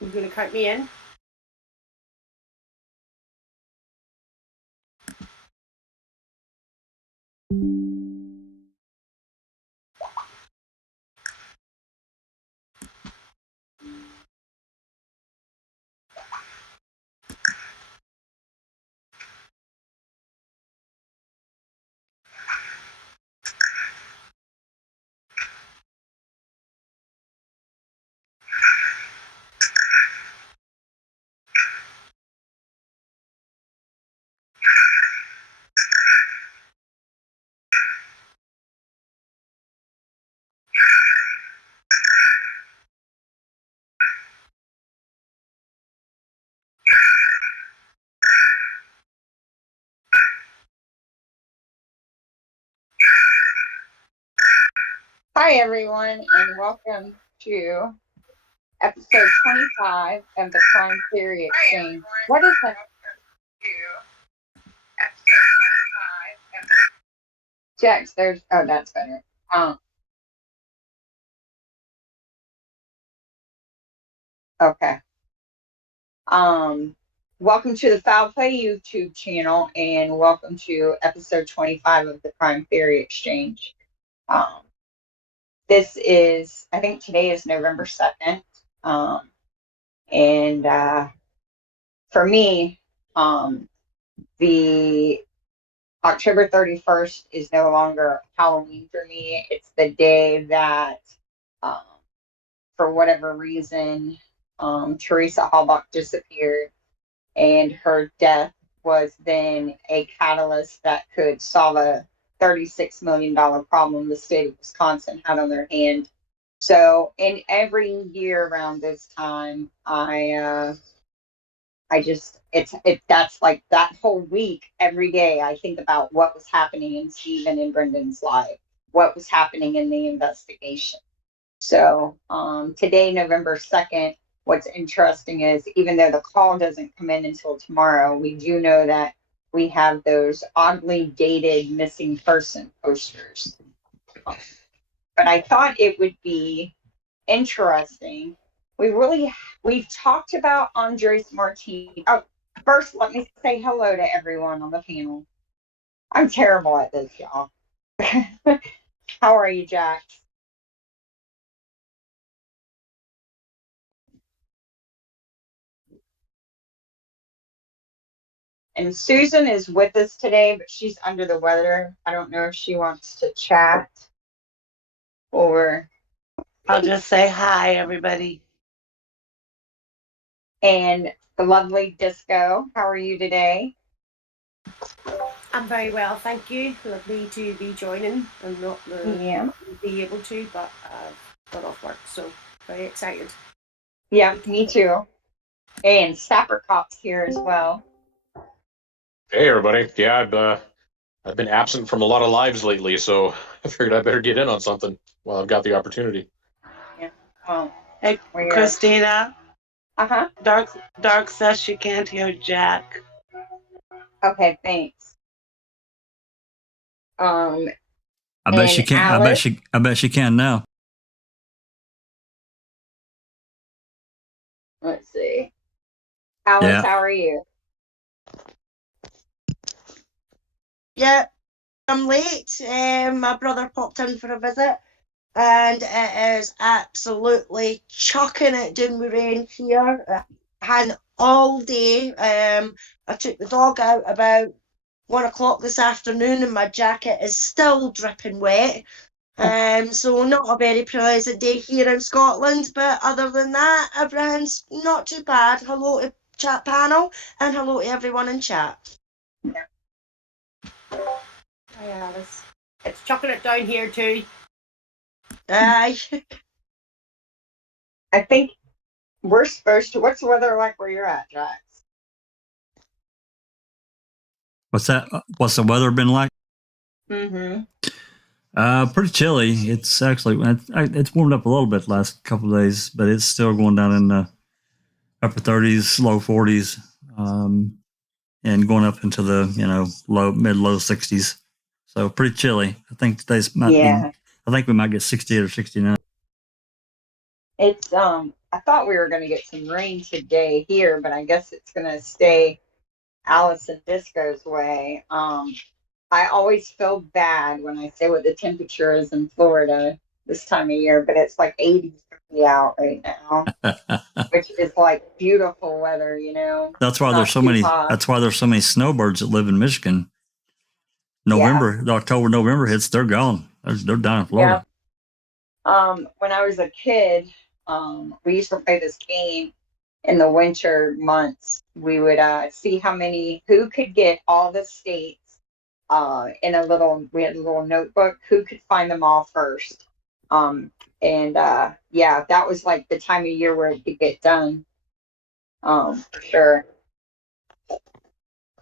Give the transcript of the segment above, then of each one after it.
You going to count me in? Hi, everyone, and welcome to episode 25 of the Crime Theory Exchange. What is that? Jax, there's, oh, that's better. Okay. Welcome to the Foul Play YouTube channel, and welcome to episode 25 of the Crime Theory Exchange. This is, I think today is November 2nd. And for me, the October 31st is no longer Halloween for me. It's the day that, for whatever reason, Teresa Halbach disappeared, and her death was then a catalyst that could solve a $36 million problem the state of Wisconsin had on their hand. So, in every year around this time, that's like that whole week, every day, I think about what was happening in Stephen and Brendan's life, what was happening in the investigation. So today, November 2nd, what's interesting is even though the call doesn't come in until tomorrow, we do know that we have those oddly dated missing person posters. But I thought it would be interesting. We've talked about Andres Martinez. Oh, first, let me say hello to everyone on the panel. I'm terrible at this, y'all. How are you, Jax? And Susan is with us today, but she's under the weather. I don't know if she wants to chat or... I'll just say hi, everybody. And the lovely Disco, how are you today? I'm very well, thank you. Lovely to be joining. I'm not be able to, but I've got off work, so very excited. Yeah, me too. And Sapper Cop's here as well. Hey, everybody. Yeah, I've been absent from a lot of lives lately, so I figured I better get in on something while I've got the opportunity. Yeah. Oh. Hey, Christina. Uh-huh. Dark says she can't hear Jack. Okay, thanks. I bet she can. Alice, I bet she can now. let's see. Alice, Yeah. How are you? Yeah, I'm late. My brother popped in for a visit, and it is absolutely chucking it down with rain here. And all day. I took the dog out about 1 o'clock this afternoon, and my jacket is still dripping wet. So not a very pleasant day here in Scotland, but other than that, everything's not too bad. Hello to chat panel, and hello to everyone in chat. Yeah. Hi, Alice. It's chucking it down here too. Aye. I think we're supposed to. What's the weather like where you're at, Jax? What's that? What's the weather been like? Mm-hmm. Pretty chilly. It's actually it's warmed up a little bit the last couple of days, but it's still going down in the upper 30s, low 40s, and going up into the mid-low 60s. So pretty chilly. I think today's might be. I think we might get 68 or 69. It's I thought we were gonna get some rain today here, but I guess it's gonna stay Alice and Disco's way. I always feel bad when I say what the temperature is in Florida this time of year, but it's like 80 out right now, which is like beautiful weather, you know. That's why Not there's so too many. hot. That's why there's so many snowbirds that live in Michigan. November, October, November hits, they're gone. They're down in Florida. When I was a kid, we used to play this game in the winter months. We would see who could get all the states we had a little notebook, who could find them all first. Yeah, that was like the time of year where it could get done. For sure.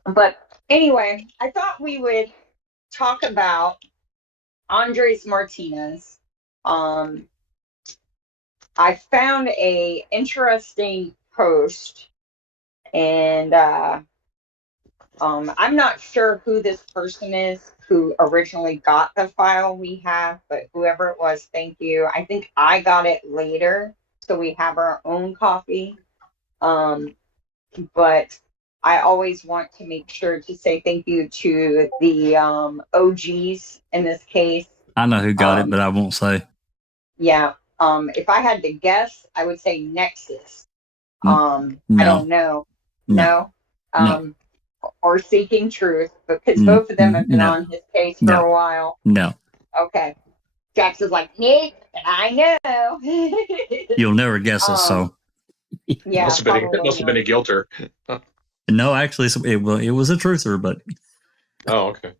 But anyway, I thought we would talk about Andres Martinez. I found a interesting post, and I'm not sure who this person is who originally got the file we have, but whoever it was, thank you. I think I got it later, so we have our own copy. But I always want to make sure to say thank you to the OGs in this case. I know who got it, but I won't say. Yeah. If I had to guess, I would say Nexus. No. I don't know. No. Or Seeking Truth, because both of them have been on his case for a while. No. Okay. Jax is like, Nick, I know. You'll never guess it, so. Yeah. Must have been a guilter. No, actually, it was a truther, but. Oh, okay.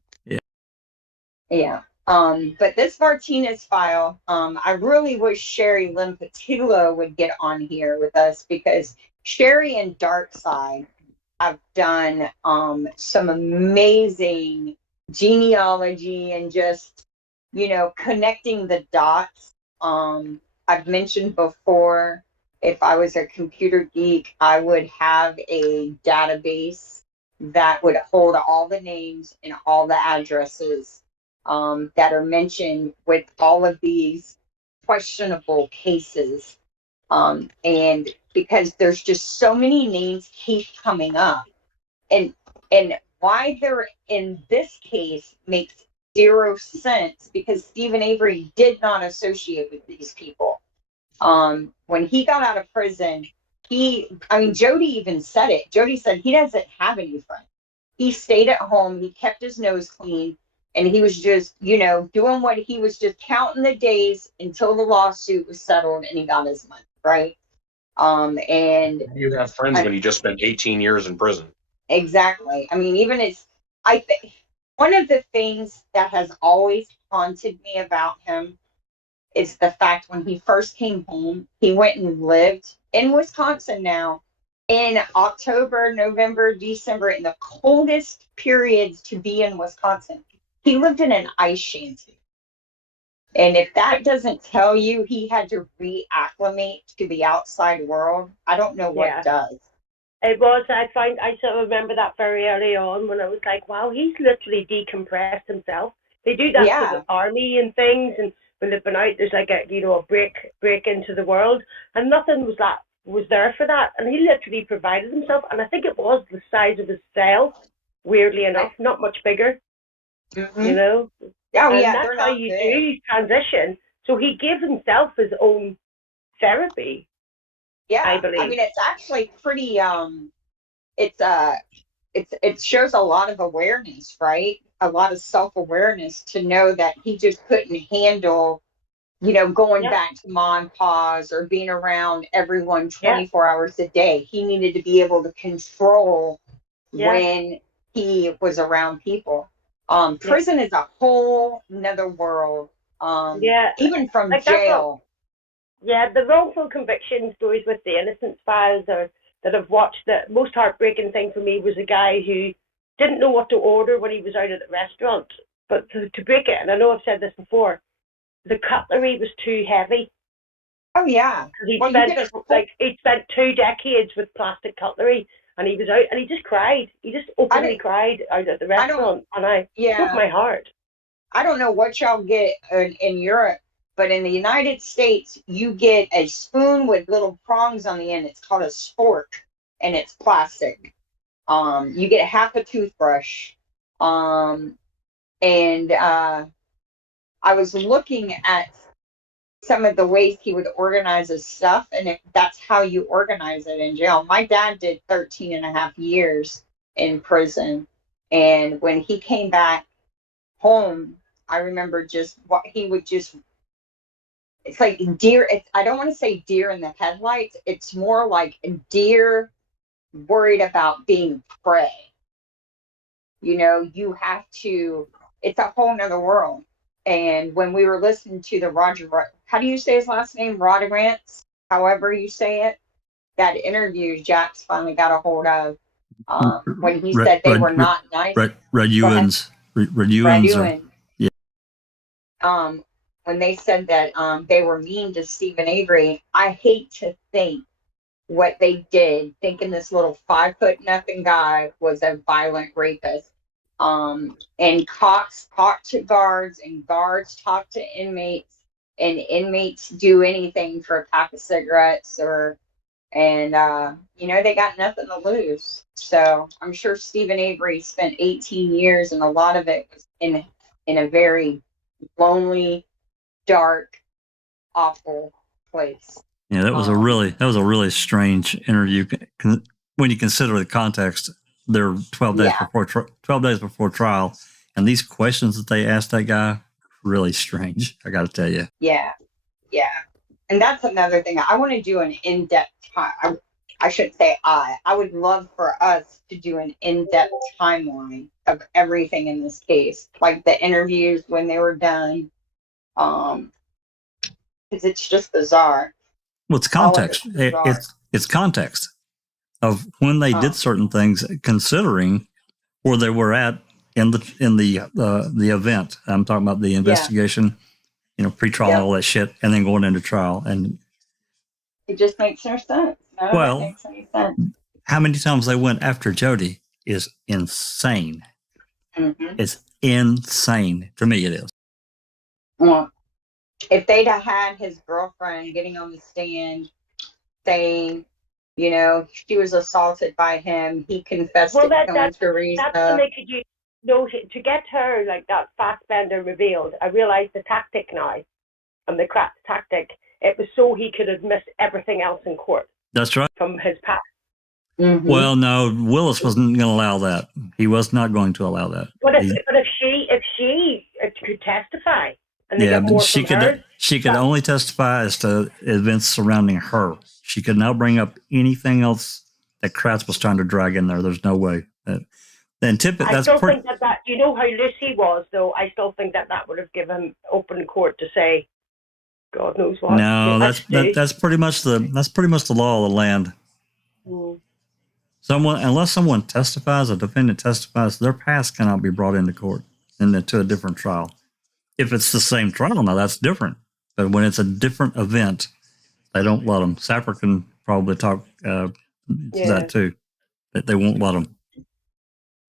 Yeah. But this Martinez file, I really wish Sherry Lynn Patullo would get on here with us, because Sherry and Darkside have done some amazing genealogy and just, connecting the dots. I've mentioned before, if I was a computer geek, I would have a database that would hold all the names and all the addresses that are mentioned with all of these questionable cases. And because there's just so many names keep coming up, and why they're in this case makes zero sense, because Stephen Avery did not associate with these people. When he got out of prison, Jody even said it. Jody said he doesn't have any friends. He stayed at home. He kept his nose clean. And he was just, doing what he was just counting the days until the lawsuit was settled and he got his money, right? And you have friends when you just spent 18 years in prison. Exactly. I think one of the things that has always haunted me about him is the fact when he first came home, he went and lived in Wisconsin now in October, November, December, in the coldest periods to be in Wisconsin. He lived in an ice shanty. And if that doesn't tell you he had to reacclimate to the outside world, I don't know what does. It was, I sort of remember that very early on when I was like, wow, he's literally decompressed himself. They do that to the army and things, and when they've been out, there's like a break into the world, and nothing was there for that. And he literally provided himself, and I think it was the size of his cell, weirdly enough, not much bigger. Mm-hmm. Oh, and that's how you do transition. So he gave himself his own therapy. Yeah, I believe. It's actually pretty. It shows a lot of awareness, right? A lot of self-awareness to know that he just couldn't handle, going back to mom pause or being around everyone 24 hours a day. He needed to be able to control when he was around people. Prison is a whole nother world. Even from jail. The wrongful conviction stories with the Innocence Files that I've watched, the most heartbreaking thing for me was a guy who didn't know what to order when he was out at the restaurant. But to break it, and I know I've said this before, the cutlery was too heavy. Oh, yeah. He'd spent 2 decades with plastic cutlery, and he was out, and he just cried. He just openly cried out at the restaurant, and I broke my heart. I don't know what y'all get in Europe, But in the United States, you get a spoon with little prongs on the end. It's called a spork, and it's plastic. You get half a toothbrush. And I was looking at some of the ways he would organize his stuff, and that's how you organize it in jail. My dad did 13 and a half years in prison, and when he came back home, I remember just what he would just, it's like deer, I don't want to say deer in the headlights, it's more like deer worried about being prey. You know, you have to, it's a whole nother world. And when we were listening to the how do you say his last name? Rodergrants, however you say it, that interview Jack's finally got a hold of, when he said they were not nice. Red Ewans. Yeah. When they said that they were mean to Stephen Avery, I hate to think what they did, thinking this little 5'0" guy was a violent rapist. And cops talk to guards, and guards talk to inmates, and inmates do anything for a pack of cigarettes and they got nothing to lose. So I'm sure Stephen Avery spent 18 years, and a lot of it was in a very lonely, dark, awful place. Yeah, that was a really strange interview when you consider the context. They're 12 days before trial, and these questions that they asked that guy, really strange. I got to tell you. Yeah, and that's another thing. I want to do an in-depth. I should say I would love for us to do an in-depth timeline of everything in this case, like the interviews when they were done, because it's just bizarre. Well, it's context. It's context of when they did certain things, considering where they were at in the event. I'm talking about the investigation, pre-trial and all that shit, and then going into trial. And it just makes no sense. It makes any sense. How many times they went after Jody is insane. Mm-hmm. It's insane. To me, it is. Well, if they'd have had his girlfriend getting on the stand saying, she was assaulted by him, he confessed to killing Teresa. That's when they could to get her, like that Fassbender revealed. I realized the tactic now, and the crap tactic. It was so he could have missed everything else in court. That's right. From his past. Mm-hmm. Well, no, Willis wasn't going to allow that. He was not going to allow that. But if she could testify, and they get more she from her, she could only testify as to events surrounding her. She could not bring up anything else that Kratz was trying to drag in there. There's no way. Then think that how Lucy was, though. I still think that would have given open court to say, God knows what. No, that's pretty much the law of the land. Mm. Unless someone testifies, a defendant testifies, their past cannot be brought into court and to a different trial. If it's the same trial, now that's different. But when it's a different event, they don't let them. Sapper can probably talk to that too. That they won't let them.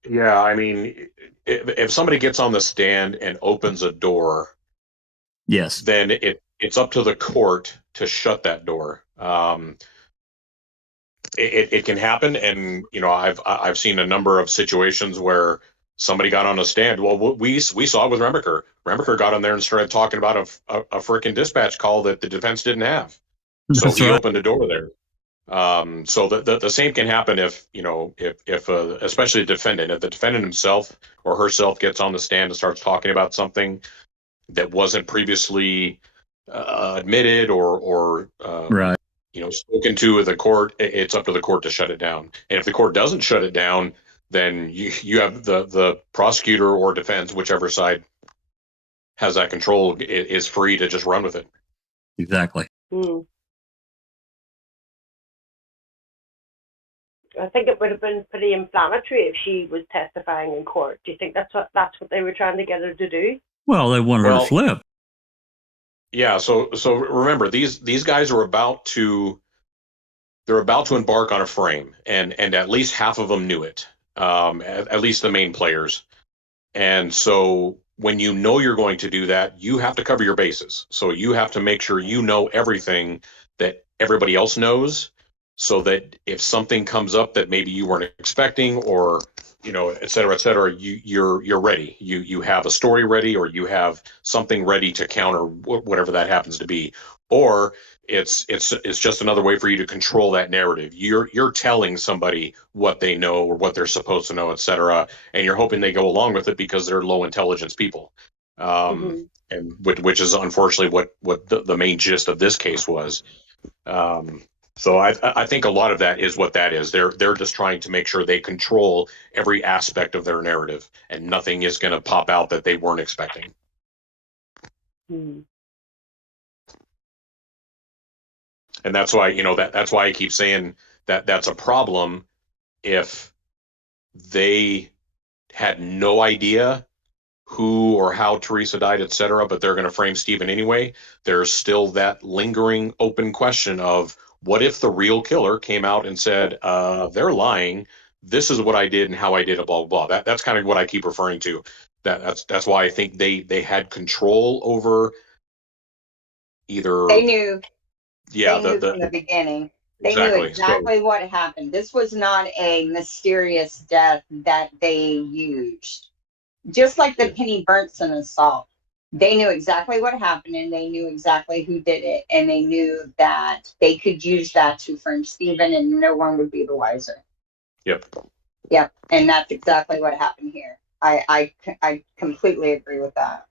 Yeah, I mean, if somebody gets on the stand and opens a door, yes, then it's up to the court to shut that door. It can happen, and I've seen a number of situations where somebody got on a stand. Well, we saw it with Remaker. Remaker got on there and started talking about a freaking dispatch call that the defense didn't have. So he opened a door there. So the same can happen if especially the defendant, if the defendant himself or herself gets on the stand and starts talking about something that wasn't previously admitted or right. Spoken to the court, it's up to the court to shut it down. And if the court doesn't shut it down, then you have the prosecutor or defense, whichever side has that control, is free to just run with it. Exactly. Mm. I think it would have been pretty inflammatory if she was testifying in court. Do you think that's what they were trying to get her to do? Well, they wanted her to flip. Yeah. So remember, these guys are about to embark on a frame, and at least half of them knew it. At least the main players. And so when you know you're going to do that, you have to cover your bases. So you have to make sure you know everything that everybody else knows, so that if something comes up that maybe you weren't expecting, or et cetera, you're ready. You have a story ready, or you have something ready to counter whatever that happens to be. Or it's just another way for you to control that narrative. You're telling somebody what they know or what they're supposed to know, et cetera, and you're hoping they go along with it because they're low intelligence people. And which is unfortunately what the main gist of this case was. So I think a lot of that is what that is. They're just trying to make sure they control every aspect of their narrative, and nothing is going to pop out that they weren't expecting. And that's why, that's why I keep saying that that's a problem. If they had no idea who or how Teresa died, et cetera, but they're going to frame Stephen anyway, there's still that lingering open question of, what if the real killer came out and said, they're lying, this is what I did and how I did it, blah, blah, blah. That's kind of what I keep referring to. That's why I think they had control over either. They knew. Yeah, they knew from the beginning. They exactly. knew exactly what happened. This was not a mysterious death that they used. Just like the Penny Burnson assault. They knew exactly what happened, and they knew exactly who did it, and they knew that they could use that to frame Stephen, and no one would be the wiser. Yep. And that's exactly what happened here. I completely agree with that.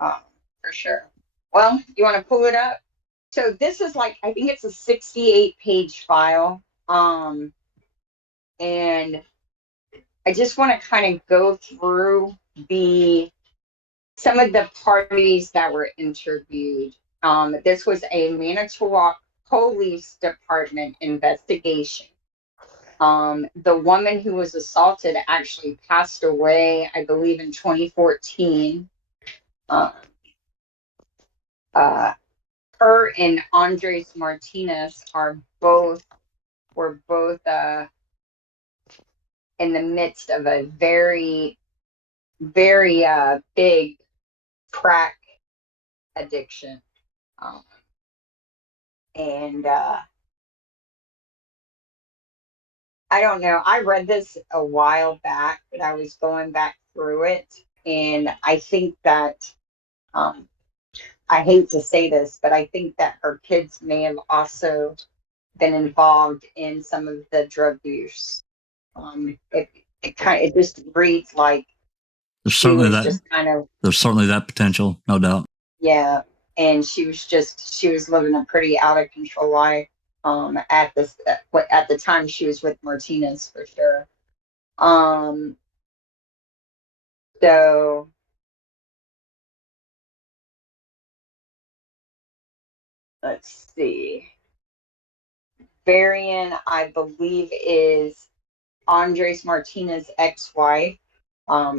For sure. Well, you want to pull it up? So this is I think it's a 68-page file. And I just want to kind of go through some of the parties that were interviewed. This was a Manitowoc Police Department investigation. The woman who was assaulted actually passed away, I believe, in 2014. Her and Andres Martinez were both in the midst of a very, very big crack addiction. And I don't know. I read this a while back, but I was going back through it. And I think that, I hate to say this, but I think that her kids may have also been involved in some of the drug use. It just reads like there's certainly that potential, no doubt. Yeah, and she was living a pretty out of control life. At the time she was with Martinez, for sure. So let's see. Varian, I believe, is Andres Martinez's ex-wife.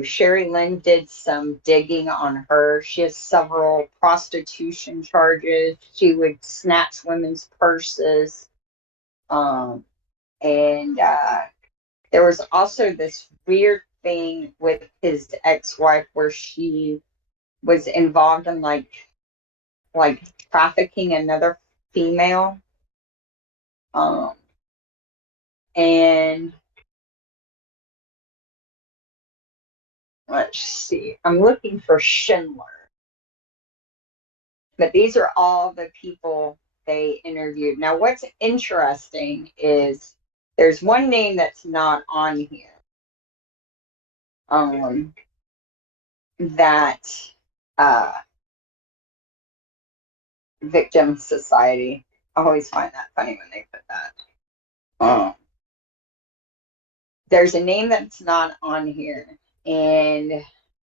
Sherry Lynn did some digging on her. She has several prostitution charges. She would snatch women's purses. And there was also this weird thing with his ex-wife where she was involved in like trafficking another female. And let's see, I'm looking for Schindler. But these are all the people they interviewed. Now, what's interesting is there's one name that's not on here. That Victim Society. I always find that funny when they put that. There's a name that's not on here, and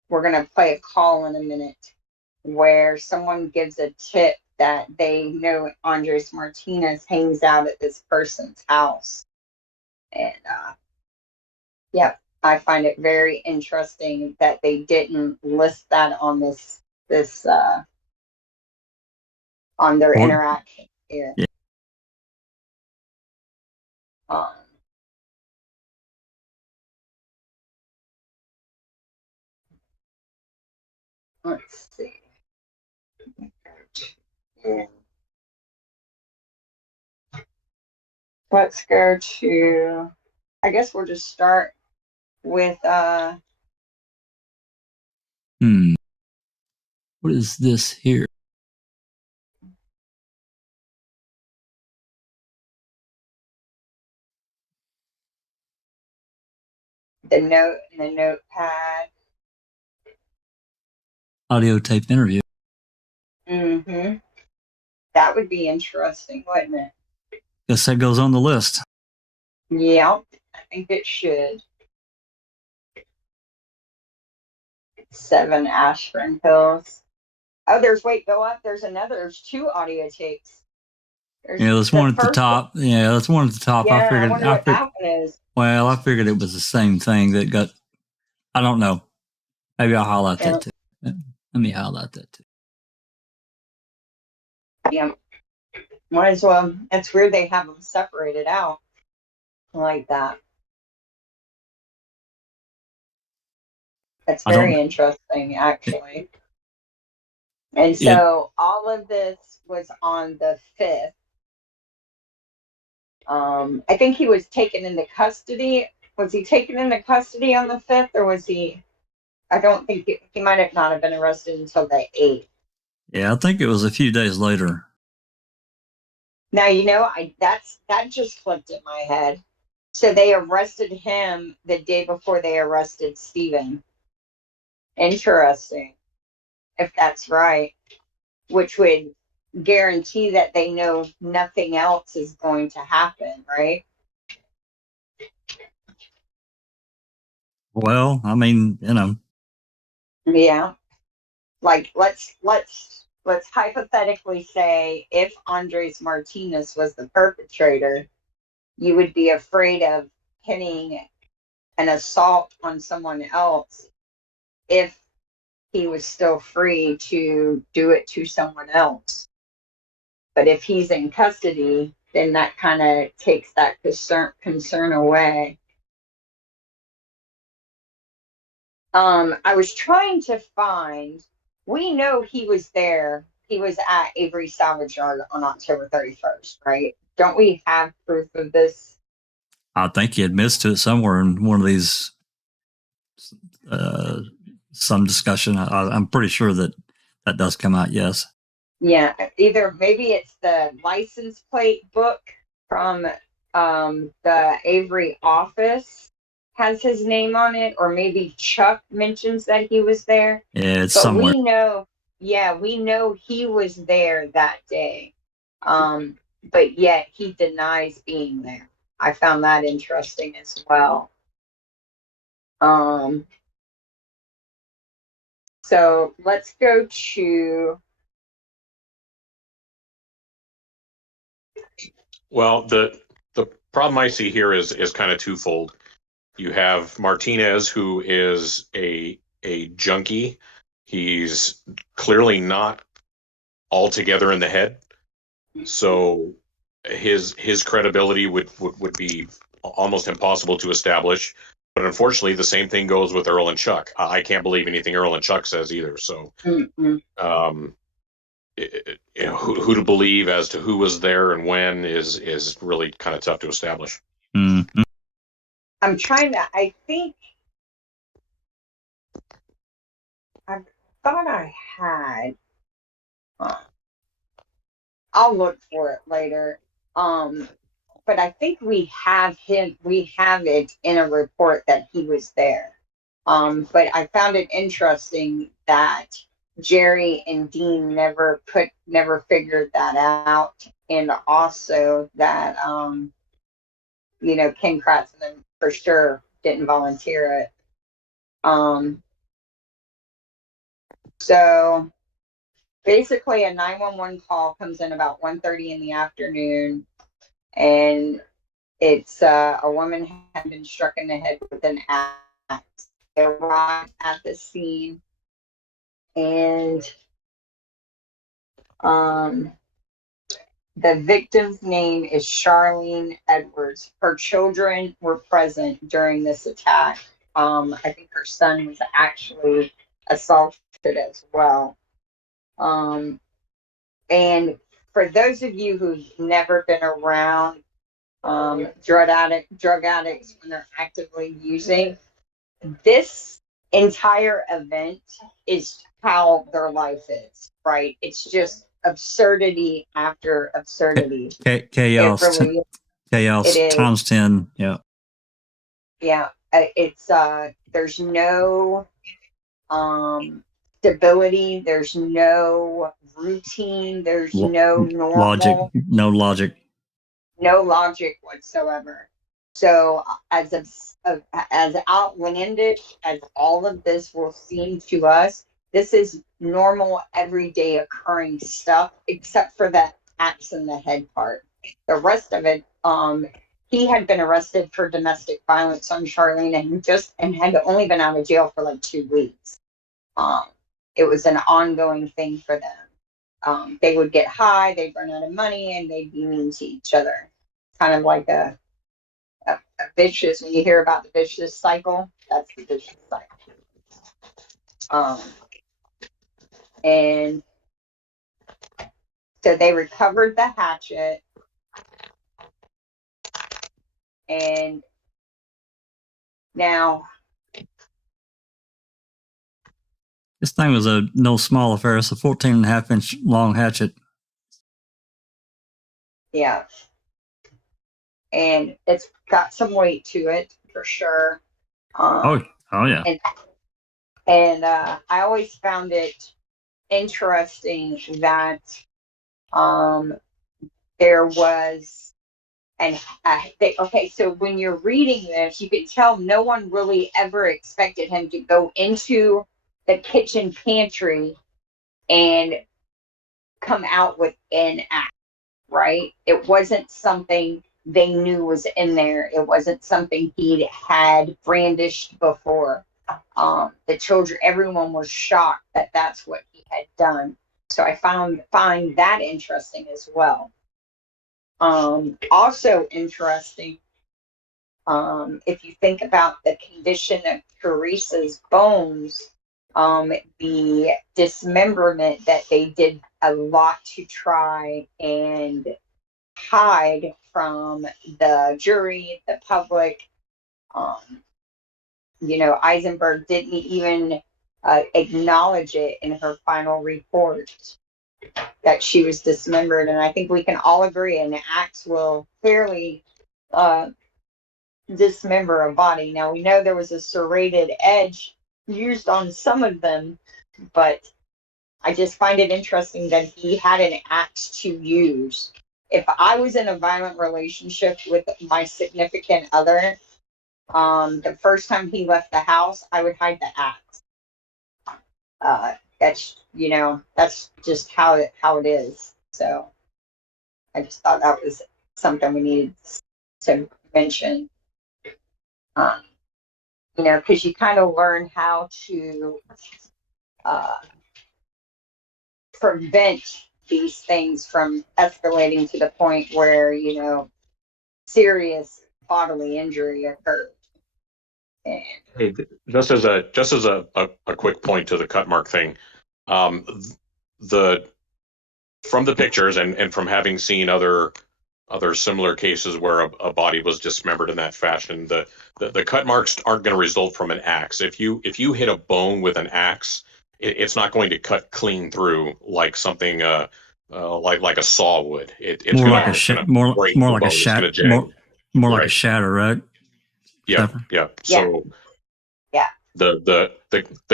we're going to play a call in a minute where someone gives a tip that they know Andres Martinez hangs out at this person's house. And I find it very interesting that they didn't list that on this on their interaction here. Yeah. let's see. Let's go to, I guess we'll just start with What is this here? the notepad. Audio tape interview. Mm-hmm. That would be interesting, wouldn't it? Guess that goes on the list. Yeah, I think it should. 7 aspirin pills. Oh, go up. There's 2 audio tapes. There's one at the top. Yeah, that's one at the top. Yeah, I wonder what that one is. Well, I figured it was the same thing that got, I don't know. Maybe I'll highlight that too. Let me highlight that too. Yeah. Might as well. It's weird they have them separated out like that. That's very interesting, actually. And so all of this was on the 5th. I think he was taken into custody. Was he taken into custody on the 5th, or was he? I don't think he might have not have been arrested until the 8th. Yeah, I think it was a few days later. Now, that just clicked in my head. So they arrested him the day before they arrested Stephen. Interesting, if that's right, which would guarantee that they know nothing else is going to happen, right? Well, I mean, Yeah. Like let's hypothetically say if Andres Martinez was the perpetrator, you would be afraid of pinning an assault on someone else if he was still free to do it to someone else. But if he's in custody, then that kind of takes that concern away. I was trying to find, we know he was there. He was at Avery Salvage Yard on October 31st, right? Don't we have proof of this? I think he admits to it somewhere in one of these, some discussion. I'm pretty sure that does come out, yes. Yeah, either maybe it's the license plate book from the Avery office has his name on it, or maybe Chuck mentions that he was there. Yeah, it's somewhere. We know he was there that day. But yet he denies being there. I found that interesting as well. So let's go to. Well, the problem I see here is kind of twofold. You have Martinez, who is a junkie. He's clearly not altogether in the head, so his credibility would be almost impossible to establish. But unfortunately, the same thing goes with Earl and Chuck. I can't believe anything Earl and Chuck says either. So, who to believe as to who was there and when is really kind of tough to establish. Mm-hmm. I'm trying to. I think I thought I had. I'll look for it later. But I think we have him. We have it in a report that he was there. But I found it interesting that Jerry and Dean never figured that out, and also that Ken Kratzman for sure didn't volunteer it. So basically a 911 call comes in about 1:30 in the afternoon, and it's a woman had been struck in the head with an axe. They arrived at the scene, and the victim's name is Charlene Edwards. Her children were present during this attack. I think her son was actually assaulted as well. And for those of you who've never been around drug addicts when they're actively using, this entire event is how their life is, right? It's just absurdity after absurdity. Chaos. It really, chaos it is. times 10. Yeah. Yeah. It's there's no stability, there's no routine, there's no normal logic, no logic whatsoever. So as outlandish as all of this will seem to us, this is normal, everyday occurring stuff, except for that axe in the head part. The rest of it, he had been arrested for domestic violence on Charlene and had only been out of jail for like 2 weeks. It was an ongoing thing for them. They would get high, they'd run out of money, and they'd be mean to each other. Kind of like a vicious, when you hear about the vicious cycle, that's the vicious cycle. And so they recovered the hatchet, and now this thing was no small affair. It's a 14.5-inch long hatchet. Yeah. And it's got some weight to it for sure. Oh yeah. And I always found it interesting that there was okay, so when you're reading this, you can tell no one really ever expected him to go into the kitchen pantry and come out with an axe, right? It wasn't something they knew was in there. It wasn't something he had brandished before. The children, everyone was shocked that that's what he had done. So I find that interesting as well. Also interesting, if you think about the condition of Teresa's bones, the dismemberment that they did a lot to try and hide from the jury, the public. Eisenberg didn't even acknowledge it in her final report that she was dismembered. And I think we can all agree an axe will clearly dismember a body. Now, we know there was a serrated edge used on some of them, but I just find it interesting that he had an axe to use. If I was in a violent relationship with my significant other, the first time he left the house, I would hide the axe. That's just how it is. So I just thought that was something we needed to mention. Because you kind of learn how to prevent these things from escalating to the point where, serious bodily injury occurs. Hey, just as a quick point to the cut mark thing, from the pictures and from having seen other similar cases where a body was dismembered in that fashion, the cut marks aren't going to result from an axe. If you hit a bone with an axe, it's not going to cut clean through like something like a saw would. It's more like a shatter, right? Yeah. So yeah. The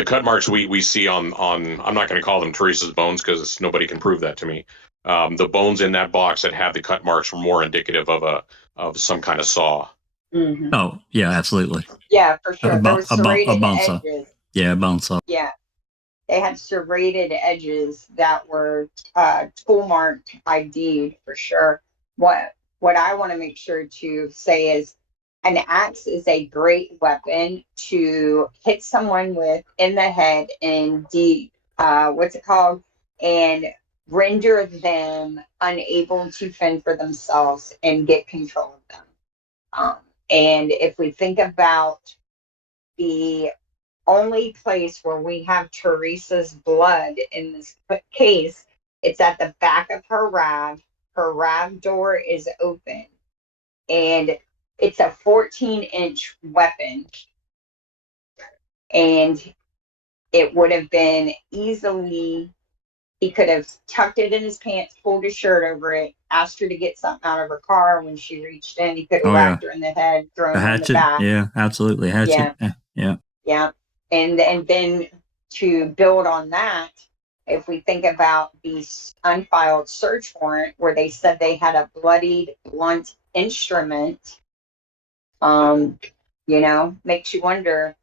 cut marks we see on I'm not going to call them Teresa's bones because nobody can prove that to me. The bones in that box that have the cut marks were more indicative of some kind of saw. Mm-hmm. Oh yeah, absolutely. Yeah, for sure. There was serrated edges. Yeah, a bone saw. Yeah, they had serrated edges that were tool marked, ID'd for sure. What I want to make sure to say is, an axe is a great weapon to hit someone with in the head and and render them unable to fend for themselves and get control of them. And if we think about the only place where we have Teresa's blood in this case. It's at the back of her RAV. Her RAV door is open, and it's a 14-inch weapon. And it would have been easily, he could have tucked it in his pants, pulled his shirt over it, asked her to get something out of her car. When she reached in, he could have whacked her in the head, thrown her in the back. Yeah, absolutely. Hatchet. Yeah. And then to build on that, if we think about the unfiled search warrant where they said they had a bloodied blunt instrument, makes you wonder,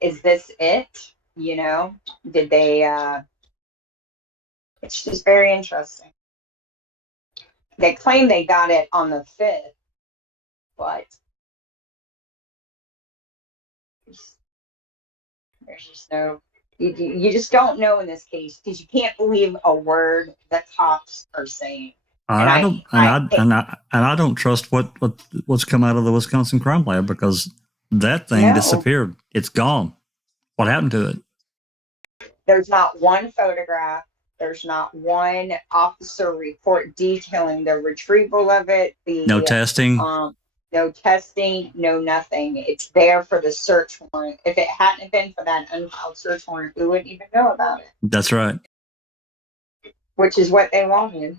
is this it? Did they, it's just very interesting. They claim they got it on the 5th, but there's just no, you just don't know in this case, because you can't believe a word the cops are saying. I don't trust what's come out of the Wisconsin crime lab, because that thing disappeared. It's gone. What happened to it? There's not one photograph. There's not one officer report detailing the retrieval of it. No testing. No testing. No nothing. It's there for the search warrant. If it hadn't been for that unfiled search warrant, we wouldn't even know about it. That's right. Which is what they wanted.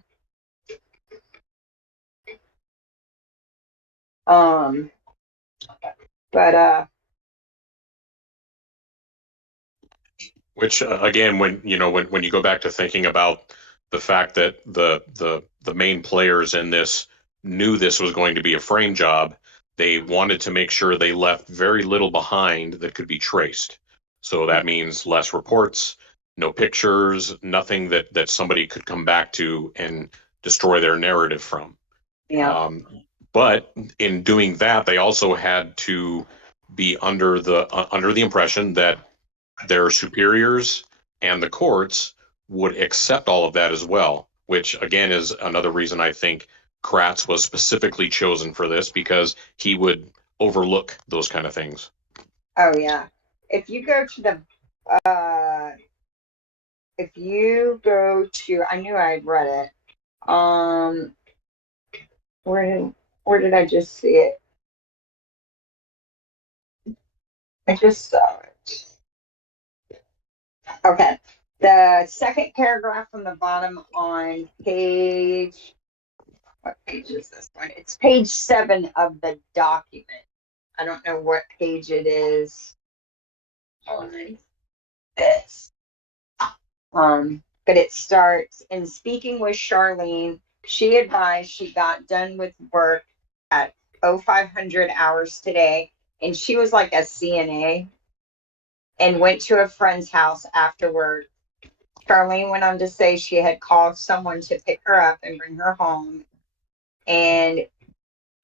Which again, when you go back to thinking about the fact that the main players in this knew this was going to be a frame job, they wanted to make sure they left very little behind that could be traced. So that means less reports, no pictures, nothing that somebody could come back to and destroy their narrative from. Yeah. But in doing that, they also had to be under the impression that their superiors and the courts would accept all of that as well, which again is another reason I think Kratz was specifically chosen for this, because he would overlook those kind of things. Oh yeah. If you go to I knew I had read it. Where did I just see it? I just saw it. Okay. The second paragraph from the bottom on page, what page is this one? It's page 7 of the document. I don't know what page it is on this. But it starts, in speaking with Charlene, she advised she got done with work at 0500 hours today, and she was like a CNA, and went to a friend's house afterward. Charlene went on to say she had called someone to pick her up and bring her home, and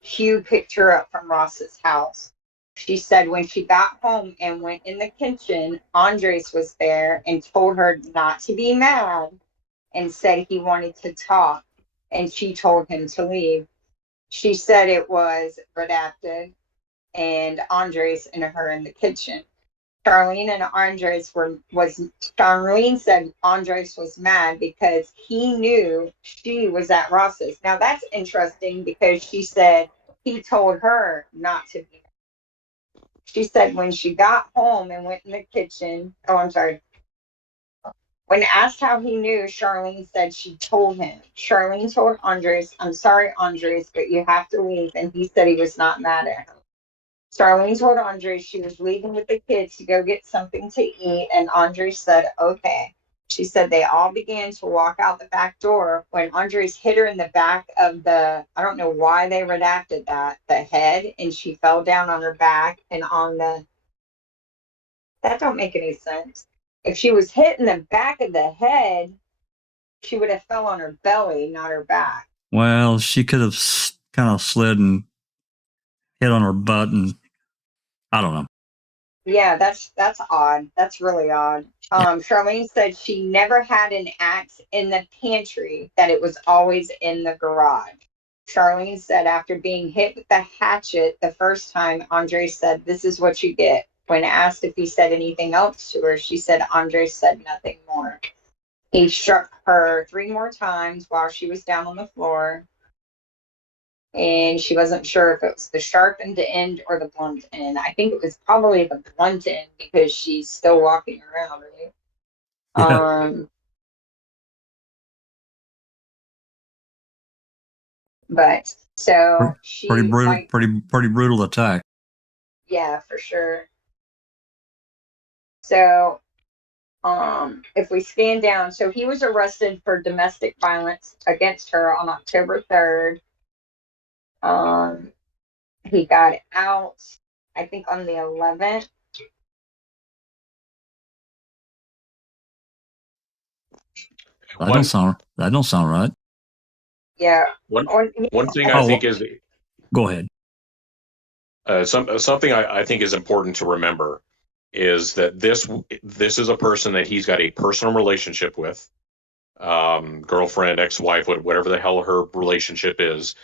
Hugh picked her up from Ross's house. She said when she got home and went in the kitchen, Andres was there and told her not to be mad and said he wanted to talk, and she told him to leave. She said it was redacted and Andres and her in the kitchen. Charlene said Andres was mad because he knew she was at Ross's. Now that's interesting, because she said he told her not to be. She said when she got home and went in the kitchen, when asked how he knew, Charlene said she told him. Charlene told Andres, "I'm sorry, Andres, but you have to leave." And he said he was not mad at her. Charlene told Andres she was leaving with the kids to go get something to eat, and Andres said, okay. She said they all began to walk out the back door when Andres hit her in the back of I don't know why they redacted that, the head, and she fell down on her back and that don't make any sense. If she was hit in the back of the head, she would have fell on her belly, not her back. Well, she could have kind of slid and hit on her butt, and I don't know. Yeah, that's odd. That's really odd. Charlene said she never had an axe in the pantry, that it was always in the garage. Charlene said after being hit with the hatchet the first time, Andre said, "This is what you get. When asked if he said anything else to her, she said Andres said nothing more. He struck her 3 more times while she was down on the floor. And she wasn't sure if it was the sharpened end or the blunt end. I think it was probably the blunt end because she's still walking around, right? Yeah. But so she pretty brutal, pretty brutal attack. Yeah, for sure. So if we scan down, so he was arrested for domestic violence against her on October 3rd. He got out, I think, on the 11th. That don't sound right. Yeah. One thing I think is. Go ahead. Something I think is important to remember is that this is a person that he's got a personal relationship with, girlfriend, ex-wife, whatever the hell her relationship is.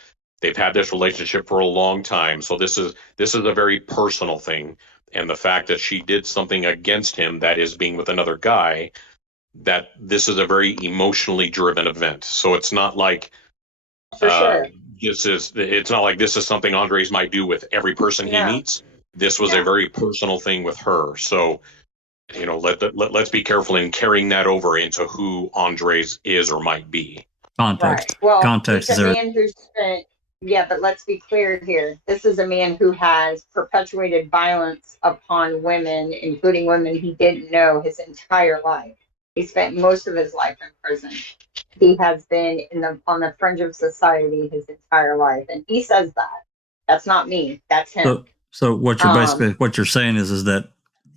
They've had this relationship for a long time, so this is a very personal thing. And the fact that she did something against him, that is being with another guy, that this is a very emotionally driven event. So it's not like for sure. It's not like this is something Andres might do with every person he meets. This was a very personal thing with her. So, let's be careful in carrying that over into who Andres is or might be. Context. Right. Well, context he's a man who spent. Yeah, but let's be clear here. This is a man who has perpetuated violence upon women, including women he didn't know, his entire life. He spent most of his life in prison. He has been on the fringe of society his entire life, and he says that. That's not me. That's him. So what you're saying is that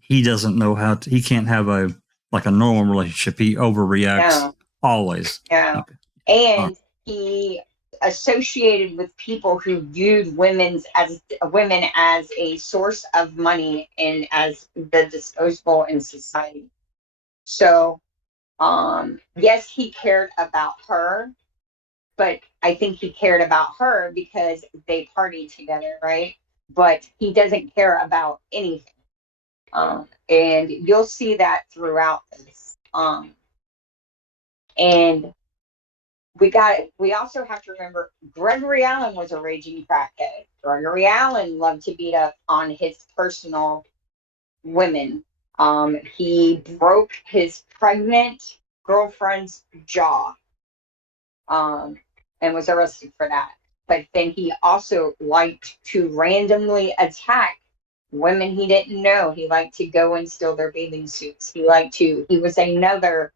he doesn't know he can't have a normal relationship. He overreacts always. Yeah, okay. And he associated with people who viewed women as a source of money and as the disposable in society. So, yes, he cared about her, but I think he cared about her because they partied together, right? But he doesn't care about anything. And you'll see that throughout this. And we also have to remember Gregory Allen was a raging crackhead. Gregory Allen loved to beat up on his personal women. He broke his pregnant girlfriend's jaw, and was arrested for that. But then he also liked to randomly attack women he didn't know. He liked to go and steal their bathing suits. He was another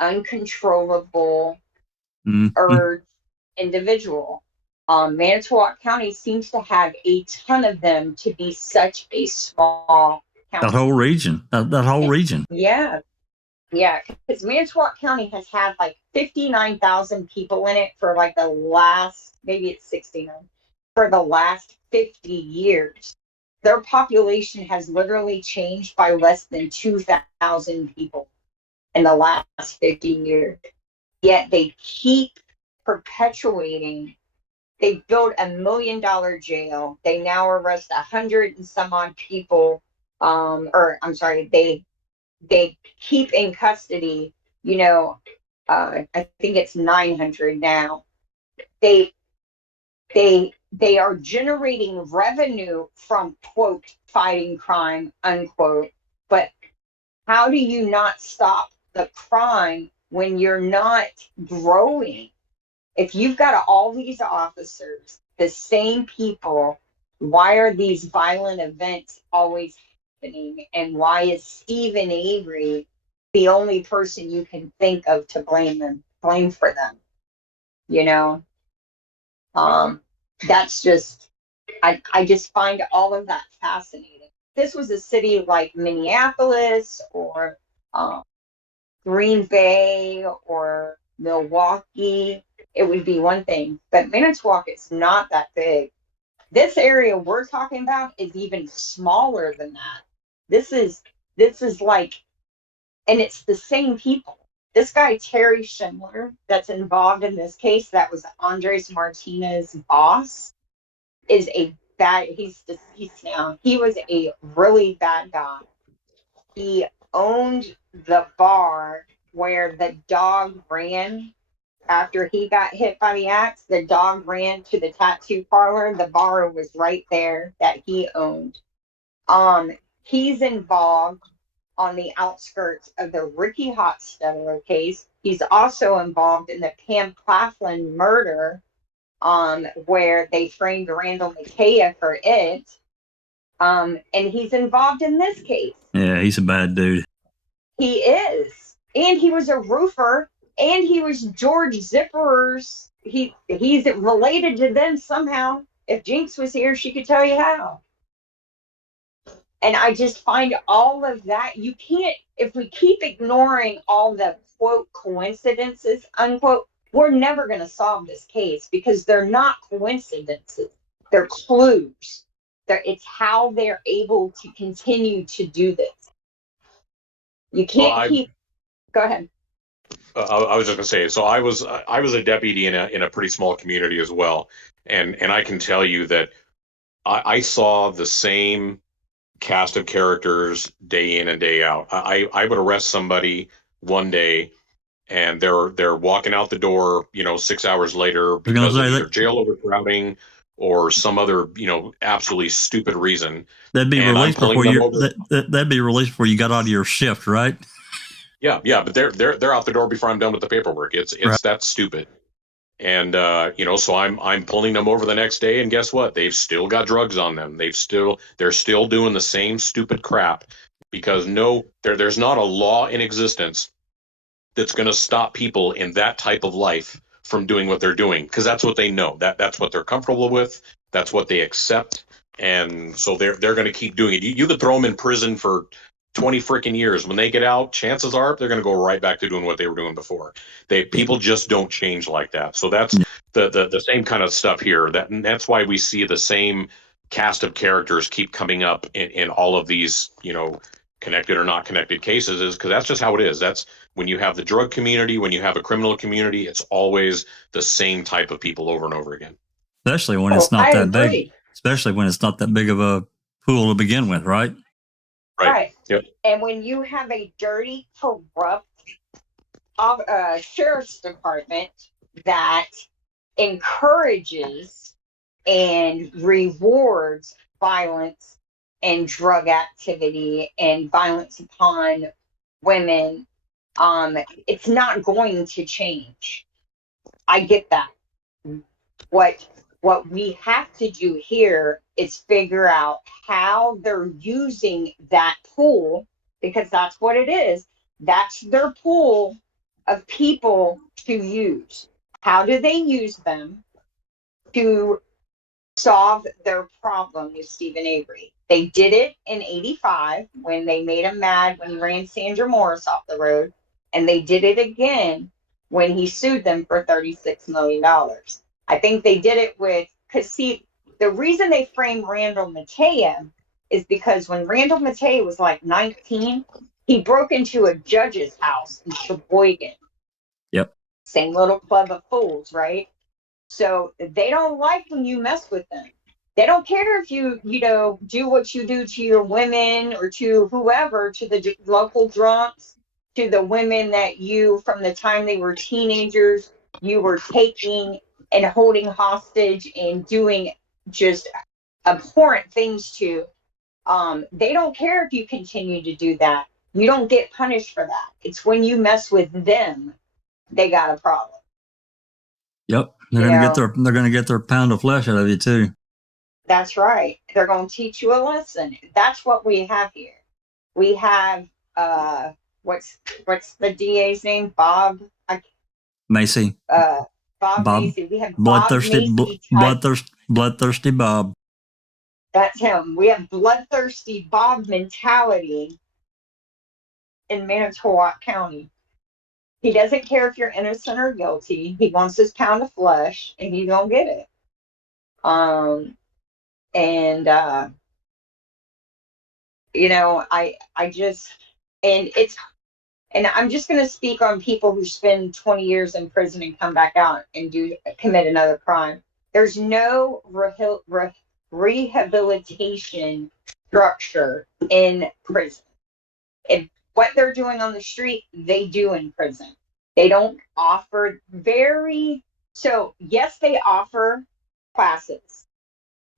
uncontrollable urge individual. Manitowoc County seems to have a ton of them to be such a small county. That whole region. That whole region. Yeah. Yeah, because Manitowoc County has had 59,000 people in it for the last, maybe it's 69, for the last 50 years. Their population has literally changed by less than 2,000 people in the last 50 years. Yet they keep perpetuating. They built $1 million jail. They now arrest 100 and some odd people. They keep in custody, I think it's 900 now. They are generating revenue from, quote, fighting crime, unquote. But how do you not stop the crime when you're not growing? If you've got all these officers, the same people, why are these violent events always happening? And why is Stephen Avery the only person you can think of to blame for them? That's just, I just find all of that fascinating. This was a city like Minneapolis or Green Bay or Milwaukee, it would be one thing, but Manitowoc is not that big. This area we're talking about is even smaller than that. This is and it's the same people. This guy, Terry Schindler, that's involved in this case, that was Andres Martinez's boss, is a bad. He's deceased now. He was a really bad guy. He owned the bar where the dog ran after he got hit by the axe. The dog ran to the tattoo parlor. The bar was right there that he owned. He's involved on the outskirts of the Ricky Hotsteller case. He's also involved in the Pam Claflin murder, where they framed Randall McKay for it. And he's involved in this case. Yeah, he's a bad dude. He is. And he was a roofer, and he was George Zipper's. He's related to them somehow. If Jinx was here, she could tell you how. And I just find all of that, you can't, if we keep ignoring all the quote coincidences, unquote, we're never going to solve this case, because they're not coincidences. They're clues. It's how they're able to continue to do this. You can't keep. Go ahead. I was just going to say, so I was a deputy in a pretty small community as well, and I can tell you that I saw the same cast of characters day in and day out. I would arrest somebody one day, and they're walking out the door, 6 hours later because of either jail overcrowding or some other, absolutely stupid reason. That'd be released before that'd be released before you got out of your shift, right? Yeah, but they're out the door before I'm done with the paperwork. It's right. That stupid. And so I'm pulling them over the next day, and guess what? They've still got drugs on them. They're still doing the same stupid crap, because there's not a law in existence that's going to stop people in that type of life from doing what they're doing, because that's what they know. That's what they're comfortable with. That's what they accept, and so they're going to keep doing it. You could throw them in prison for 20 freaking years. When they get out, chances are they're going to go right back to doing what they were doing before. People just don't change like that. So that's the same kind of stuff here. That's why we see the same cast of characters keep coming up in all of these, connected or not connected cases, is because that's just how it is. That's when you have the drug community, when you have a criminal community, it's always the same type of people over and over again. Especially when it's not that big. Especially when it's not that big of a pool to begin with, right? Right. Yep. And when you have a dirty, corrupt sheriff's department that encourages and rewards violence and drug activity and violence upon women, it's not going to change. I get that. What we have to do here is figure out how they're using that pool, because that's what it is. That's their pool of people to use. How do they use them to solve their problem with Stephen Avery? They did it in '85 when they made him mad when he ran Sandra Morris off the road, and they did it again when he sued them for $36 million. I think they did it because the reason they framed Randall Mattea is because when Randall Mattea was like 19, he broke into a judge's house in Sheboygan. Yep. Same little club of fools, right? So they don't like when you mess with them. They don't care if you do what you do to your women or to whoever, to the local drunks, to the women that you, from the time they were teenagers, you were taking and holding hostage and doing just abhorrent things to. They don't care if you continue to do that. You don't get punished for that. It's when you mess with them, they got a problem. Yep. They're gonna get their pound of flesh out of you too. That's right. They're gonna teach you a lesson. That's what we have here. We have what's the DA's name? Bob Macy. Bob Macy. We have bloodthirsty Bob. That's him. We have bloodthirsty Bob mentality in Manitowoc County. He doesn't care if you're innocent or guilty. He wants his pound of flesh, and he's gonna get it. And I'm just going to speak on people who spend 20 years in prison and come back out and commit another crime. There's no rehabilitation structure in prison. If what they're doing on the street, they do in prison. They don't offer so yes, they offer classes,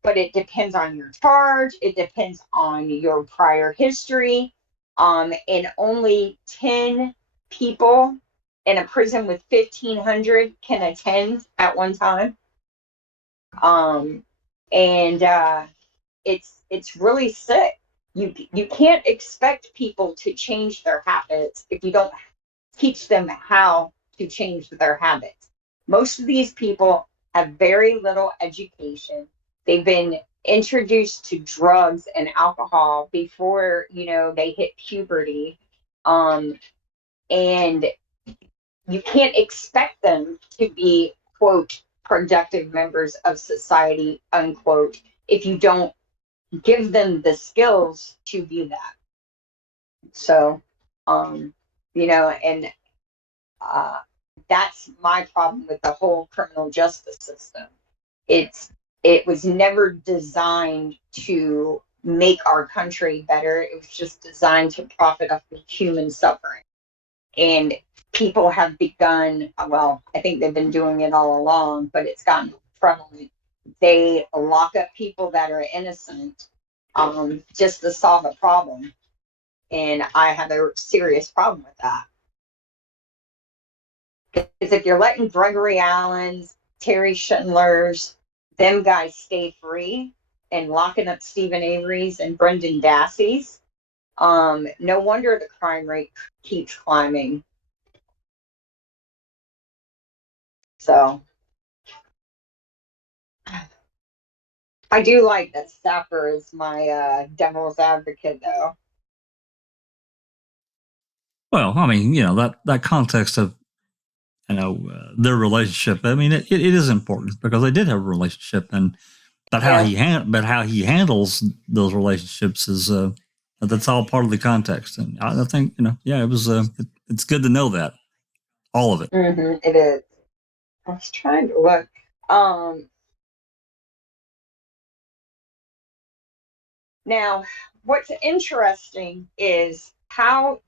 but it depends on your charge. It depends on your prior history. And only 10 people in a prison with 1,500 can attend at one time. It's really sick. You can't expect people to change their habits if you don't teach them how to change their habits. Most of these people have very little education. They've been introduced to drugs and alcohol before, they hit puberty. And you can't expect them to be, quote, productive members of society, unquote, if you don't give them the skills to do that. So, that's my problem with the whole criminal justice system. It was never designed to make our country better. It was just designed to profit off of human suffering. And people have begun, well, I think they've been doing it all along, but it's gotten prevalent. They lock up people that are innocent just to solve a problem. And I have a serious problem with that. Because if you're letting Gregory Allen's, Terry Schindler's, them guys stay free and locking up Stephen Avery's and Brendan Dassey's, no wonder the crime rate keeps climbing. So I do like that Stafford is my devil's advocate, though. Well, I mean, that context of, their relationship. I mean, it is important because they did have a relationship, but how he handles those relationships is that's all part of the context. And I think it was it's good to know that all of it. It is. I was trying to look. Now, what's interesting is how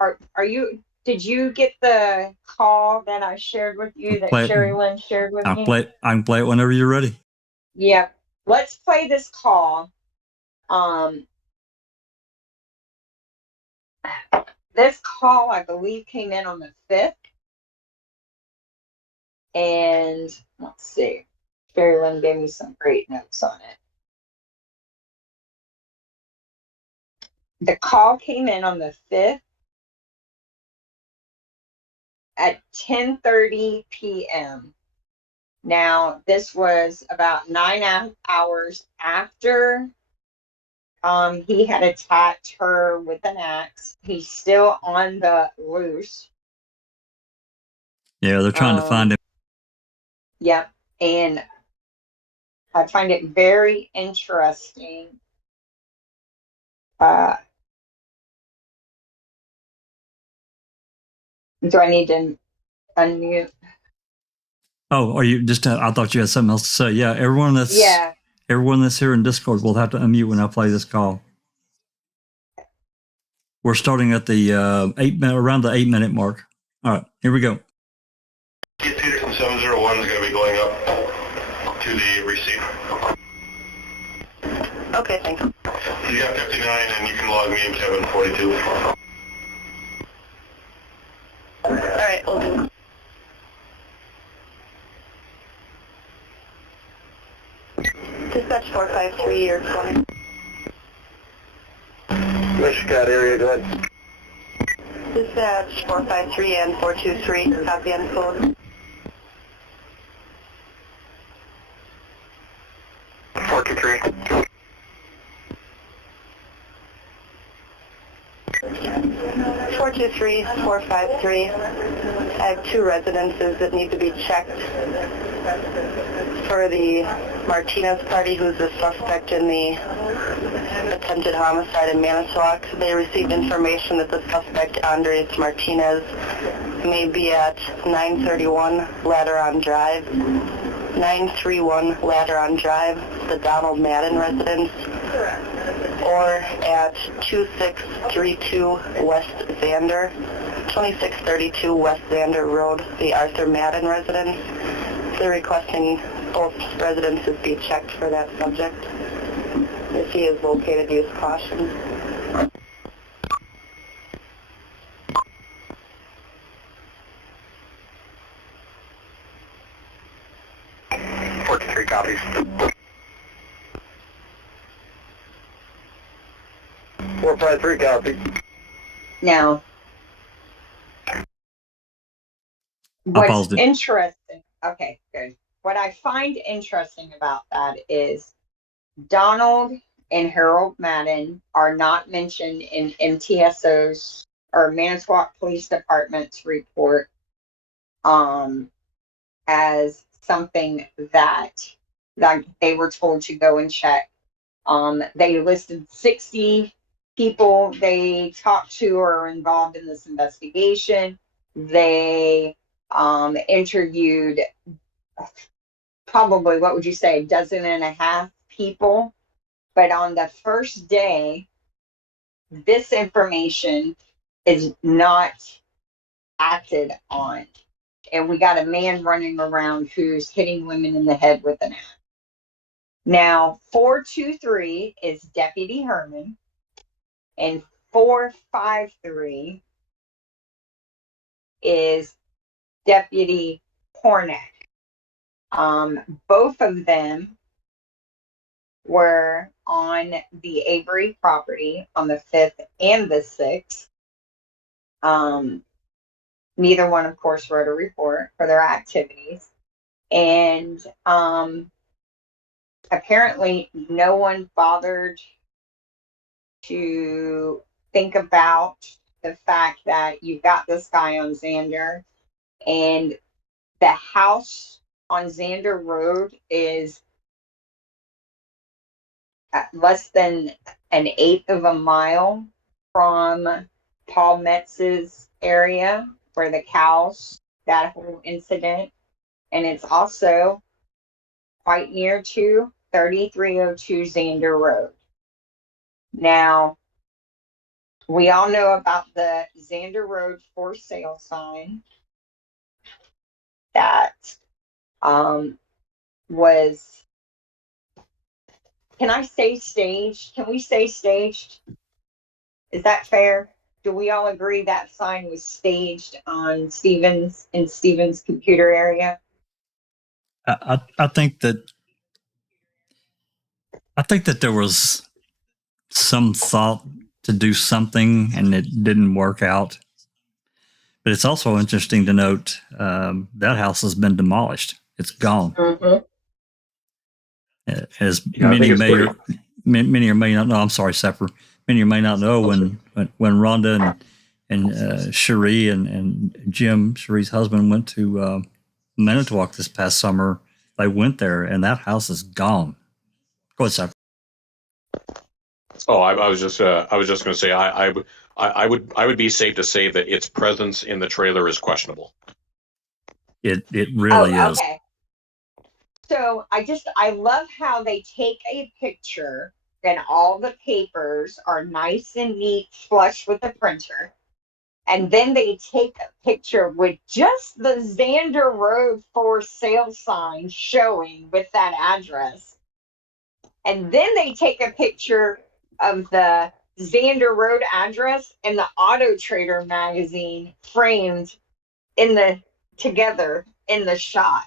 are you? Did you get the call that I shared with you that Sherry Lynn shared with me? I can play it whenever you're ready. Yep. Let's play this call. This call, I believe, came in on the 5th. And let's see. Sherry Lynn gave me some great notes on it. The call came in on the 5th. At 10:30 p.m. Now, this was about 9 hours after he had attacked her with an axe. He's still on the loose. Yeah, they're trying to find him. Yep. And I find it very interesting. Do I need to unmute? Oh, are you just? I thought you had something else to say. Yeah, everyone that's here in Discord will have to unmute when I play this call. We're starting at the around the 8-minute mark. All right, here we go. Get Peter from 701 is going to be going up to the receiver. Okay, thanks. You got 59, and you can log me in Kevin 42. All right, we'll do. Dispatch 453, you're 20. Michigan area, go ahead. Dispatch 453 and 423, copy and code. 423. 423, 453. I have 2 residences that need to be checked for the Martinez party, who's the suspect in the attempted homicide in Manitowoc. They received information that the suspect, Andres Martinez, may be at 931 Ladderon Drive. 931 Ladderon Drive, the Donald Madden residence, or at 2632 West Xander, 2632 West Xander Road, the Arthur Madden residence. They're requesting both residences be checked for that subject. If he is located, use caution. Three copies. 453 copies. Now, what's interesting, okay, good. What I find interesting about that is Donald and Harold Madden are not mentioned in MTSO's or Manitowoc Police Department's report as something that they were told to go and check. They listed 60 people they talked to or are involved in this investigation. They interviewed probably, what would you say, a dozen and a half people. But on the first day, this information is not acted on. And we got a man running around who's hitting women in the head with an axe. Now, 423 is Deputy Herman, and 453 is Deputy Hornack. Both of them were on the Avery property on the 5th and the 6th. Neither one, of course, wrote a report for their activities. And apparently no one bothered to think about the fact that you've got this guy on Xander, and the house on Xander Road is less than an eighth of a mile from Paul Metz's area where the cows, that whole incident. And it's also quite near to 3302 Xander Road. Now, we all know about the Xander Road for sale sign that was, can I say staged? Can we say staged? Is that fair? Do we all agree that sign was staged on Stevens computer area? I think that there was some thought to do something and it didn't work out. But it's also interesting to note that house has been demolished. It's gone. Mm-hmm. As many may or may not know. I'm sorry, Sepper. Many or may not know when Rhonda and Cherie and Jim, Cherie's husband, went to Manitowoc this past summer. They went there, and that house is gone. Go ahead, Sepper. Oh, I was just going to say I would be safe to say that its presence in the trailer is questionable. It really is. Okay. So I love how they take a picture and all the papers are nice and neat, flush with the printer. And then they take a picture with just the Xander Road for sale sign showing with that address. And then they take a picture of the Xander Road address and the Auto Trader magazine framed together in the shot.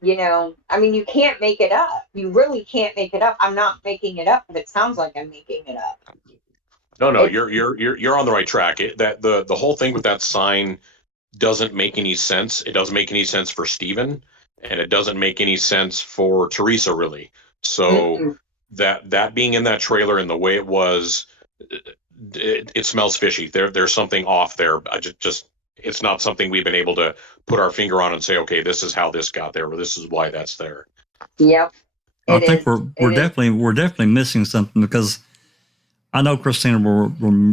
You can't make it up. You really can't make it up. I'm not making it up, but it sounds like I'm making it up. No, you're on the right track. The whole thing with that sign doesn't make any sense. It doesn't make any sense for Stephen, and it doesn't make any sense for Teresa, really. So that being in that trailer and the way it was, it smells fishy. There's something off there. It's not something we've been able to put our finger on and say, okay, this is how this got there, or this is why that's there. Yep. I think we're definitely missing something, because I know Christina will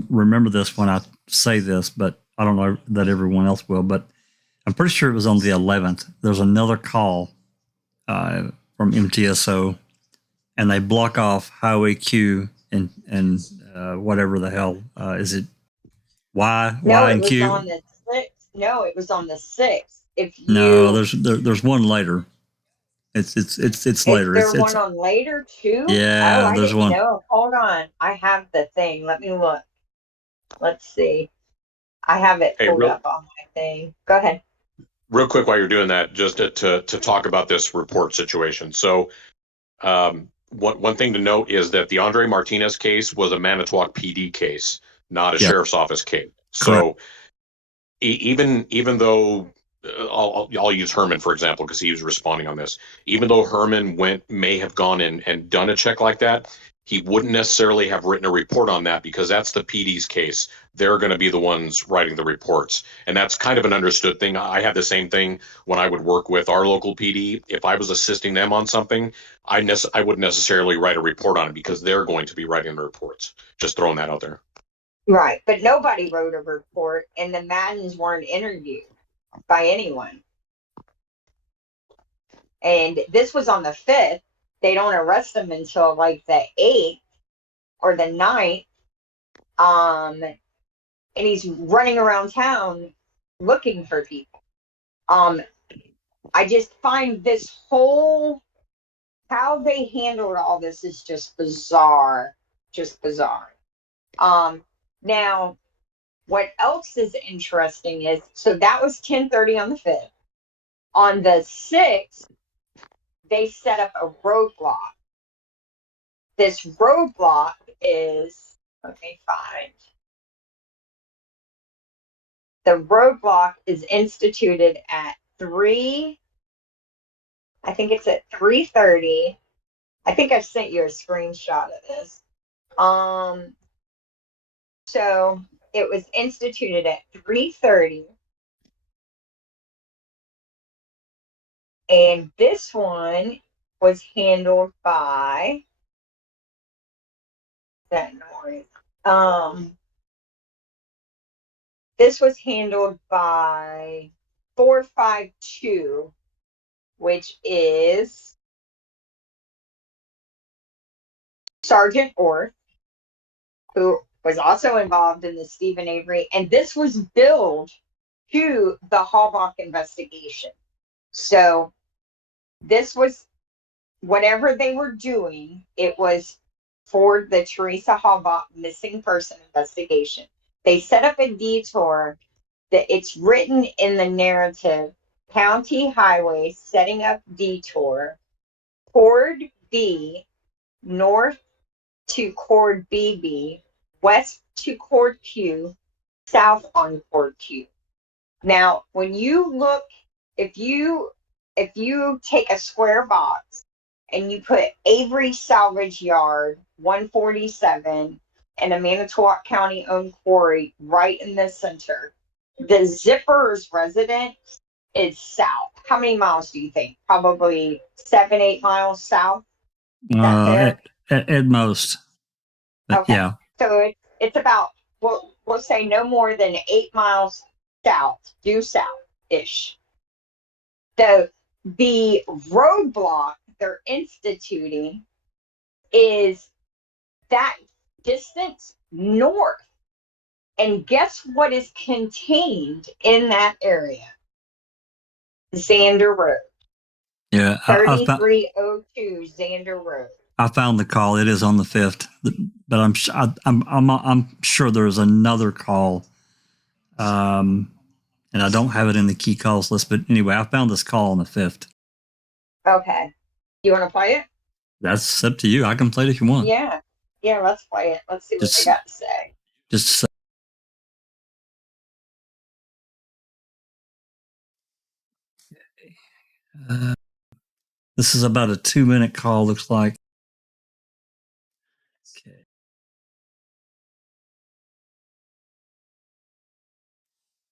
remember this when I say this, but I don't know that everyone else will. But I'm pretty sure it was on the 11th. There's another call from MTSO, and they block off Highway Q and whatever the hell is it? Y and Q? On the 6th. No, it was on the 6th. If you no, there's one later. It's later. Is there one on later too? Yeah, there's one. No, hold on. I have the thing. Let me look. Let's see. I have it pulled up on my thing. Go ahead. Real quick, while you're doing that, just to talk about this report situation. So, one thing to note is that the Andre Martinez case was a Manitowoc PD case, not a sheriff's office case. So, even though I'll use Herman for example because he was responding on this. Even though Herman may have gone in and done a check like that, he wouldn't necessarily have written a report on that because that's the PD's case. They're going to be the ones writing the reports, and that's kind of an understood thing. I had the same thing when I would work with our local PD. If I was assisting them on something, I wouldn't necessarily write a report on it because they're going to be writing the reports. Just throwing that out there. Right, but nobody wrote a report, and the Maddens weren't interviewed by anyone. And this was on the 5th. They don't arrest them until like the 8th or the 9th. And he's running around town looking for people. I just find this whole, how they handled all this is just bizarre. Just bizarre. Now, what else is interesting is, so that was 10:30 on the 5th. On the 6th, they set up a roadblock. This roadblock is, let me find. The roadblock is instituted at 3, I think it's at 3:30. I think I sent you a screenshot of this. So it was instituted at 3:30. And this one was handled by that noise. This was handled by 452, which is Sergeant Orth, who was also involved in the Stephen Avery, and this was billed to the Halbach investigation. So this was whatever they were doing, it was for the Teresa Halbach missing person investigation. They set up a detour that it's written in the narrative, county highway setting up detour, Chord B, north to Chord BB, west to Chord Q, south on Chord Q. Now, when you look, if you take a square box and you put Avery Salvage Yard 147 and a Manitowoc County owned quarry right in the center, the Zippers residence is south. How many miles do you think? Probably 7-8 miles south. At most. Okay. Yeah. So it's about, we'll say no more than 8 miles south, due south-ish. The roadblock they're instituting is that distance north. And guess what is contained in that area? Xander Road. Yeah. 3302 Xander Road. I found the call. It is on the 5th, but I'm sure there's another call. And I don't have it in the key calls list, but anyway, I found this call on the 5th. Okay. You want to play it? That's up to you. I can play it if you want. Yeah. Yeah, let's play it. Let's see what they got to say. Just this is about a 2-minute call, looks like. Okay.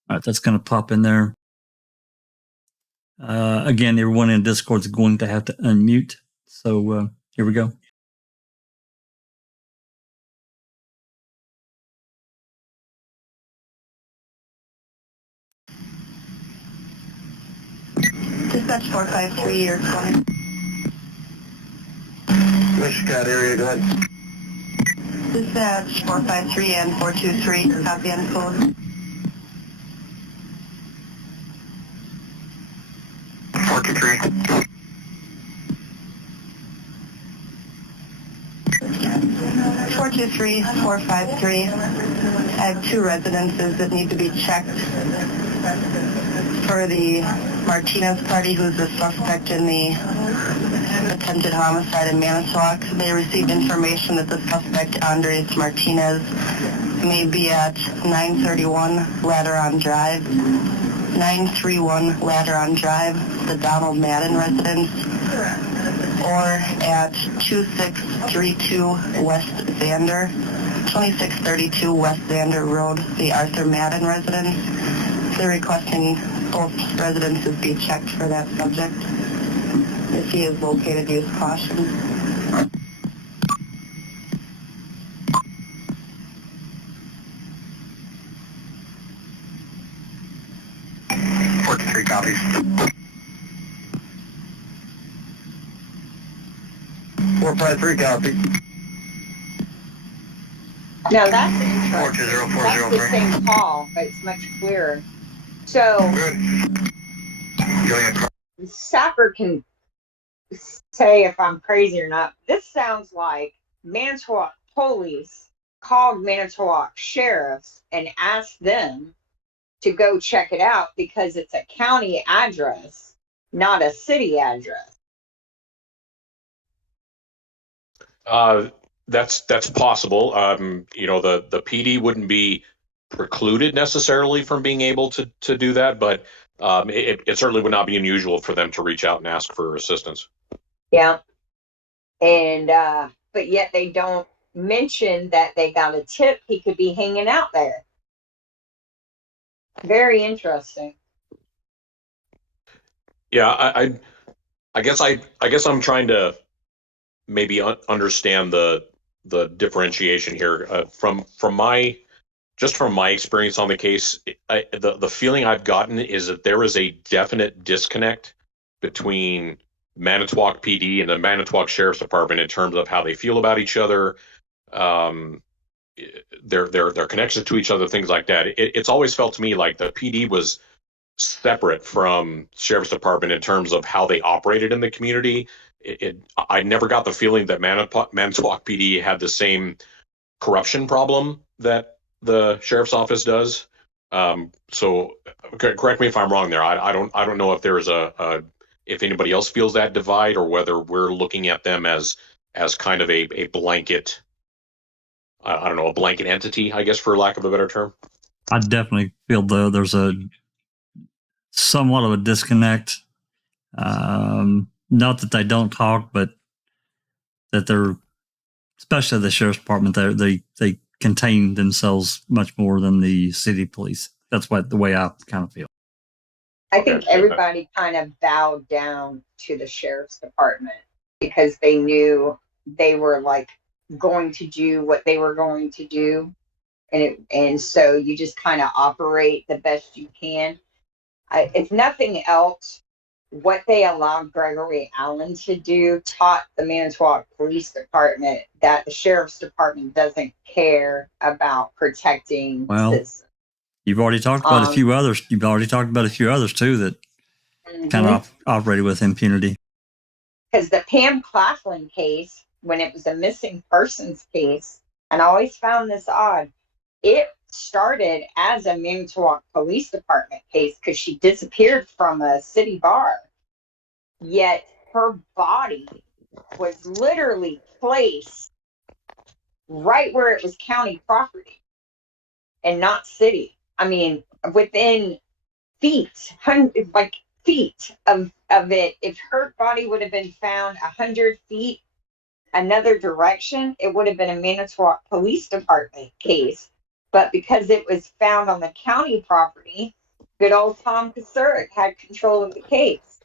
All right, that's going to pop in there. Again, everyone in Discord is going to have to unmute. So here we go. Dispatch 453, you're calling. Scott area, go ahead. Dispatch 453 and 423, copy on code. 423. 423, 453. I have 2 residences that need to be checked for the Martinez party, who's the suspect in the attempted homicide in Manitowoc. They received information that the suspect, Andres Martinez, may be at 931 Ladderon Drive, 931 Ladderon Drive, the Donald Madden residence, or at 2632 West Xander, 2632 West Xander Road, the Arthur Madden residence. They're requesting both residences be checked for that subject. If he is located, use caution. Three copies. 453 copy. Now that's interesting. 420, That's the same call, but it's much clearer. So, Sapper can say if I'm crazy or not. This sounds like Manitowoc police called Manitowoc sheriffs and asked them to go check it out because it's a county address, not a city address. That's possible. The PD wouldn't be precluded necessarily from being able to do that, but it certainly would not be unusual for them to reach out and ask for assistance. Yeah. And but yet they don't mention that they got a tip he could be hanging out there. Very interesting. Yeah, I guess I'm trying to maybe understand the differentiation here from my experience on the case. The feeling I've gotten is that there is a definite disconnect between Manitowoc PD and the Manitowoc Sheriff's Department in terms of how they feel about each other, their connections to each other, things like that. It's always felt to me like the PD was separate from Sheriff's Department in terms of how they operated in the community. I never got the feeling that Manitowoc PD had the same corruption problem that the sheriff's office does. So correct me if I'm wrong there. I don't know if there's if anybody else feels that divide or whether we're looking at them as kind of a blanket, I don't know, a blanket entity, I guess, for lack of a better term. I definitely feel there's a somewhat of a disconnect. Not that they don't talk, but that they're, especially the sheriff's department, they contain themselves much more than the city police. That's the way I kind of feel. I think everybody kind of bowed down to the sheriff's department because they knew they were like going to do what they were going to do. And so you just kind of operate the best you can. If nothing else, what they allowed Gregory Allen to do taught the Manitowoc Police Department that the Sheriff's Department doesn't care about protecting citizens. You've already talked about a few others. You've already talked about a few others too that kind of operated with impunity. Because the Pam Claflin case, when it was a missing persons case, and I always found this odd, it started as a Manitowoc Police Department case because she disappeared from a city bar. Yet her body was literally placed right where it was county property and not city. I mean, within feet, feet of it. If her body would have been found 100 feet another direction, it would have been a Manitowoc Police Department case. But because it was found on the county property, good old Tom Kasurik had control of the case.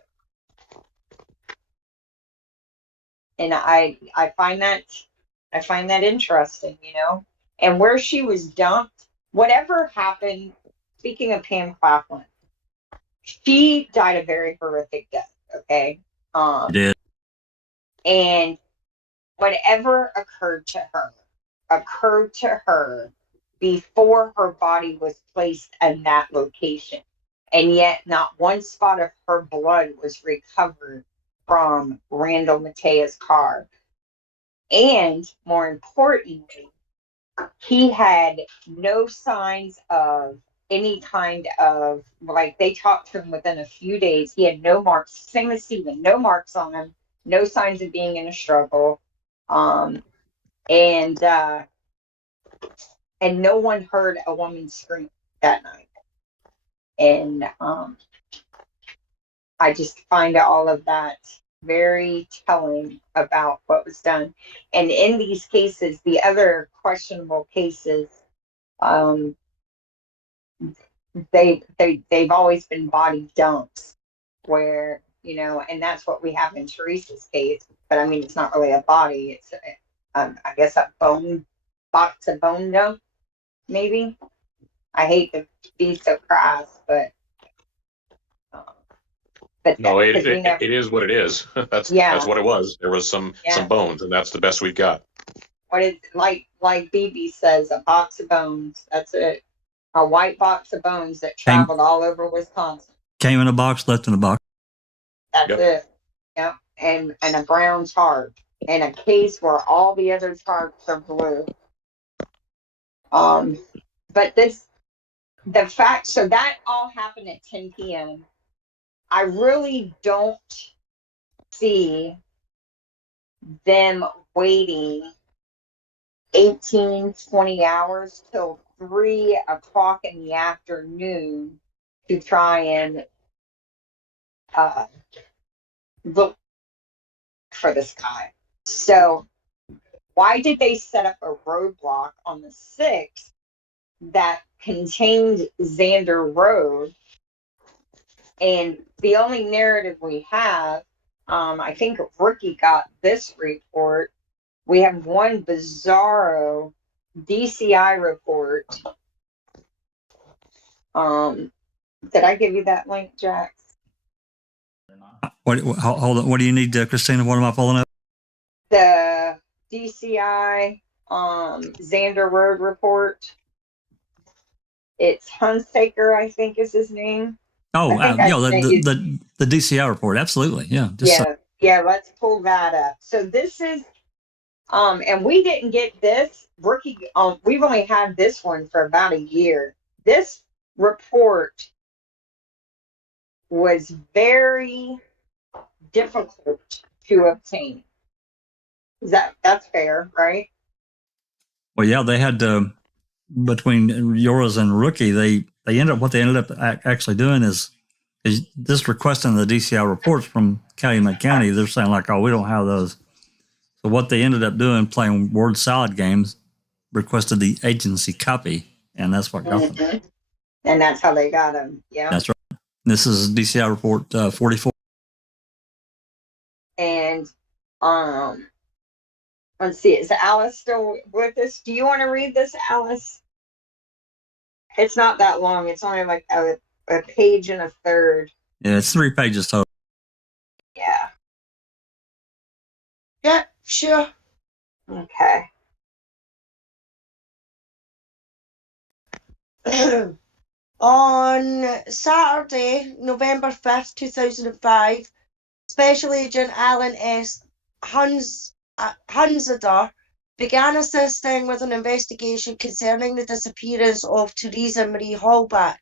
And I find that interesting, you know. And where she was dumped, whatever happened, speaking of Pam Claflin, she died a very horrific death. Okay. It did. And whatever occurred to her before her body was placed in that location. And yet not one spot of her blood was recovered from Randall Matea's car. And more importantly, he had no signs of any kind of, like, they talked to him within a few days. He had no marks, same as Steven, no marks on him, no signs of being in a struggle. And no one heard a woman scream that night. And I just find all of that very telling about what was done. And in these cases, the other questionable cases, they've always been body dumps where, you know, and that's what we have in Teresa's case. But I mean, it's not really a body. It's, I guess, a box of bone dump, maybe. I hate to be so crass, but no, it is what it is. That's what it was. There was some bones, and that's the best we've got. What is, like BB says, a box of bones. That's it. A white box of bones that traveled all over Wisconsin. Came in a box, left in a box. That's it. Yep. And a brown chart. And a case where all the other charts are blue. But the fact, so that all happened at 10 p.m. I really don't see them waiting 18, 20 hours till 3 o'clock in the afternoon to try and look for this guy. So why did they set up a roadblock on the 6th that contained Xander Road? And the only narrative we have, I think Ricky got this report. We have one bizarro DCI report. Did I give you that link, Jax? Hold on. What do you need, Christina? What am I pulling up? The DCI Xander Road report. It's Hunsaker, I think is his name. Oh, the DCI report. Absolutely. Yeah. Let's pull that up. So this is, and we didn't get this. Rookie, we've only had this one for about a year. This report was very difficult to obtain. That's fair, right? Well, yeah, they had between yours and Rookie, they ended up actually doing is just requesting the DCI reports from Calumet County. They're saying like, oh, we don't have those. So what they ended up doing, playing word salad games, requested the agency copy, and that's what got them. And that's how they got them. Yeah, that's right. This is DCI report 44. And let's see, is Alice still with us? Do you want to read this, Alice? It's not that long. It's only like a page and a third. Yeah, it's 3 pages total. Yeah. Yeah, sure. Okay. On Saturday, November 5th, 2005, Special Agent Alan S. Hunsader began assisting with an investigation concerning the disappearance of Teresa Marie Hallback.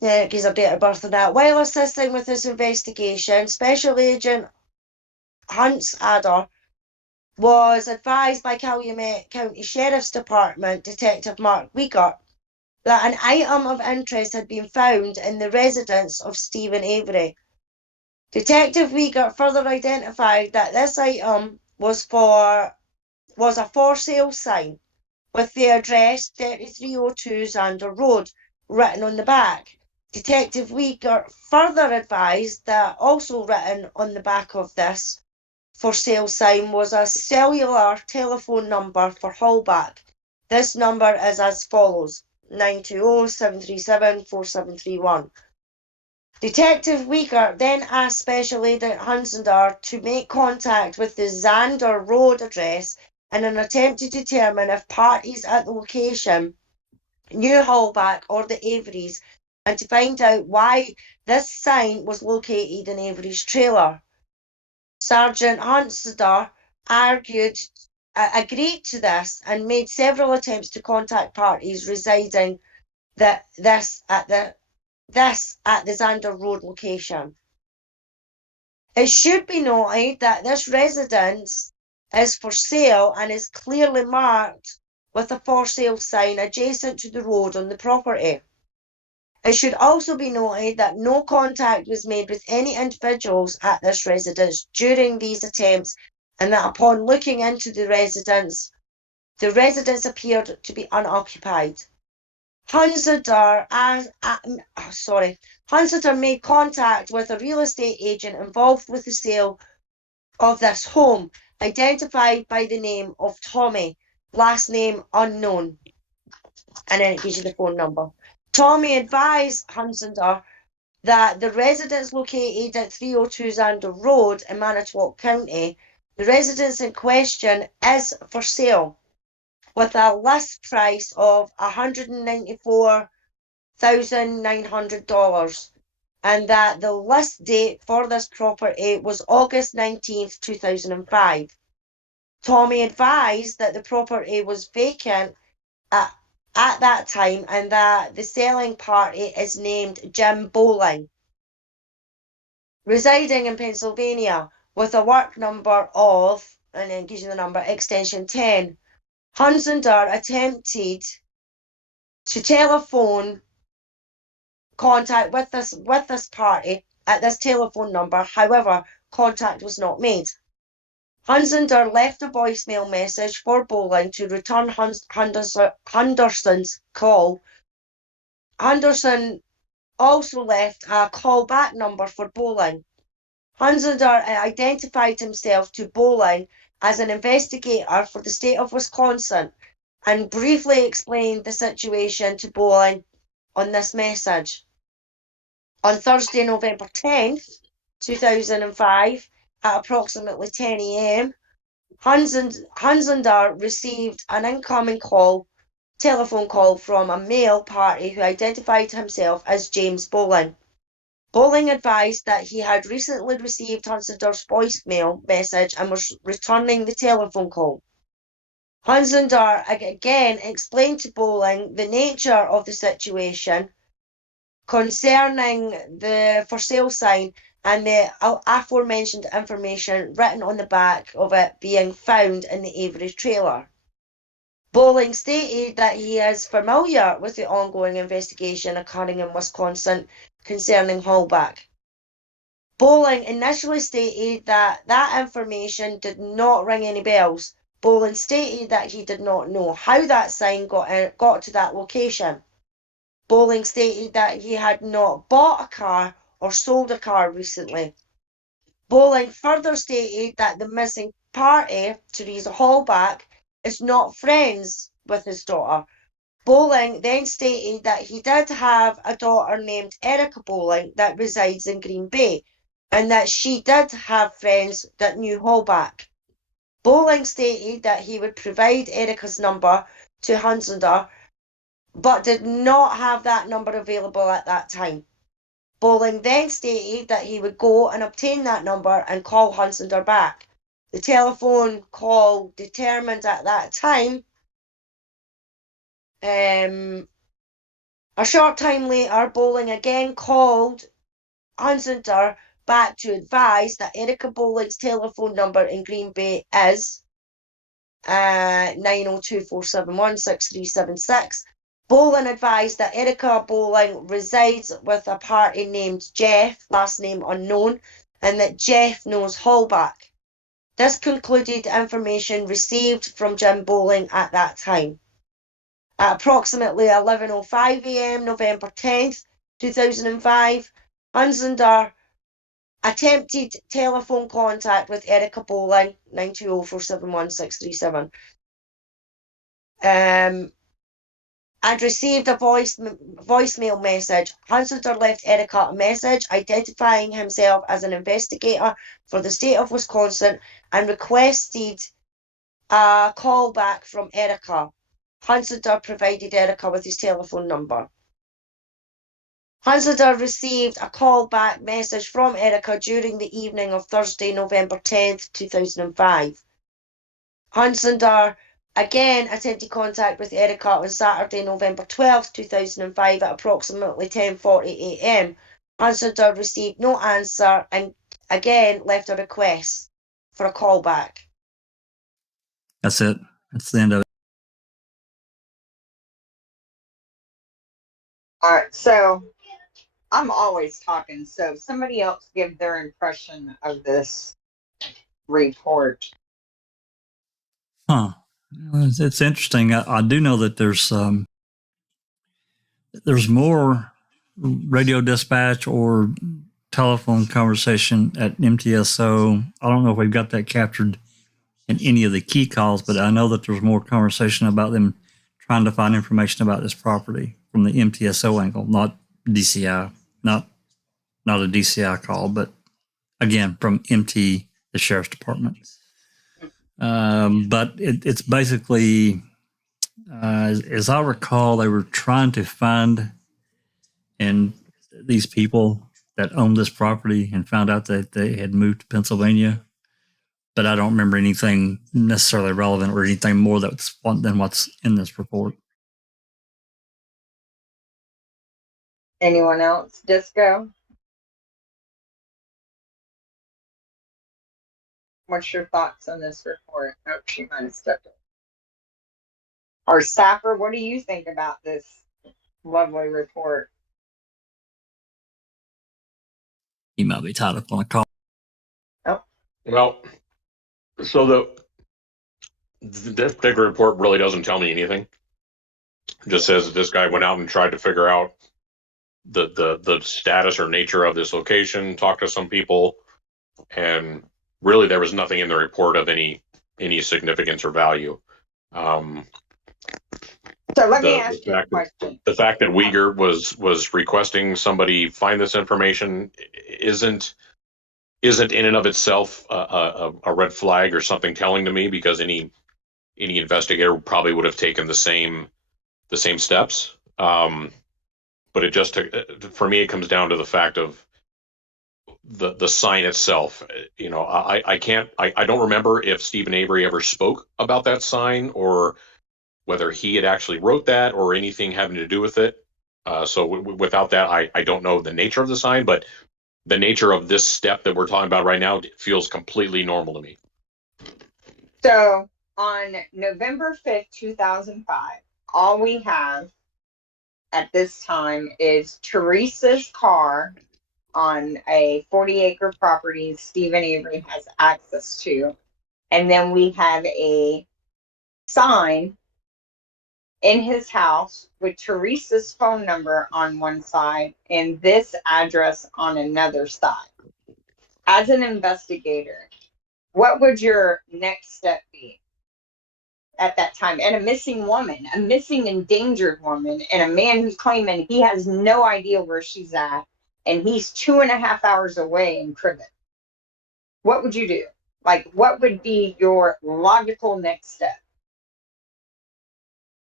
Gives her date of birth and that. While assisting with this investigation, Special Agent Hunsader was advised by Calumet County Sheriff's Department Detective Mark Wiegert that an item of interest had been found in the residence of Stephen Avery. Detective Wiegert further identified that this item was a for sale sign with the address 3302 Xander Road written on the back. Detective Wiegert further advised that also written on the back of this for sale sign was a cellular telephone number for Hallback. This number is as follows: 920-737-4731. Detective Weaker then asked Special Agent Hunsander to make contact with the Xander Road address in an attempt to determine if parties at the location knew Hallback or the Averys, and to find out why this sign was located in Avery's trailer. Sergeant Hunsander agreed to this and made several attempts to contact parties residing at the Xander Road location. It should be noted that this residence is for sale and is clearly marked with a for sale sign adjacent to the road on the property. It should also be noted that no contact was made with any individuals at this residence during these attempts, and that upon looking into the residence appeared to be unoccupied. Hunsander made contact with a real estate agent involved with the sale of this home, identified by the name of Tommy, last name unknown, and then it gives you the phone number. Tommy advised Hunsander that the residence located at 302 Xander Road in Manitowoc County, the residence in question is for sale, with a list price of $194,900, and that the list date for this property was August 19th, 2005. Tommy advised that the property was vacant at that time and that the selling party is named Jim Bowling, residing in Pennsylvania, with a work number of, and then gives you the number, extension 10. Hunsander attempted to telephone contact with this party at this telephone number. However, contact was not made. Hunsander left a voicemail message for Bowling to return Henderson's call. Henderson also left a callback number for Bowling. Hunsander identified himself to Bowling as an investigator for the state of Wisconsin and briefly explained the situation to Bowling on this message. On Thursday, November 10th, 2005, at approximately 10 a.m., Hunsander received an incoming telephone call from a male party who identified himself as James Bowling. Bowling advised that he had recently received Hunsander's voicemail message and was returning the telephone call. Hunsander again explained to Bowling the nature of the situation concerning the for sale sign and the aforementioned information written on the back of it being found in the Avery trailer. Bowling stated that he is familiar with the ongoing investigation occurring in Wisconsin concerning Hallback. Bowling initially stated that information did not ring any bells. Bowling stated that he did not know how that sign got to that location. Bowling stated that he had not bought a car or sold a car recently. Bowling further stated that the missing party, Teresa Hallback, is not friends with his daughter. Bowling then stated that he did have a daughter named Erica Bowling that resides in Green Bay, and that she did have friends that knew Hallback. Bowling stated that he would provide Erica's number to Hunsander, but did not have that number available at that time. Bowling then stated that he would go and obtain that number and call Hunsander back. The telephone call determined at that time. A short time later, Bowling again called Hunsander back to advise that Erica Bowling's telephone number in Green Bay is 902-471-6376. Bowling advised that Erica Bowling resides with a party named Jeff, last name unknown, and that Jeff knows Hallback. This concluded information received from Jim Bowling at that time. At approximately 11:05 a.m. November 10th, 2005, Hunsander attempted telephone contact with Erica Bowling, 920-471-637. and received a voicemail message. Hunsunder left Erica a message identifying himself as an investigator for the state of Wisconsin and requested a call back from Erica. Hunsunder provided Erica with his telephone number. Hunsunder received a call back message from Erica during the evening of Thursday, November 10th, 2005. Hunsunder again attempted contact with Erica on Saturday, November 12th, 2005 at approximately 10:40 a.m. Hunsunder received no answer and again left a request for a call back. That's it. That's the end of it. All right, so I'm always talking, so somebody else give their impression of this report. Huh. It's interesting. I do know that there's more radio dispatch or telephone conversation at MTSO. I don't know if we've got that captured in any of the key calls, but I know that there's more conversation about them trying to find information about this property from the MTSO angle, not DCI, not a DCI call, but again, from MT, the Sheriff's Department. But it's basically, as I recall, they were trying to find and these people that owned this property and found out that they had moved to Pennsylvania. But I don't remember anything necessarily relevant or anything more than what's in this report. Anyone else? Disco? What's your thoughts on this report? Oh, she might have stepped in. Or Sapper, what do you think about this lovely report? He might be tied up on a call. Oh. Well, so this particular report really doesn't tell me anything. It just says that this guy went out and tried to figure out the status or nature of this location, talked to some people, and really there was nothing in the report of any significance or value. So let me ask you a question. The fact that Uyghur was requesting somebody find this information isn't in and of itself a red flag or something telling to me, because any investigator probably would have taken the same steps. But it just, for me, it comes down to the fact of the sign itself. You know, I don't remember if Stephen Avery ever spoke about that sign or whether he had actually wrote that or anything having to do with it. So without that, I don't know the nature of the sign, but the nature of this step that we're talking about right now feels completely normal to me. So on November 5th, 2005, all we have at this time is Teresa's car on a 40-acre property Stephen Avery has access to. And then we have a sign in his house with Teresa's phone number on one side and this address on another side. As an investigator, what would your next step be at that time? And a missing woman, a missing endangered woman, and a man who's claiming he has no idea where she's at, and he's 2.5 hours away in Cribbet. What would you do? Like, what would be your logical next step?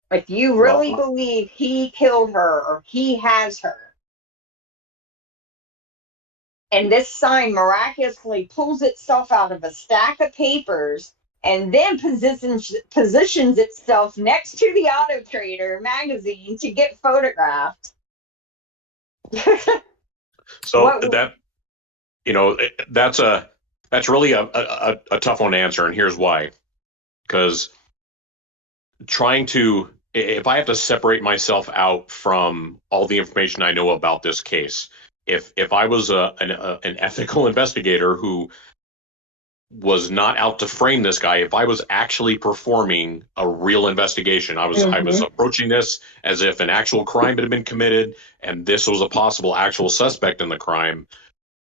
If you really believe he killed her or he has her, and this sign miraculously pulls itself out of a stack of papers and then positions itself next to the Auto Trader magazine to get photographed. So that's really a tough one to answer, and here's why. Because if I have to separate myself out from all the information I know about this case, if I was an ethical investigator who was not out to frame this guy, if I was actually performing a real investigation, I was approaching this as if an actual crime had been committed and this was a possible actual suspect in the crime,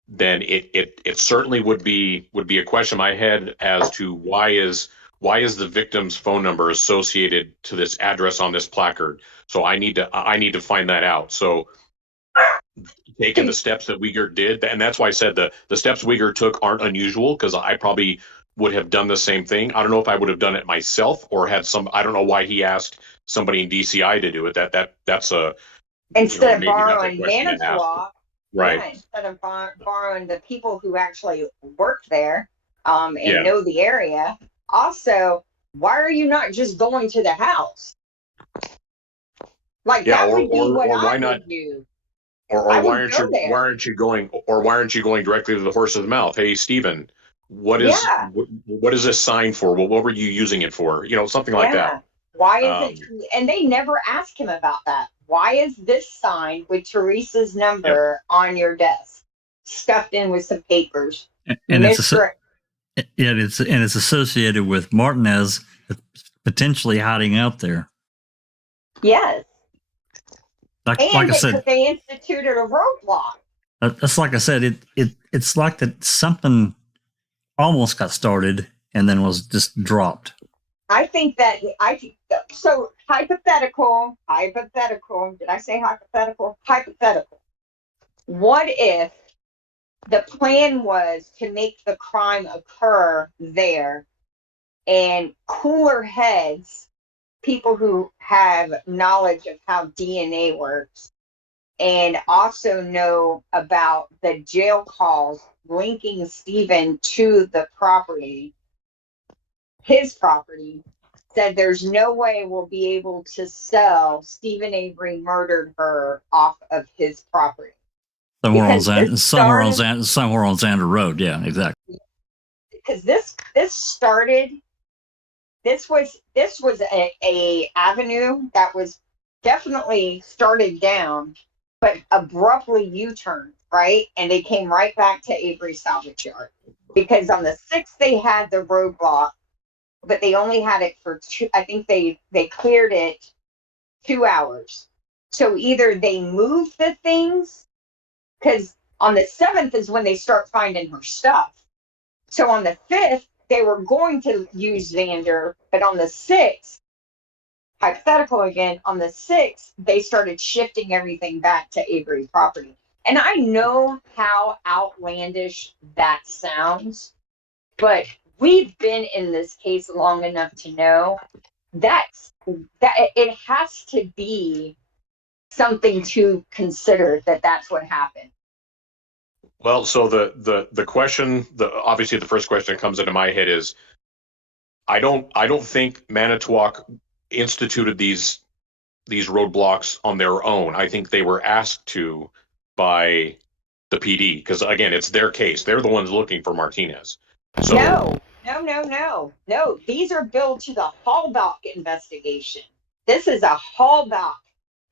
then it certainly would be a question in my head as to why is why is the victim's phone number associated to this address on this placard? So I need to find that out. So taking the steps that Uyghur did, and that's why I said the steps Uyghur took aren't unusual, because I probably would have done the same thing. I don't know if I would have done it myself or had I don't know why he asked somebody in DCI to do it. That's a instead of borrowing Manitowoc, right? Yeah, instead of borrowing the people who actually work there and know the area. Also, why are you not just going to the house? Like that would be what I would do. Or why aren't you going directly to the horse's mouth? Hey, Stephen, what is this sign for? Well, what were you using it for? Something like that. Why is it? And they never ask him about that. Why is this sign with Teresa's number on your desk, stuffed in with some papers? And it's associated with Martinez potentially hiding out there. Yes. Like I said, they instituted a roadblock. That's like I said. It's like that something almost got started and then was just dropped. I think so. Hypothetical. Did I say hypothetical? Hypothetical. What if the plan was to make the crime occur there, and cooler heads, people who have knowledge of how DNA works and also know about the jail calls linking Stephen to the property, his property, said there's no way we'll be able to sell Stephen Avery murdered her off of his property. Somewhere on Xander Road. Yeah, exactly. Because this was a avenue that was definitely started down, but abruptly U-turned, right? And they came right back to Avery Salvage Yard, because on the 6th they had the roadblock, but they only had it for I think they cleared it 2 hours. So either they moved the things, because on the 7th is when they start finding her stuff. So on the 5th, they were going to use Xander, but on the 6th, hypothetical again, on the 6th, they started shifting everything back to Avery property. And I know how outlandish that sounds, but we've been in this case long enough to know that it has to be something to consider, that's what happened. Well, so the question, obviously the first question that comes into my head is, I don't think Manitowoc instituted these roadblocks on their own. I think they were asked to by the PD, because again, it's their case. They're the ones looking for Martinez. So No. These are billed to the Hallbach investigation. This is a Hallbach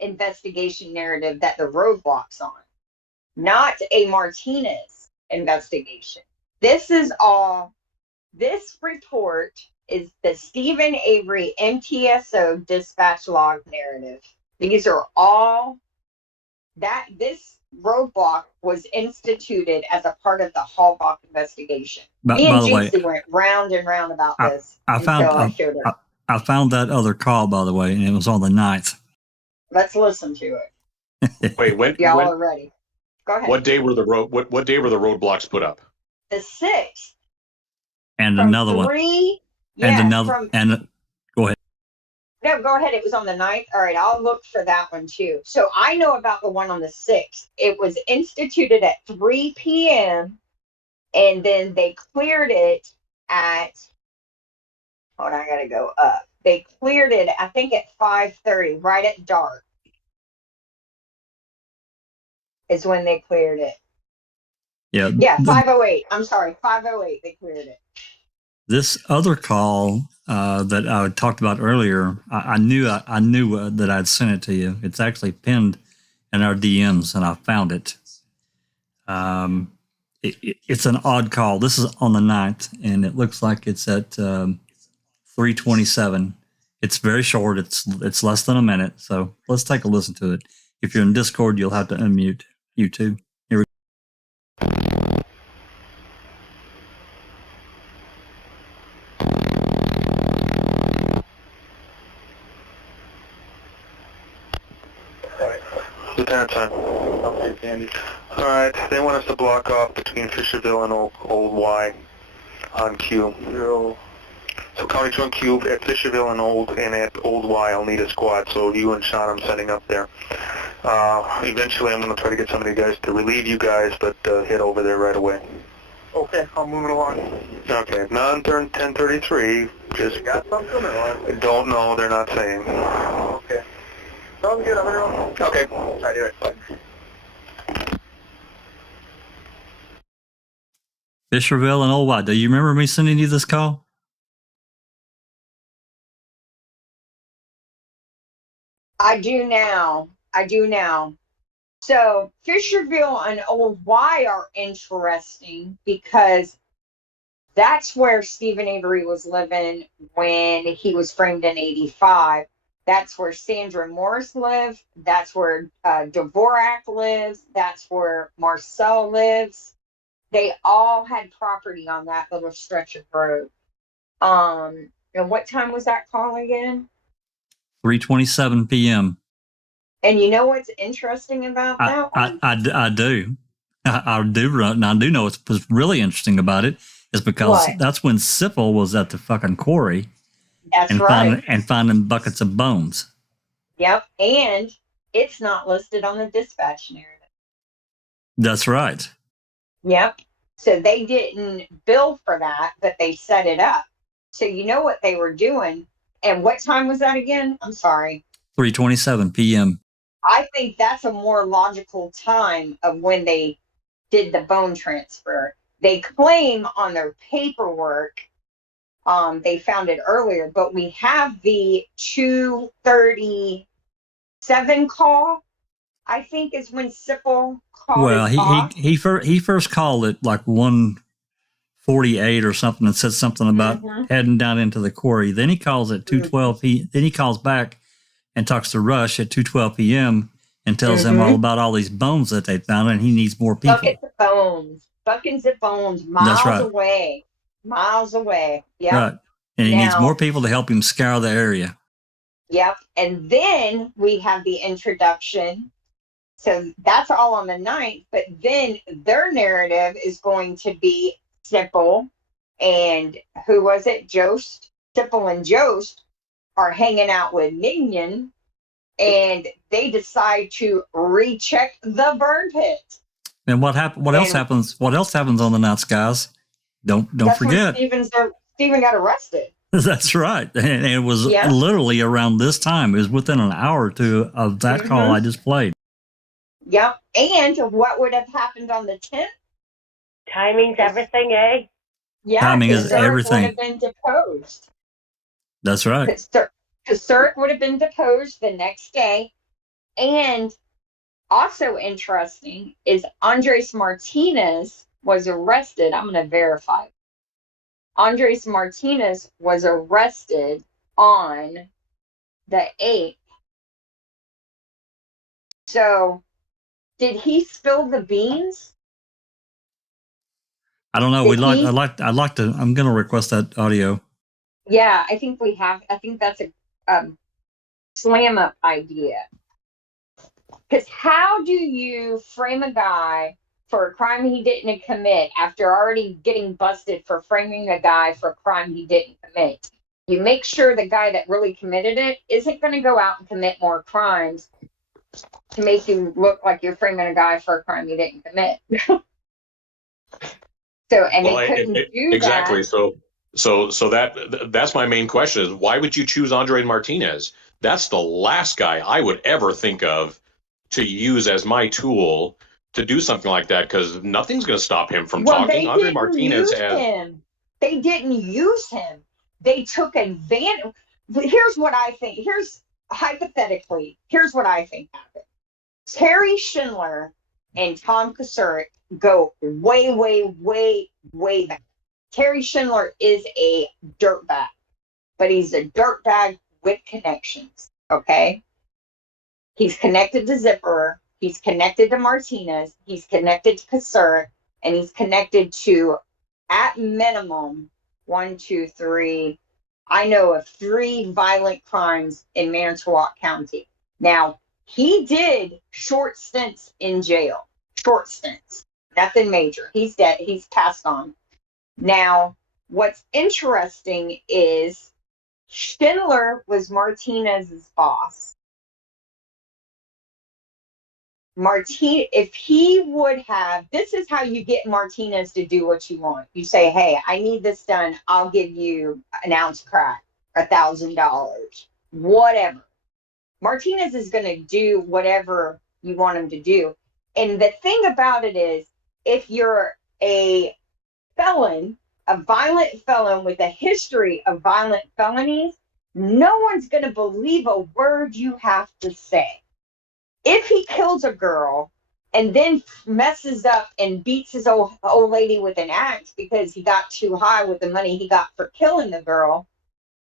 investigation narrative that the roadblocks on, not a Martinez investigation. This report is the Stephen Avery MTSO dispatch log narrative. These are all this roadblock was instituted as a part of the Hallbach investigation. Me and Jinxie went round and round about this. I found that other call, by the way, and it was on the 9th. Let's listen to it. Wait, when y'all are ready? Go ahead. What day were the roadblocks put up? The 6th. And another one. Go ahead. No, go ahead. It was on the 9th. All right, I'll look for that one too. So I know about the one on the 6th. It was instituted at 3 p.m. and then they cleared it at, hold on, I gotta go up. They cleared it, I think, at 5:30, right at dark is when they cleared it. Yeah, 5:08. I'm sorry, 5:08 they cleared it. This other call that I talked about earlier, I knew that I'd sent it to you. It's actually pinned in our DMs, and I found it. It's an odd call. This is on the 9th, and it looks like it's at 3:27. It's very short. It's less than a minute. So let's take a listen to it. If you're in Discord, you'll have to unmute YouTube. Here we go. Yeah, that's fine. Okay, Sandy. All right, they want us to block off between Fisherville and Old Y on Q. So County 2 and Q at Fisherville and at Old Y, I'll need a squad, so you and Sean I'm setting up there. Eventually I'm going to try to get some of you guys to relieve you guys, but head over there right away. Okay, I'll move it along. Okay, 10:33, just... You got something or what? Don't know, they're not saying. Okay. Sounds good, I'm going to Okay. try to do it. Bye. Fisherville and Old White. Do you remember me sending you this call? I do now. So Fisherville and Old Y are interesting because that's where Stephen Avery was living when he was framed in 85. That's where Sandra Morris lived. That's where Dvorak lives. That's where Marcel lives. They all had property on that little stretch of road. And what time was that call again? 3:27 p.m. And you know what's interesting about that one? I do. I do know what's really interesting about it is because that's when Sipple was at the fucking quarry. That's right. Finding buckets of bones. Yep. And it's not listed on the dispatch narrative. That's right. Yep. So they didn't bill for that, but they set it up. So you know what they were doing. And what time was that again? I'm sorry. 3:27 p.m. I think that's a more logical time of when they did the bone transfer. They claim on their paperwork they found it earlier, but we have the 2:37 call, I think is when Sipple called. Well, he first called it like 1:48 or something and said something about heading down into the quarry. Then he calls at 2:12 p.m. Then he calls back and talks to Rush at 2:12 p.m. and tells him all about all these bones that they found, and he needs more people. Buckets of bones, miles away. Yeah. Right. And he needs more people to help him scour the area. Yep. And then we have the introduction. So that's all on the 9th, but then their narrative is going to be Sipple and who was it? Jost. Sipple and Jost are hanging out with Minion, and they decide to recheck the burn pit. And what else happens? What else happens on the nights, guys? Don't forget. Stephen got arrested. That's right, and it was literally around this time. It was within an hour or two of that call I just played. Yep. And what would have happened on the 10th? Timing's everything, eh? Yeah, timing is everything. Would have been deposed. That's right. Because Sirk would have been deposed the next day. And also interesting is Andres Martinez was arrested. I'm going to verify. Andres Martinez was arrested on the 8th. So, did he spill the beans? I don't know. I'd like to. I'm going to request that audio. Yeah, I think we have. I think that's a slam up idea. Because how do you frame a guy for a crime he didn't commit after already getting busted for framing a guy for a crime he didn't commit? You make sure the guy that really committed it isn't going to go out and commit more crimes to make you look like you're framing a guy for a crime he didn't commit. So, and they couldn't do exactly. that. So that's my main question is why would you choose Andres Martinez? That's the last guy I would ever think of to use as my tool to do something like that, because nothing's going to stop him from talking. Andres Martinez They didn't use him. They took advantage. Here's what I think. Here's what I think happened. Terry Schindler and Tom Kasurek go way, way, way, way back. Terry Schindler is a dirtbag, but he's a dirtbag with connections, okay? He's connected to Zipperer, he's connected to Martinez, he's connected to Kasurek, and he's connected to, at minimum, 1, 2, 3, I know of 3 violent crimes in Manitowoc County. Now, He did short stints in jail. Short stints. Nothing major. He's dead. He's passed on. Now, what's interesting is Schindler was Martinez's boss. If he would have, this is how you get Martinez to do what you want. You say, hey, I need this done. I'll give you an ounce crack, $1,000, whatever. Martinez is going to do whatever you want him to do. And the thing about it is, if you're a felon, a violent felon with a history of violent felonies, no one's going to believe a word you have to say. If he kills a girl and then messes up and beats his old lady with an axe because he got too high with the money he got for killing the girl,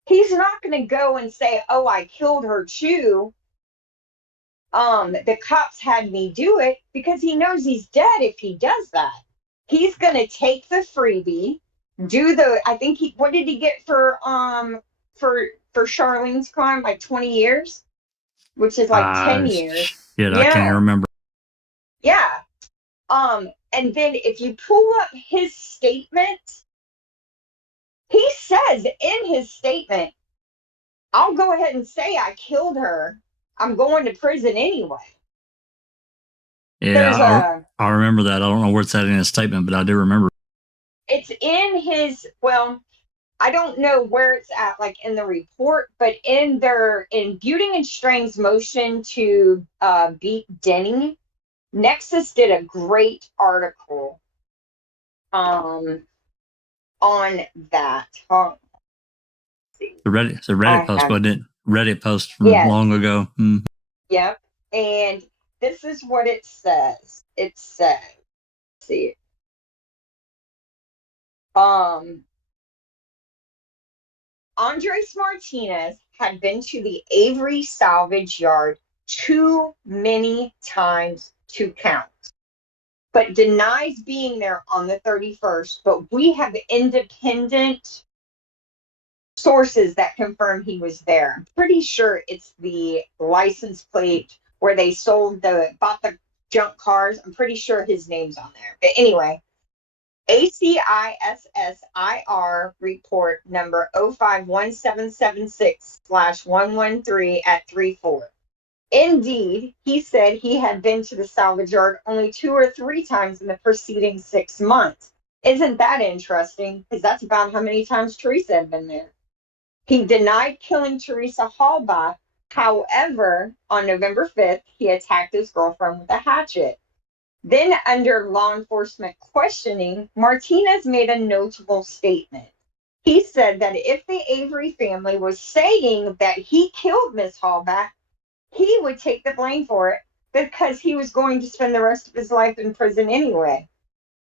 he's not going to go and say, oh, I killed her too. The cops had me do it, because he knows he's dead if he does that. He's going to take the freebie, I think what did he get for Charlene's crime? Like 20 years? Which is like 10 years. Yeah, I can't remember. Yeah. And then if you pull up his statement, he says in his statement, I'll go ahead and say I killed her. I'm going to prison anyway. Yeah, I remember that. I don't know where it's at in his statement, but I do remember. It's in his, I don't know where it's at, like in the report, but in Buting and Strang's motion to beat Denny, Nexus did a great article on that. It's a Reddit post, wasn't it? Reddit post from long ago. Mm. Yep. And this is what it says. It says, see it. Andres Martinez had been to the Avery salvage yard too many times to count, but denies being there on the 31st. But we have independent sources that confirm he was there. I'm pretty sure it's the license plate where they bought the junk cars. I'm pretty sure his name's on there. But anyway, ACISSIR report number 051776/113 at 34. Indeed, he said he had been to the salvage yard only 2 or 3 times in the preceding 6 months. Isn't that interesting? Because that's about how many times Teresa had been there. He denied killing Teresa Halbach. However, on November 5th, he attacked his girlfriend with a hatchet. Then, under law enforcement questioning, Martinez made a notable statement. He said that if the Avery family was saying that he killed Miss Halbach, he would take the blame for it because he was going to spend the rest of his life in prison anyway.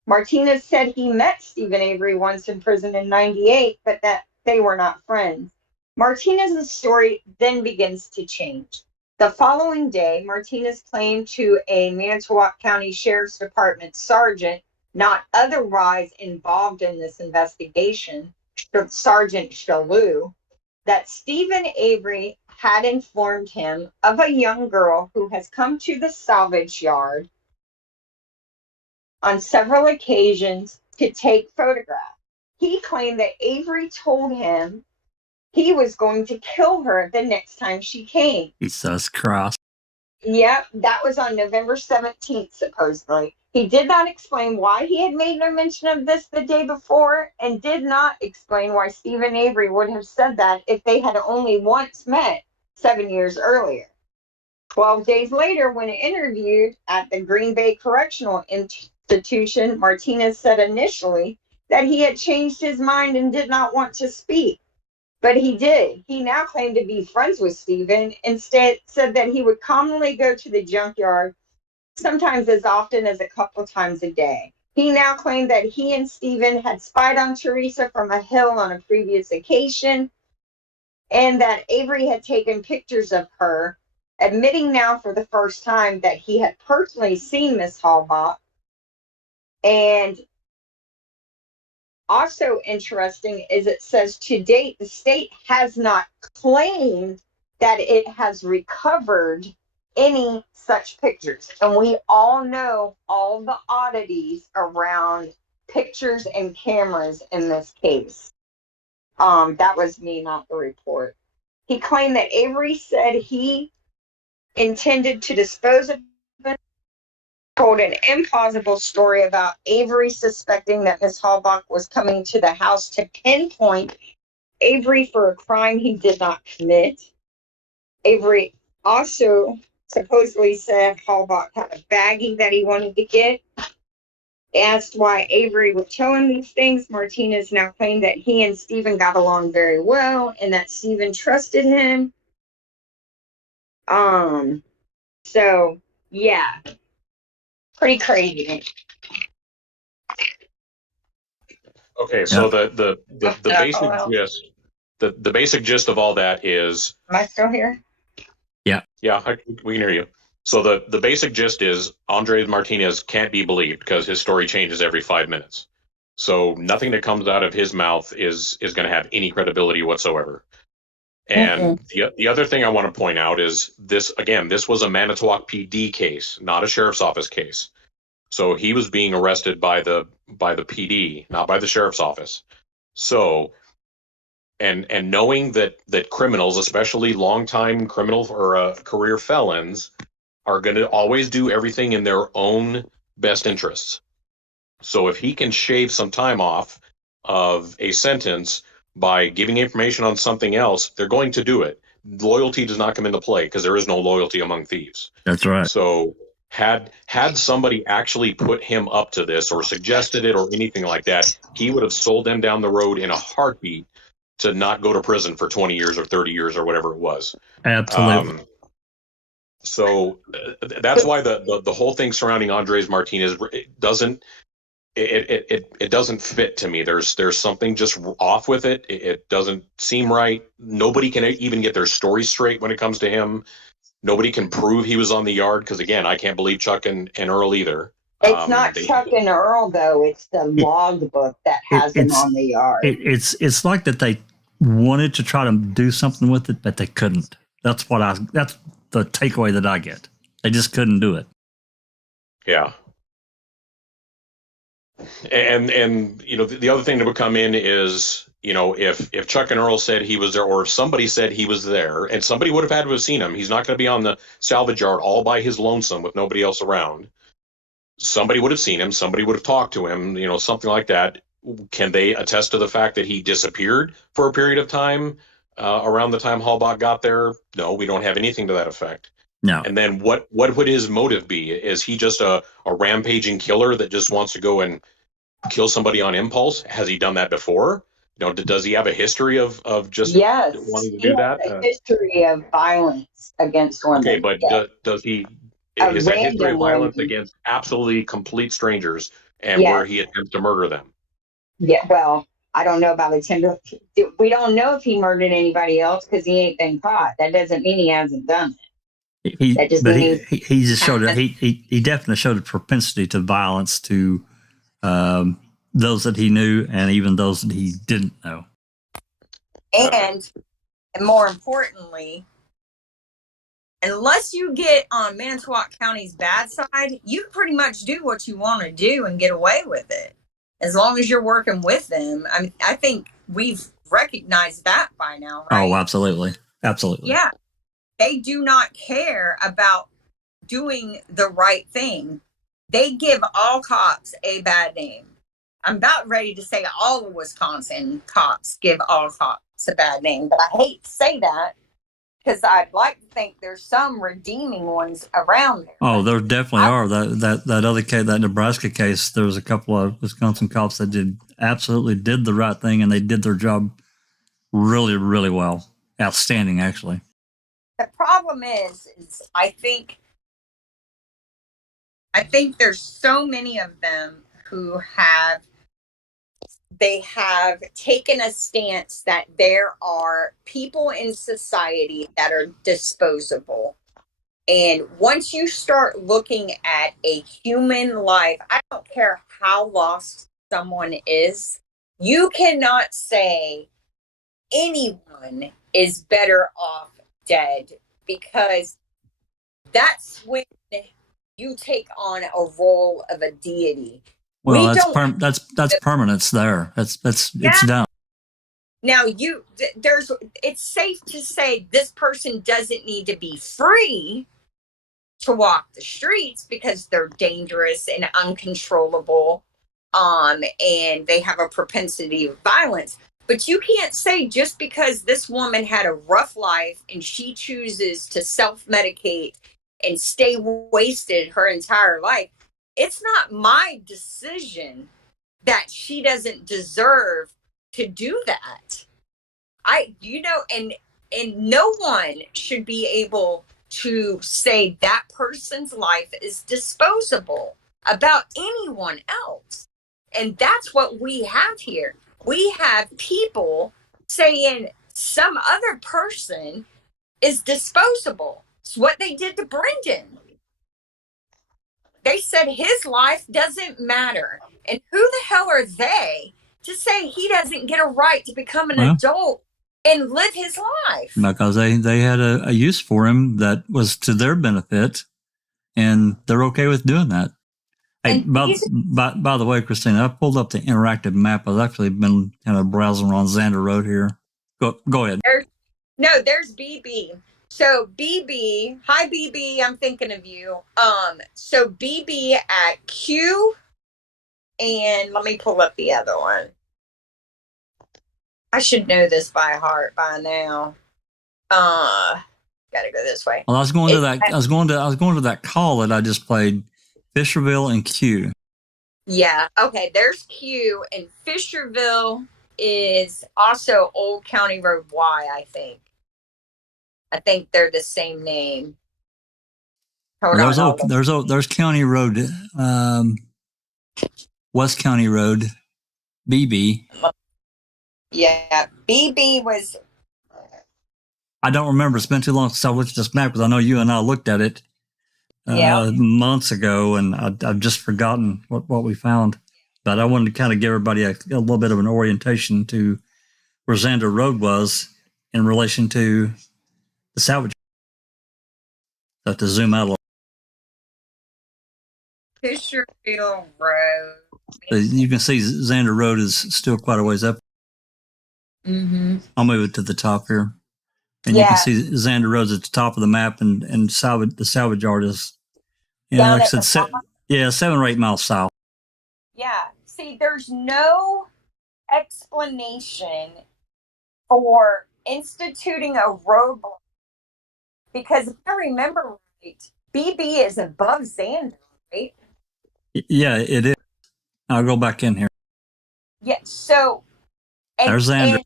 Martinez said he met Stephen Avery once in prison in '98, but that they were not friends. Martinez's story then begins to change. The following day, Martinez claimed to a Manitowoc County Sheriff's Department sergeant not otherwise involved in this investigation, Sergeant Shalou, that Stephen Avery had informed him of a young girl who has come to the salvage yard on several occasions to take photographs. He claimed that Avery told him he was going to kill her the next time she came. Jesus Christ. Yep, that was on November 17th, supposedly. He did not explain why he had made no mention of this the day before, and did not explain why Stephen Avery would have said that if they had only once met 7 years earlier. 12 days later, when interviewed at the Green Bay Correctional Institution, Martinez said initially that he had changed his mind and did not want to speak. But he did. He now claimed to be friends with Stephen. Instead, said that he would commonly go to the junkyard, sometimes as often as a couple times a day. He now claimed that he and Stephen had spied on Teresa from a hill on a previous occasion, and that Avery had taken pictures of her, admitting now for the first time that he had personally seen Miss Halbach. And also interesting is it says to date, the state has not claimed that it has recovered any such pictures. And we all know all the oddities around pictures and cameras in this case. That was me, not the report. He claimed that Avery said he intended to dispose of him, told an implausible story about Avery suspecting that Miss Halbach was coming to the house to pinpoint Avery for a crime he did not commit. Avery also supposedly said Halbach had a baggie that he wanted to get. Asked why Avery would tell him these things, Martinez now claimed that he and Stephen got along very well and that Stephen trusted him. So yeah, pretty crazy. Okay, so the basic gist, the basic gist of all that is. Am I still here? Yeah, we can hear you. So the basic gist is Andres Martinez can't be believed because his story changes every 5 minutes. So nothing that comes out of his mouth is going to have any credibility whatsoever. And the other thing I want to point out is this was a Manitowoc PD case, not a sheriff's office case. So he was being arrested by the PD, not by the sheriff's office. So and knowing that criminals, especially longtime criminal or career felons, are going to always do everything in their own best interests. So if he can shave some time off of a sentence by giving information on something else, they're going to do it. Loyalty does not come into play because there is no loyalty among thieves. That's right. So had somebody actually put him up to this or suggested it or anything like that, he would have sold them down the road in a heartbeat to not go to prison for 20 years or 30 years or whatever it was. Absolutely. So that's why the whole thing surrounding Andres Martinez doesn't fit to me. There's something just off with it. It doesn't seem right. Nobody can even get their story straight when it comes to him. Nobody can prove he was on the yard because, again, I can't believe Chuck and Earl either. It's not Chuck and Earl, though. It's the logbook that has him on the yard. It's like that they wanted to try to do something with it, but they couldn't. That's the takeaway that I get. They just couldn't do it. Yeah. And the other thing that would come in is, if Chuck and Earl said he was there, or if somebody said he was there, and somebody would have had to have seen him, he's not going to be on the salvage yard all by his lonesome with nobody else around. Somebody would have seen him, somebody would have talked to him, something like that. Can they attest to the fact that he disappeared for a period of time around the time Halbach got there? No, we don't have anything to that effect. No. And then what would his motive be? Is he just a rampaging killer that just wants to go and kill somebody on impulse? Has he done that before? Does he have a history of just wanting to do that? A history of violence against women. Okay, but does he? Is that history of violence against absolutely complete strangers and where he attempts to murder them? Yeah, well, I don't know about attempt. We don't know if he murdered anybody else because he ain't been caught. That doesn't mean he hasn't done it. He just showed it. He definitely showed a propensity to violence to those that he knew and even those that he didn't know. And more importantly, unless you get on Manitowoc County's bad side, you can pretty much do what you want to do and get away with it, as long as you're working with them. I mean, I think we've recognized that by now, right? Oh, absolutely. Yeah. They do not care about doing the right thing. They give all cops a bad name. I'm about ready to say all of Wisconsin cops give all cops a bad name, but I hate to say that because I'd like to think there's some redeeming ones around there. Oh, there definitely are. That other case, that Nebraska case, there was a couple of Wisconsin cops that absolutely did the right thing, and they did their job really, really well. Outstanding, actually. The problem is I think there's so many of them who have taken a stance that there are people in society that are disposable. And once you start looking at a human life, I don't care how lost someone is, you cannot say anyone is better off dead, because that's when you take on a role of a deity. Well, that's permanence there. It's done. Now it's safe to say this person doesn't need to be free to walk the streets because they're dangerous and uncontrollable, and they have a propensity of violence. But you can't say just because this woman had a rough life and she chooses to self-medicate and stay wasted her entire life, it's not my decision that she doesn't deserve to do that. And no one should be able to say that person's life is disposable about anyone else. And that's what we have here. We have people saying some other person is disposable. It's what they did to Brendan. They said his life doesn't matter. And who the hell are they to say he doesn't get a right to become an adult and live his life? Because they had a use for him that was to their benefit, and they're okay with doing that. Hey, by the way, Christina, I pulled up the interactive map. I've actually been kind of browsing on Xander Road here. Go ahead. There's BB. So BB, hi BB, I'm thinking of you. So BB at Q, and let me pull up the other one. I should know this by heart by now. Gotta go this way. Well, I was going to that call that I just played, Fisherville and Q. Yeah. Okay. There's Q, and Fisherville is also Old County Road Y. I think they're the same name. There's County Road, West County Road, BB. Yeah, BB was. I don't remember. It's been too long since I looked at this map, because I know you and I looked at it months ago, and I've just forgotten what we found. But I wanted to kind of give everybody a little bit of an orientation to where Xander Road was in relation to the salvage. I have to zoom out a little. Fisherville Road. So you can see Xander Road is still quite a ways up. Mm-hmm. I'll move it to the top here. And you can see Xander Road's at the top of the map, and the salvage yard is, like I said, 7 or 8 miles south. Yeah. See, there's no explanation for instituting a roadblock, because if I remember right, BB is above Xander, right? Yeah, it is. I'll go back in here. Yeah. So there's Xander.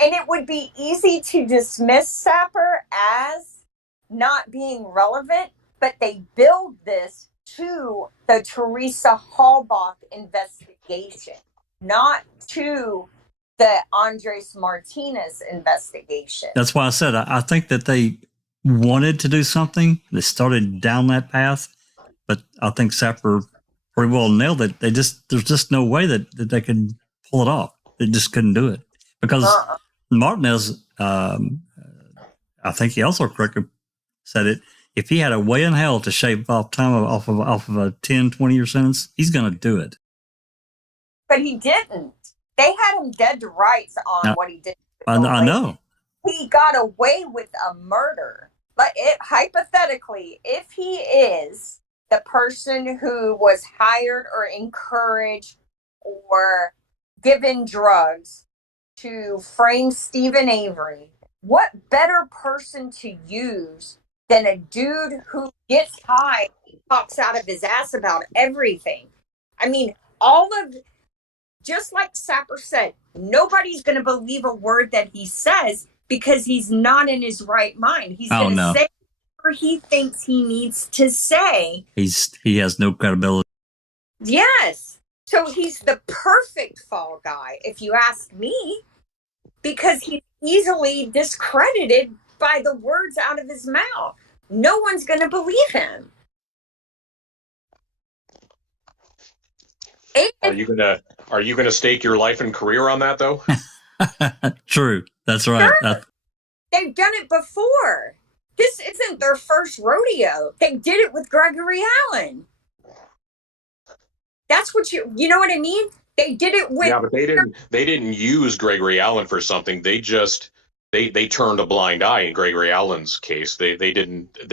And it would be easy to dismiss Sapper as not being relevant, but they build this to the Teresa Hallbach investigation, not to the Andres Martinez investigation. That's why I said I think that they wanted to do something. They started down that path, but I think Sapper pretty well nailed it. There's just no way that they could pull it off. They just couldn't do it, because Martinez, I think he also correctly said it. If he had a way in hell to shave off time off of a 10, 20-year sentence, he's going to do it. But he didn't. They had him dead to rights on what he did. I know. He got away with a murder. But hypothetically, if he is the person who was hired or encouraged or given drugs to frame Stephen Avery, what better person to use than a dude who gets high and talks out of his ass about everything? I mean, just like Sapper said, nobody's going to believe a word that he says because he's not in his right mind. He's going to say whatever he thinks he needs to say. He has no credibility. Yes. So he's the perfect fall guy, if you ask me, because he's easily discredited by the words out of his mouth. No one's going to believe him. Are you gonna stake your life and career on that, though? True. That's right. Sure. They've done it before. This isn't their first rodeo. They did it with Gregory Allen. That's what you know what I mean? They did it with. Yeah, but they didn't use Gregory Allen for something. They just they turned a blind eye in Gregory Allen's case. They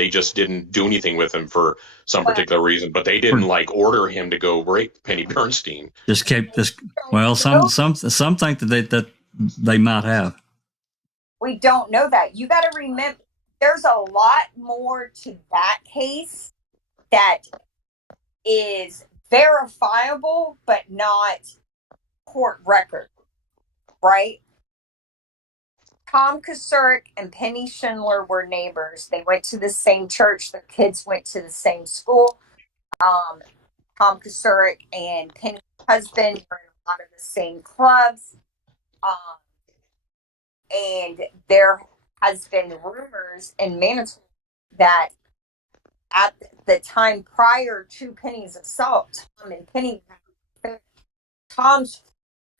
just didn't do anything with him for some particular reason, but they didn't like order him to go rape Penny Bernstein. Just kept this. Well, some think that they might have. We don't know that. You got to remember, there's a lot more to that case that is verifiable, but not court record, right? Tom Kasurik and Penny Schindler were neighbors. They went to the same church. Their kids went to the same school. Tom Kasurik and Penny's husband were in a lot of the same clubs. And there has been rumors in Manitowoc that at the time prior to Penny's assault, Tom and Penny, Tom's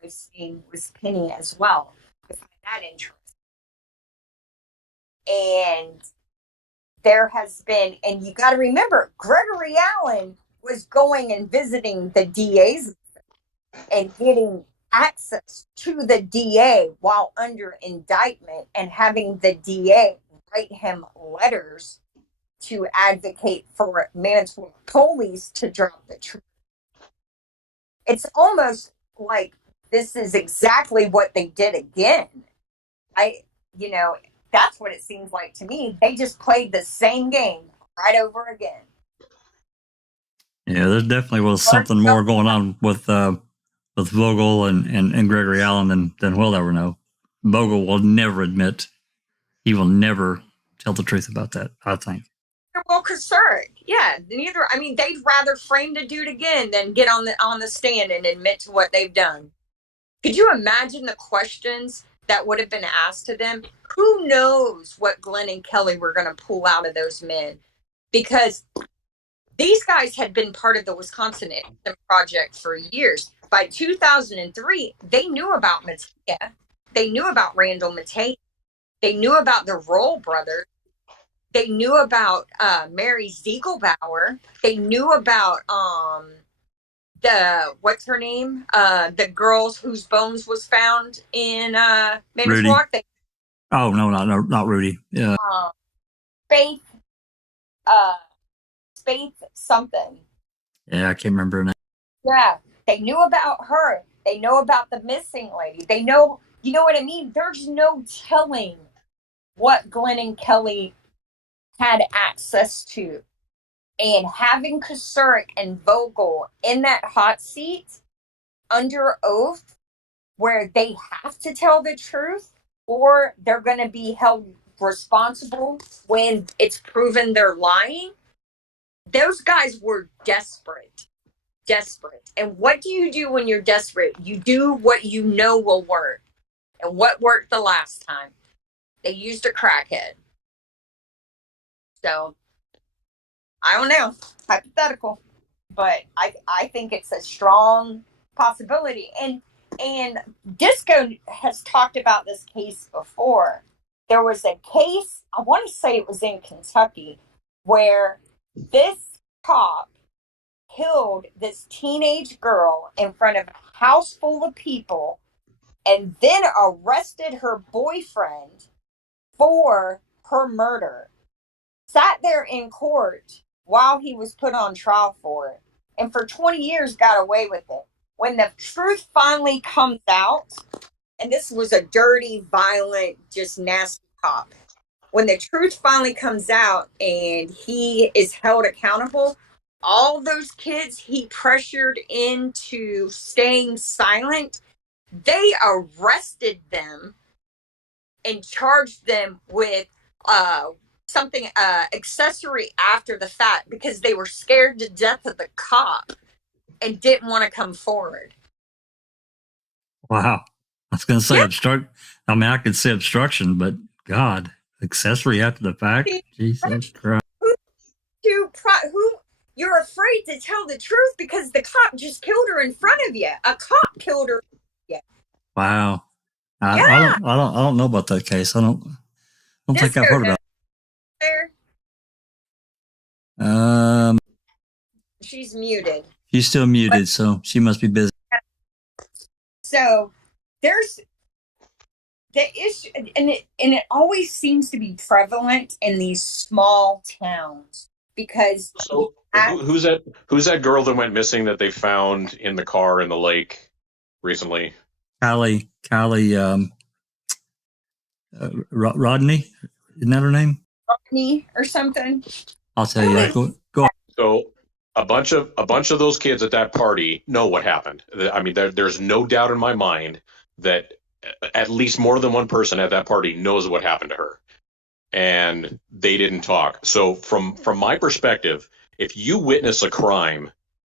scene was Penny as well. I find that interesting. And there has been, and you got to remember, Gregory Allen was going and visiting the DA's and getting access to the DA while under indictment and having the DA write him letters to advocate for Manitowoc police to drop the truth. It's almost like this is exactly what they did again. That's what it seems like to me. They just played the same game right over again. Yeah, there definitely was something more going on with Vogel and Gregory Allen than we'll ever know. Vogel will never admit. He will never tell the truth about that, I think. Well, Kasurik, yeah, neither. I mean, they'd rather frame the dude again than get on the stand and admit to what they've done. Could you imagine the questions that would have been asked to them? Who knows what Glenn and Kelly were going to pull out of those men? Because these guys had been part of the Wisconsin Innocent Project for years. By 2003, they knew about Mattea. They knew about Randall Mattea. They knew about the Roll brothers. They knew about Mary Ziegelbauer. They knew about what's her name? The girls whose bones was found in Manitowoc. Oh no, not Rudy. Yeah. Faith something. Yeah, I can't remember her name. Yeah, they knew about her. They know about the missing lady. They know, you know what I mean? There's no telling what Glenn and Kelly had access to. And having Kasurik and Vogel in that hot seat under oath where they have to tell the truth or they're going to be held responsible when it's proven they're lying. Those guys were desperate. And what do you do when you're desperate? You do what you know will work. And what worked the last time? They used a crackhead. So, I don't know. Hypothetical. But I think it's a strong possibility. And Disco has talked about this case before. There was a case, I want to say it was in Kentucky, where this cop killed this teenage girl in front of a house full of people and then arrested her boyfriend for her murder. Sat there in court while he was put on trial for it. And for 20 years got away with it. When the truth finally comes out, and this was a dirty, violent, just nasty cop. When the truth finally comes out and he is held accountable, all those kids he pressured into staying silent, they arrested them and charged them with something accessory after the fact because they were scared to death of the cop and didn't want to come forward. Wow. I was going to say I mean, I could say obstruction, but God, accessory after the fact? Jesus Christ. Who you're afraid to tell the truth because the cop just killed her in front of you. A cop killed her. Yeah. Wow. I don't know about that case. I don't think I've heard about it. She's muted. She's still muted, so she must be busy. So there's the issue, and it always seems to be prevalent in these small towns because. So who's that girl that went missing that they found in the car in the lake recently? Callie, Rodney, isn't that her name? Rodney or something. I'll tell you. Go on. So a bunch of those kids at that party know what happened. I mean, there's no doubt in my mind that at least more than one person at that party knows what happened to her, and they didn't talk. So from my perspective, if you witness a crime,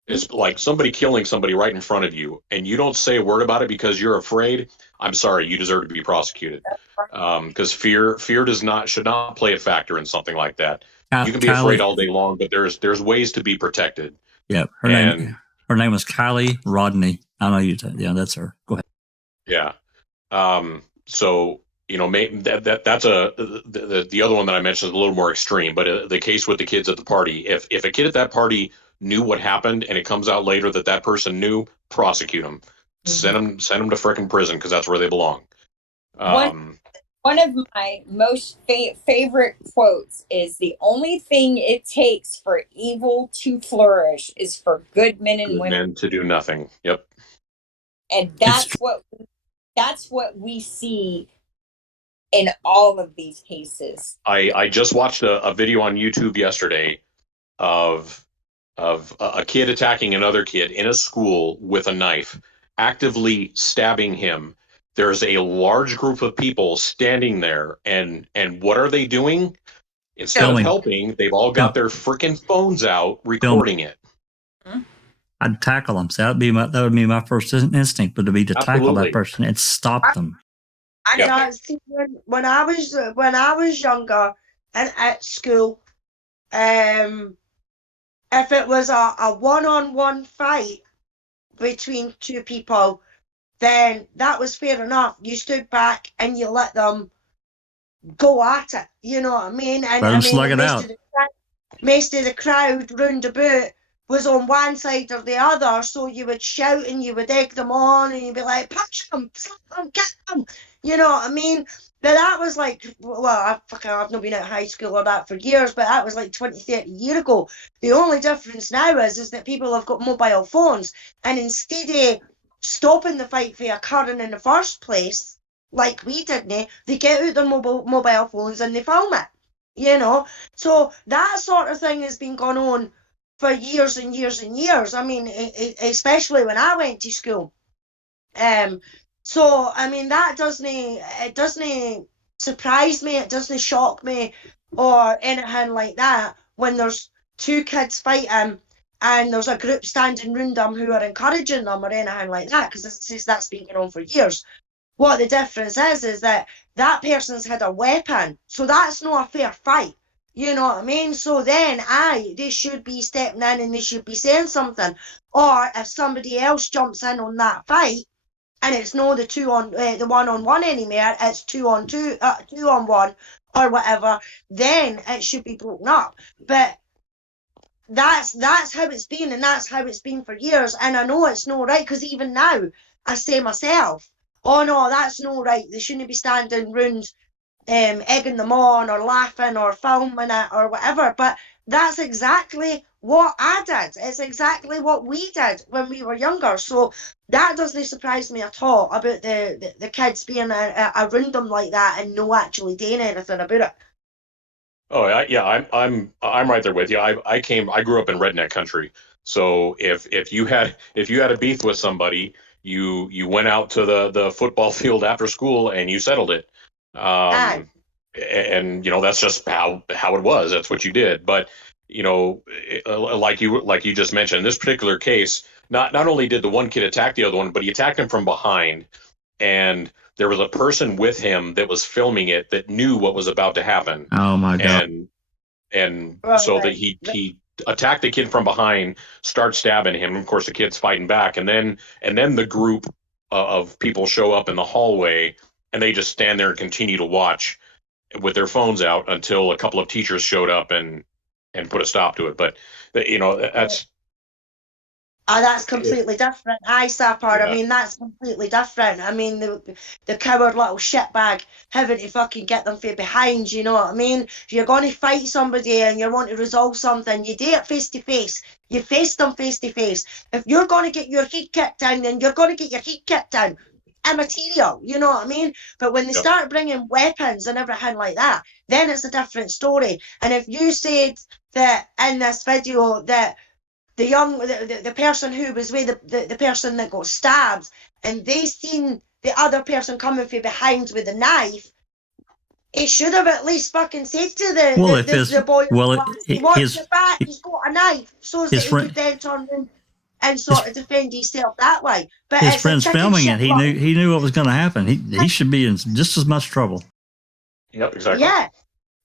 it's like somebody killing somebody right in front of you, and you don't say a word about it because you're afraid, I'm sorry, you deserve to be prosecuted. Because fear should not play a factor in something like that. You can be afraid all day long, but there's ways to be protected. Yeah, her name was Kylie Rodney. I know you. Yeah, that's her. Go ahead. Yeah. So that's the other one that I mentioned is a little more extreme, but the case with the kids at the party. If a kid at that party knew what happened and it comes out later that person knew, prosecute them, send them to frickin' prison because that's where they belong. One of my most favorite quotes is, "The only thing it takes for evil to flourish is for good men and women to do nothing." Yep. And that's what we see in all of these cases. I just watched a video on YouTube yesterday of a kid attacking another kid in a school with a knife, actively stabbing him. There's a large group of people standing there, and what are they doing? Instead of helping, they've all got their freaking phones out recording it. I'd tackle them. So that would be my first instinct, would be to tackle that person and stop them. When I was younger and at school, if it was a one-on-one fight between two people, then that was fair enough. You stood back and you let them go at it. You know what I mean? And let them slug it out. Most of the crowd round about was on one side or the other, so you would shout and you would egg them on and you'd be like, punch them, slap them, get them. You know what I mean? But that was like, well, I've not been out of high school or that for years, but that was like 20, 30 years ago. The only difference now is that people have got mobile phones, and instead of stopping the fight from occurring in the first place, like we didn't, they get out their mobile phones and they film it, you know? So that sort of thing has been going on for years and years and years. I mean, especially when I went to school. So, I mean, it doesn't surprise me, it doesn't shock me or anything like that when there's two kids fighting and there's a group standing round them who are encouraging them or anything like that, because that's been going on for years. What the difference is that person's had a weapon, so that's not a fair fight. You know what I mean? So then they should be stepping in and they should be saying something. Or if somebody else jumps in on that fight and it's not the one-on-one anymore, it's 2-on-2, 2-on-1 or whatever, then it should be broken up. But that's how it's been, and that's how it's been for years. And I know it's not right, because even now I say myself, oh no, that's not right. They shouldn't be standing round egging them on or laughing or filming it or whatever. But that's exactly what I did. It's exactly what we did when we were younger. So that doesn't surprise me at all about the kids being around them like that and no actually doing anything about it. Oh yeah, I'm right there with you. I grew up in redneck country. So if you had a beef with somebody, you went out to the football field after school and you settled it. And that's just how it was. That's what you did. But like you just mentioned, in this particular case, not only did the one kid attack the other one, but he attacked him from behind, and there was a person with him that was filming it that knew what was about to happen. Oh my God. And so that he attacked the kid from behind, starts stabbing him. Of course, the kid's fighting back, and then the group of people show up in the hallway, and they just stand there and continue to watch with their phones out until a couple of teachers showed up and and put a stop to it. But that's. That's completely different. Aye, Sapper. Yeah. I mean, that's completely different. I mean, the coward little shitbag having to fucking get them from behind, you know what I mean? If you're going to fight somebody and you want to resolve something, you do it face to face. You face them face to face. If you're going to get your heat kicked in, then you're going to get your heat kicked in. Immaterial, you know what I mean? But when they start bringing weapons and everything like that, then it's a different story. And if you said that in this video that the person who was with the person that got stabbed, and they seen the other person coming from behind with a knife, it should have at least fucking said to the boy, he wants it back, he's got a knife, so that he could then turn around and sort of defend himself that way. But his friend's filming it. He knew what was going to happen. He should be in just as much trouble. Yep, exactly.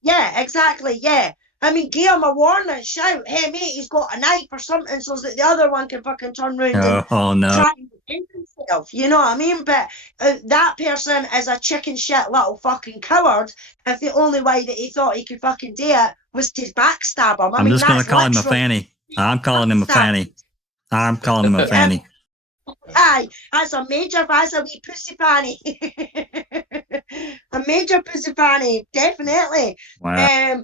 Yeah, exactly. Yeah. I mean, give him a warning, shout, hey mate, he's got a knife or something, so that the other one can fucking turn around and try and defend himself, you know what I mean? But that person is a chicken shit little fucking coward if the only way that he thought he could fucking do it was to backstab him. I'm just going to call him a fanny. I'm calling him a fanny. I'm calling him a fanny. Aye, that's a wee pussy fanny. A major pussy fanny, definitely. Wow.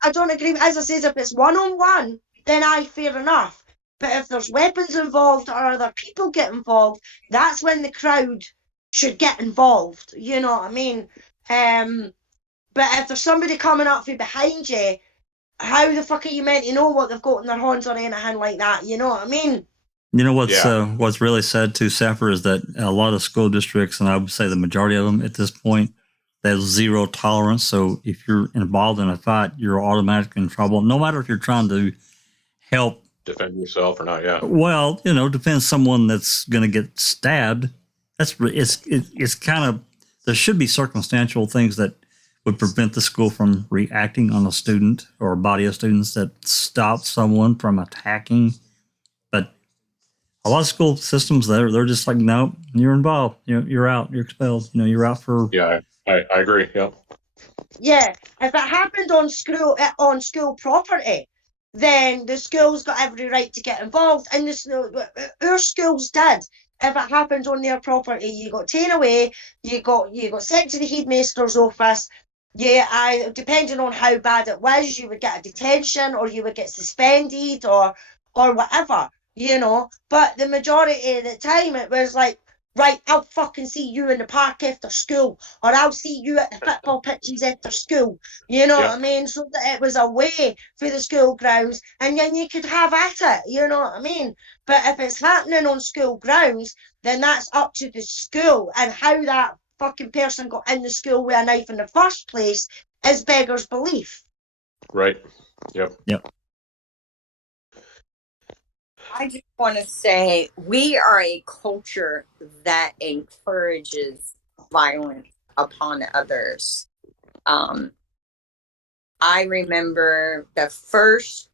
I don't agree. As I said, if it's one-on-one, then aye, fair enough. But if there's weapons involved or other people get involved, that's when the crowd should get involved. You know what I mean? But if there's somebody coming up from behind you, how the fuck are you meant to know what they've got in their hands or anything like that? You know what I mean? You know what's really sad too, Sapper, is that a lot of school districts, and I would say the majority of them at this point, there's zero tolerance. So if you're involved in a fight, you're automatically in trouble, no matter if you're trying to help defend yourself or not. Yeah. Well, defend someone that's going to get stabbed. It's kind of, there should be circumstantial things that would prevent the school from reacting on a student or a body of students that stop someone from attacking. But a lot of school systems, they're just like, no, you're involved. You're out. You're expelled. You're out for. Yeah, I agree. Yeah. Yeah, if it happened on school property, then the school's got every right to get involved. And our schools did. If it happened on their property, you got taken away. You got sent to the headmaster's office. Yeah, depending on how bad it was, you would get a detention or you would get suspended or whatever. But the majority of the time it was like, right, I'll fucking see you in the park after school, or I'll see you at the football pitches after school. You know what I mean? So that it was away for the school grounds, and then you could have at it. You know what I mean? But if it's happening on school grounds, then that's up to the school, and how that fucking person got in the school with a knife in the first place is beggar's belief. Right. Yep. I just want to say we are a culture that encourages violence upon others. I remember the first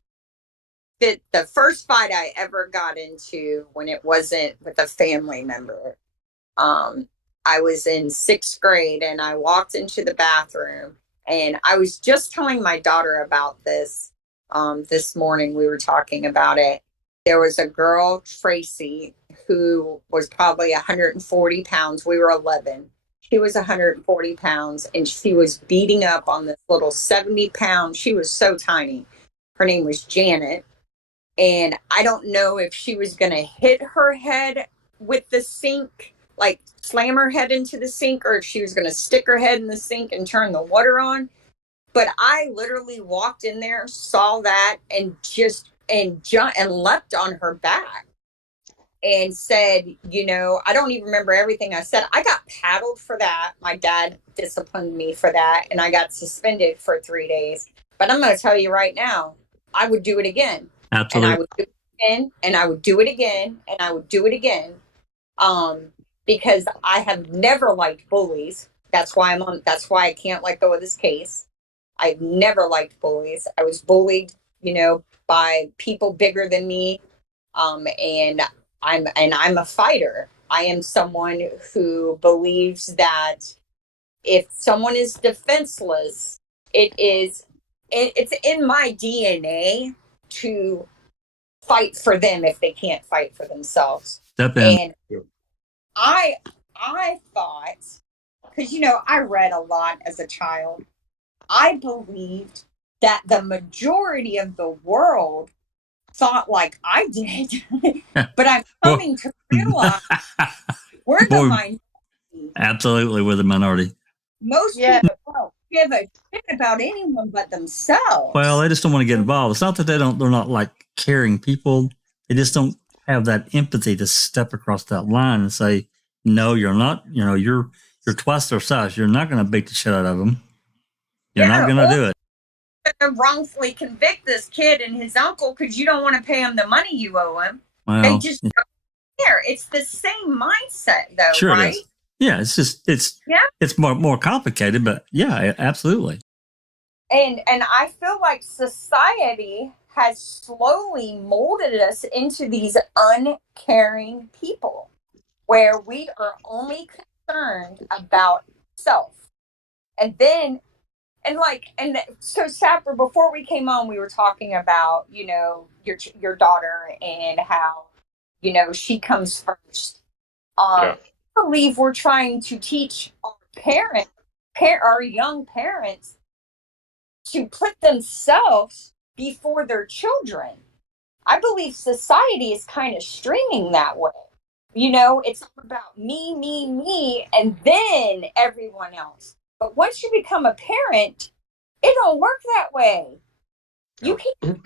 fight I ever got into when it wasn't with a family member. I was in 6th grade and I walked into the bathroom, and I was just telling my daughter about this this morning. We were talking about it. There was a girl, Tracy, who was probably 140 pounds. We were 11. She was 140 pounds, and she was beating up on this little 70-pound. She was so tiny. Her name was Janet. And I don't know if she was going to hit her head with the sink, like slam her head into the sink, or if she was going to stick her head in the sink and turn the water on. But I literally walked in there, saw that, and jumped and leapt on her back and said, I don't even remember everything I said. I got paddled for that. My dad disciplined me for that, and I got suspended for 3 days. But I'm going to tell you right now, I would do it again. Absolutely. And I would do it again, and I would do it again, and I would do it again. Because I have never liked bullies. That's why I can't let go of this case. I've never liked bullies. I was bullied, by people bigger than me. And I'm a fighter. I am someone who believes that if someone is defenseless, it is it's in my DNA to fight for them if they can't fight for themselves. Step in. And I thought, because, you know, I read a lot as a child. I believed that the majority of the world thought like I did. But I'm coming to realize we're the minority. Absolutely, we're the minority. Most people don't give a shit about anyone but themselves. Well, they just don't want to get involved. It's not that they're not like caring people. They just don't have that empathy to step across that line and say, no, you're not, you know, you're twice their size. You're not going to beat the shit out of them. You're not going to do it. Wrongfully convict this kid and his uncle because you don't want to pay him the money you owe him. Well, they just don't care. It's the same mindset, though, sure right? It is. Yeah, it's more complicated, but yeah, absolutely. And I feel like society has slowly molded us into these uncaring people, where we are only concerned about self, and so Sapper, before we came on, we were talking about, you know, your daughter and how, you know, she comes first. I believe we're trying to teach our young parents to put themselves before their children. I believe society is kind of streaming that way. You know, it's about me, and then everyone else. But once you become a parent, it don't work that way. You can't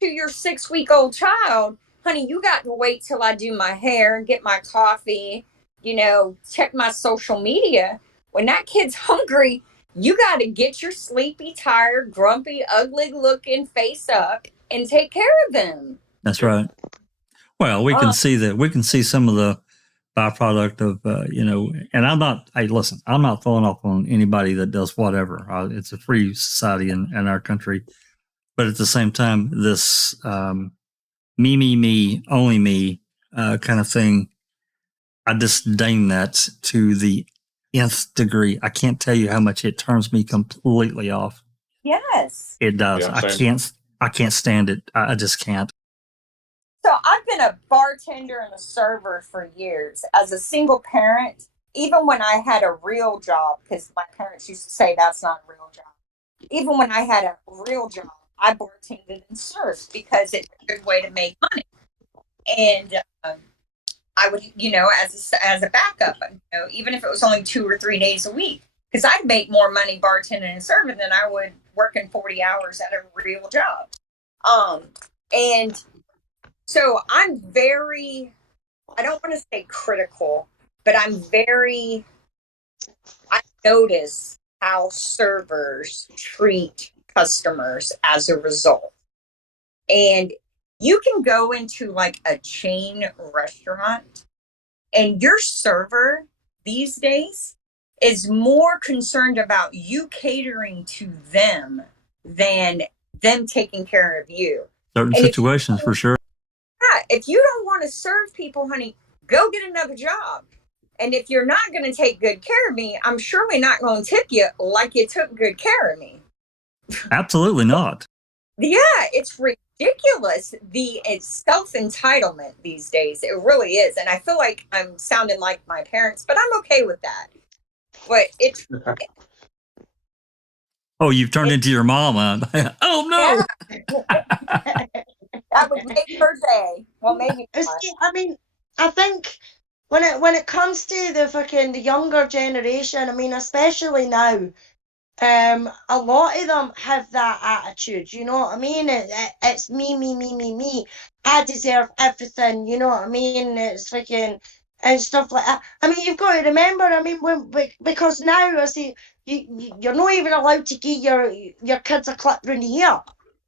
to your 6-week-old child, honey, you got to wait till I do my hair and get my coffee, you know, check my social media. When that kid's hungry, you got to get your sleepy, tired, grumpy, ugly-looking face up and take care of them. That's right. Well, we can see some of the byproduct of, you know, and I'm not throwing off on anybody that does whatever. It's a free society in our country. But at the same time, this me, only me kind of thing, I disdain that to the nth degree. I can't tell you how much it turns me completely off. Yes. It does. Yeah, I can't stand it. I just can't. So I've been a bartender and a server for years. As a single parent, even when I had a real job, because my parents used to say that's not a real job. Even when I had a real job, I bartended and served because it's a good way to make money. And I would, you know, as a backup, you know, even if it was only 2 or 3 days a week, because I'd make more money bartending and serving than I would working 40 hours at a real job. And so I'm very, I don't want to say critical, but I notice how servers treat customers as a result. And you can go into like a chain restaurant and your server these days is more concerned about you catering to them than them taking care of you. Certain situations, for sure. Yeah, if you don't want to serve people, honey, go get another job. And if you're not going to take good care of me, I'm surely not going to tip you like you took good care of me. Absolutely not. Yeah, it's ridiculous. It's self-entitlement these days. It really is. And I feel like I'm sounding like my parents, but I'm okay with that. But it's... Oh, you've turned into your mom. Oh, no. Yeah. That would make her day. Well, maybe not. I mean, I think when it comes to the younger generation, I mean, especially now, a lot of them have that attitude, you know what I mean? It's me. I deserve everything, you know what I mean? It's and stuff like that. I mean, you've got to remember, I mean, because now, I see, you're not even allowed to give your kids a clip round the ear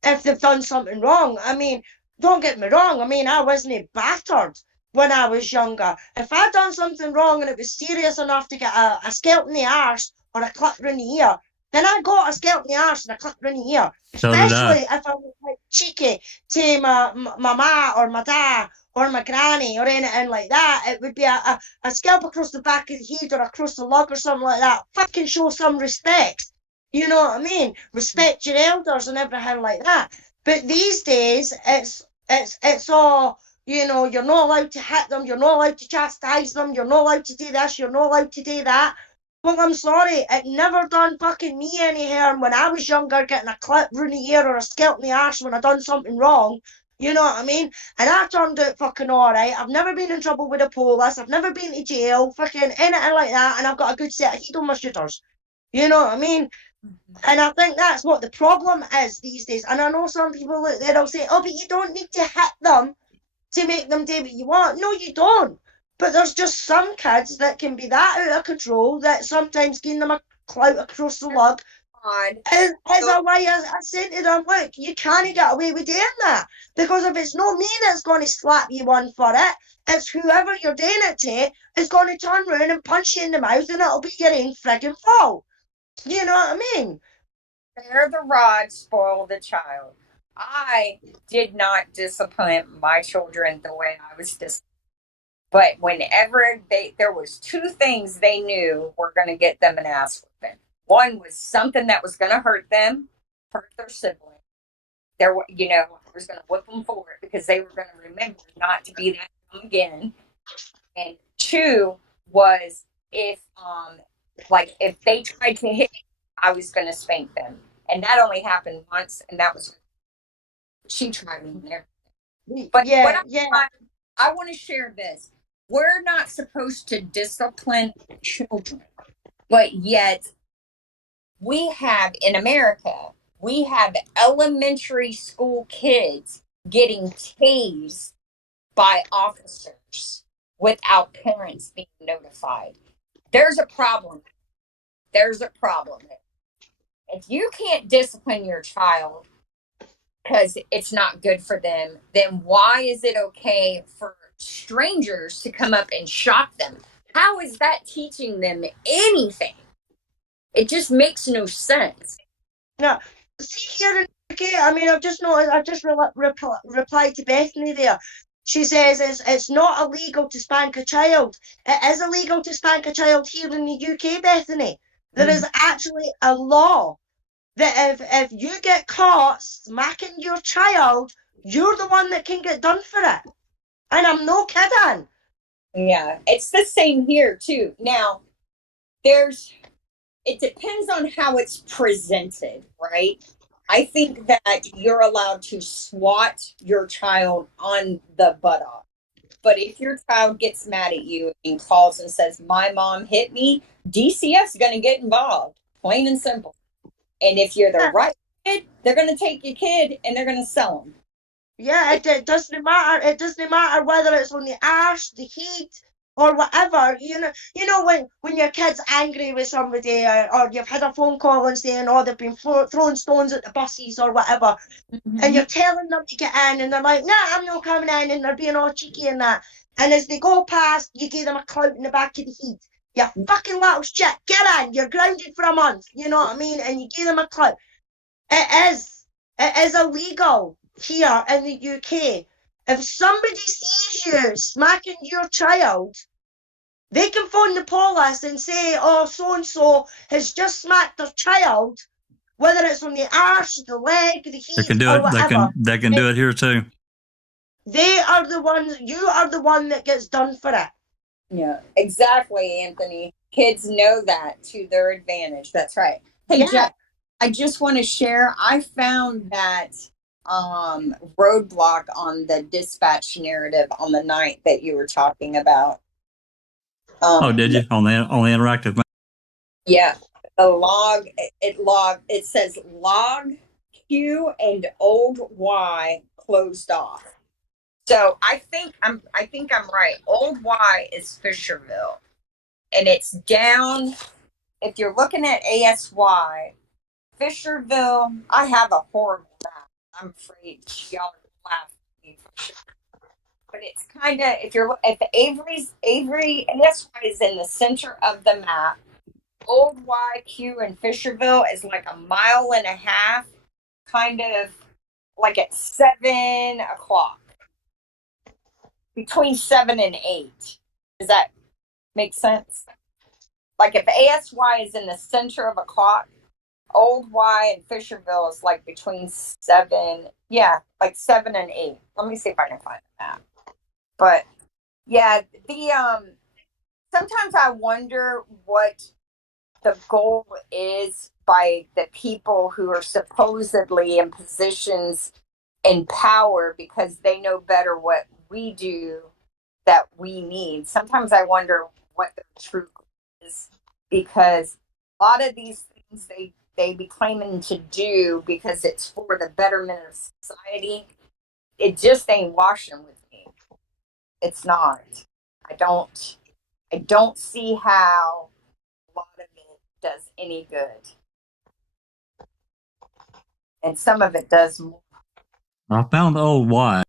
if they've done something wrong. I mean, don't get me wrong. I mean, I wasn't battered when I was younger. If I'd done something wrong and it was serious enough to get a skelt in the arse or a clip round the ear, then I got a skelt in the arse and a clip round the ear. Especially if I was like cheeky to my ma or my dad or my granny or anything like that. It would be a scalp across the back of the head or across the lug or something like that. Fucking show some respect. You know what I mean? Respect your elders and everything like that. But these days, it's all, you know, you're not allowed to hit them, you're not allowed to chastise them, you're not allowed to do this, you're not allowed to do that. Well, I'm sorry, it never done fucking me any harm when I was younger, getting a clip through the ear or a skelt in the arse when I done something wrong. You know what I mean? And I turned out fucking alright. I've never been in trouble with the police. I've never been to jail, fucking anything like that. And I've got a good set of heat on my shooters. You know what I mean? And I think that's what the problem is these days. And I know some people out there will say, oh, but you don't need to hit them to make them do what you want. No, you don't. But there's just some kids that can be that out of control that sometimes gain them a clout across the lug. As a way I said to them, look, you can't get away with doing that. Because if it's not me that's going to slap you one for it, it's whoever you're doing it to is going to turn around and punch you in the mouth and it'll be your own frigging fault. You know what I mean? Spare the rod, spoil the child. I did not discipline my children the way I was disciplined. But whenever there was two things they knew were going to get them an ass whooping. One was something that was going to hurt them, hurt their sibling. There were, you know, I was going to whip them for it because they were going to remember not to be that dumb again. And two was if they tried to hit me, I was going to spank them. And that only happened once, and that was she tried me there. But I want to share this. We're not supposed to discipline children, but yet we have in America, we have elementary school kids getting tased by officers without parents being notified. There's a problem. There's a problem. If you can't discipline your child because it's not good for them, then why is it okay for strangers to come up and shock them? How is that teaching them anything? It just makes no sense. No, see here in the UK, I mean, I've just noticed, I've just replied to Bethany there. She says it's not illegal to spank a child. It is illegal to spank a child here in the UK, Bethany. There is actually a law that if you get caught smacking your child, you're the one that can get done for it. And I'm no kidding. Yeah, it's the same here too. Now, it depends on how it's presented, right? I think that you're allowed to swat your child on the buttock. But if your child gets mad at you and calls and says, my mom hit me, DCF's going to get involved, plain and simple. And if you're the right kid, they're going to take your kid and they're going to sell them. Yeah, it doesn't matter. It doesn't matter whether it's on the arse, the heat, or whatever. You know when your kid's angry with somebody, or you've had a phone call and saying, oh, they've been throwing stones at the buses or whatever, and you're telling them to get in, and they're like, nah, I'm not coming in, and they're being all cheeky and that. And as they go past, you give them a clout in the back of the heat. You fucking little shit, get in, you're grounded for a month. You know what I mean? And you give them a clout. It is illegal here in the UK. If somebody sees you smacking your child, they can phone the police and say, oh, so-and-so has just smacked their child, whether it's on the arse, the leg, the heat, they can do or it. whatever. They can do it here too. They are the ones, you are the one that gets done for it. Yeah, exactly, Anthony. Kids know that to their advantage. That's right. Hey, Yeah. Jeff, I just want to share, I found that roadblock on the dispatch narrative on the night that you were talking about. Did you? On the interactive? Yeah. The log, it says log Q and old Y closed off. So I think I'm right. Old Y is Fisherville. And it's down, if you're looking at ASY, Fisherville, I have a horrible map. I'm afraid y'all are laughing at me for sure. But it's kind of, if Avery ASY is in the center of the map, Old YQ and Fisherville is like a mile and a half, kind of like at 7 o'clock. Between 7 and 8. Does that make sense? Like if ASY is in the center of a clock, Old Y and Fisherville is like between 7, like 7 and 8. Let me see if I can find that. But yeah, sometimes I wonder what the goal is by the people who are supposedly in positions in power because they know better what we do that we need. Sometimes I wonder what the true goal is, because a lot of these things they be claiming to do because it's for the betterment of society. It just ain't washing with me. It's not. I don't see how a lot of it does any good. And some of it does more. I found old Y.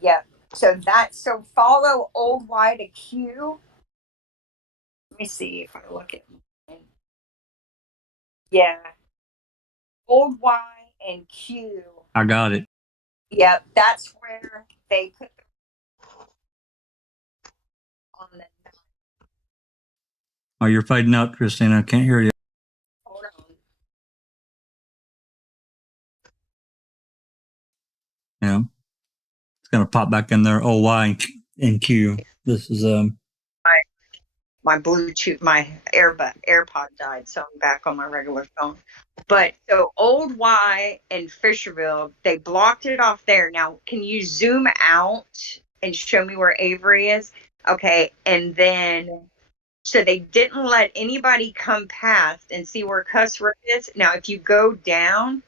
Yeah. So follow old Y to Q. Let me see if I look at mine. Yeah. Old Y and Q. I got it. Yep, that's where they put on the. Oh, you're fading out, Christina. I can't hear you. Hold on. Yeah. It's going to pop back in there. Old Y and Q. This is, My Bluetooth, my AirPod died, so I'm back on my regular phone. But so Old Y and Fisherville, they blocked it off there. Now, can you zoom out and show me where Avery is? Okay, and then so they didn't let anybody come past and see where Cuss Road is. Now, if you go down,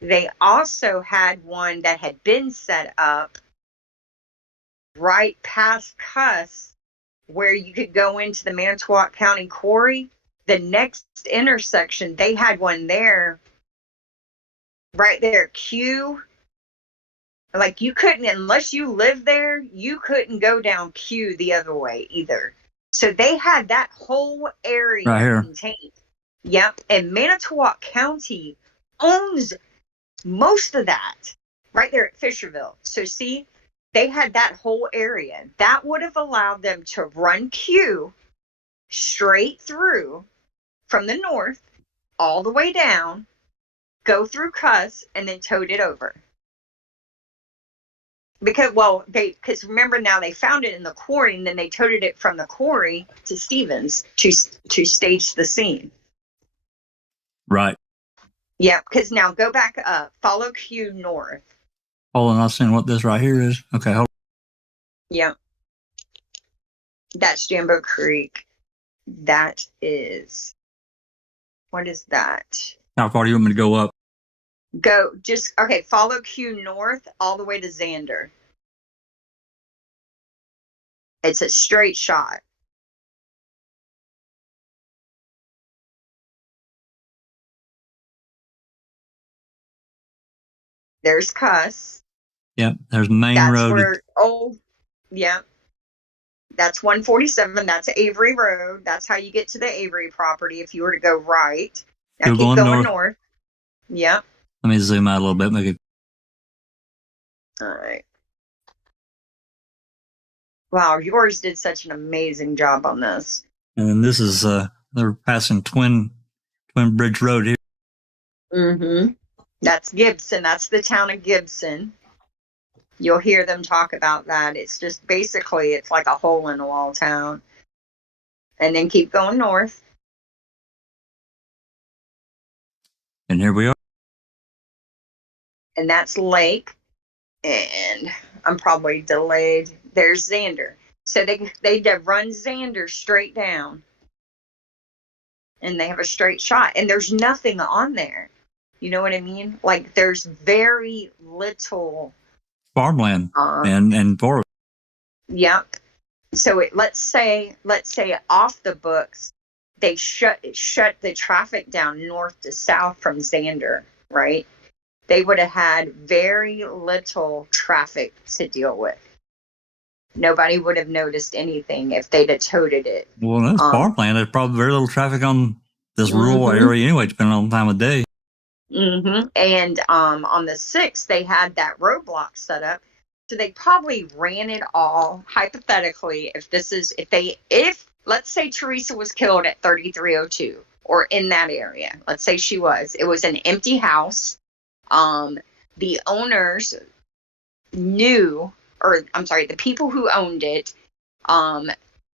they also had one that had been set up right past Cuss, where you could go into the Manitowoc County Quarry. The next intersection, they had one there, right there, Q. Like you couldn't, unless you lived there, you couldn't go down Q the other way either. So they had that whole area right here. contained. Yep. And Manitowoc County owns most of that right there at Fisherville. So see, they had that whole area. That would have allowed them to run Q straight through from the north all the way down, go through Cuss, and then towed it over. Because remember now they found it in the quarry, and then they towed it from the quarry to Stevens to stage the scene. Right. Yeah, because now go back up, follow Q north. Hold on, I'll send what this right here is. Okay, hold on. Yeah. That's Jambo Creek. That is, what is that? How far do you want me to go up? Follow Q north all the way to Xander. It's a straight shot. There's Cuss. Yep, there's main That's road. That's 147. That's Avery Road. That's how you get to the Avery property if you were to go right. Now keep going north. Yep. Let me zoom out a little bit. Make it. All right. Wow, yours did such an amazing job on this. And then this is they're passing Twin Bridge Road here. Mm-hmm. That's Gibson. That's the town of Gibson. You'll hear them talk about that. It's just basically, it's like a hole in the wall town. And then keep going north. And here we are. And that's Lake. And I'm probably delayed. There's Xander. So they run Xander straight down. And they have a straight shot. And there's nothing on there. You know what I mean? Like there's very little farmland and forest. Yep. So let's say off the books, they shut the traffic down north to south from Xander, right? They would have had very little traffic to deal with. Nobody would have noticed anything if they'd have toted it. Well, that's farmland. There's probably very little traffic on this rural area anyway, depending on the time of day. Mm-hmm. And on the 6th, they had that roadblock set up. So they probably ran it all hypothetically. If let's say Teresa was killed at 3302 or in that area. Let's say she was. It was an empty house. The owners knew, or I'm sorry, the people who owned it,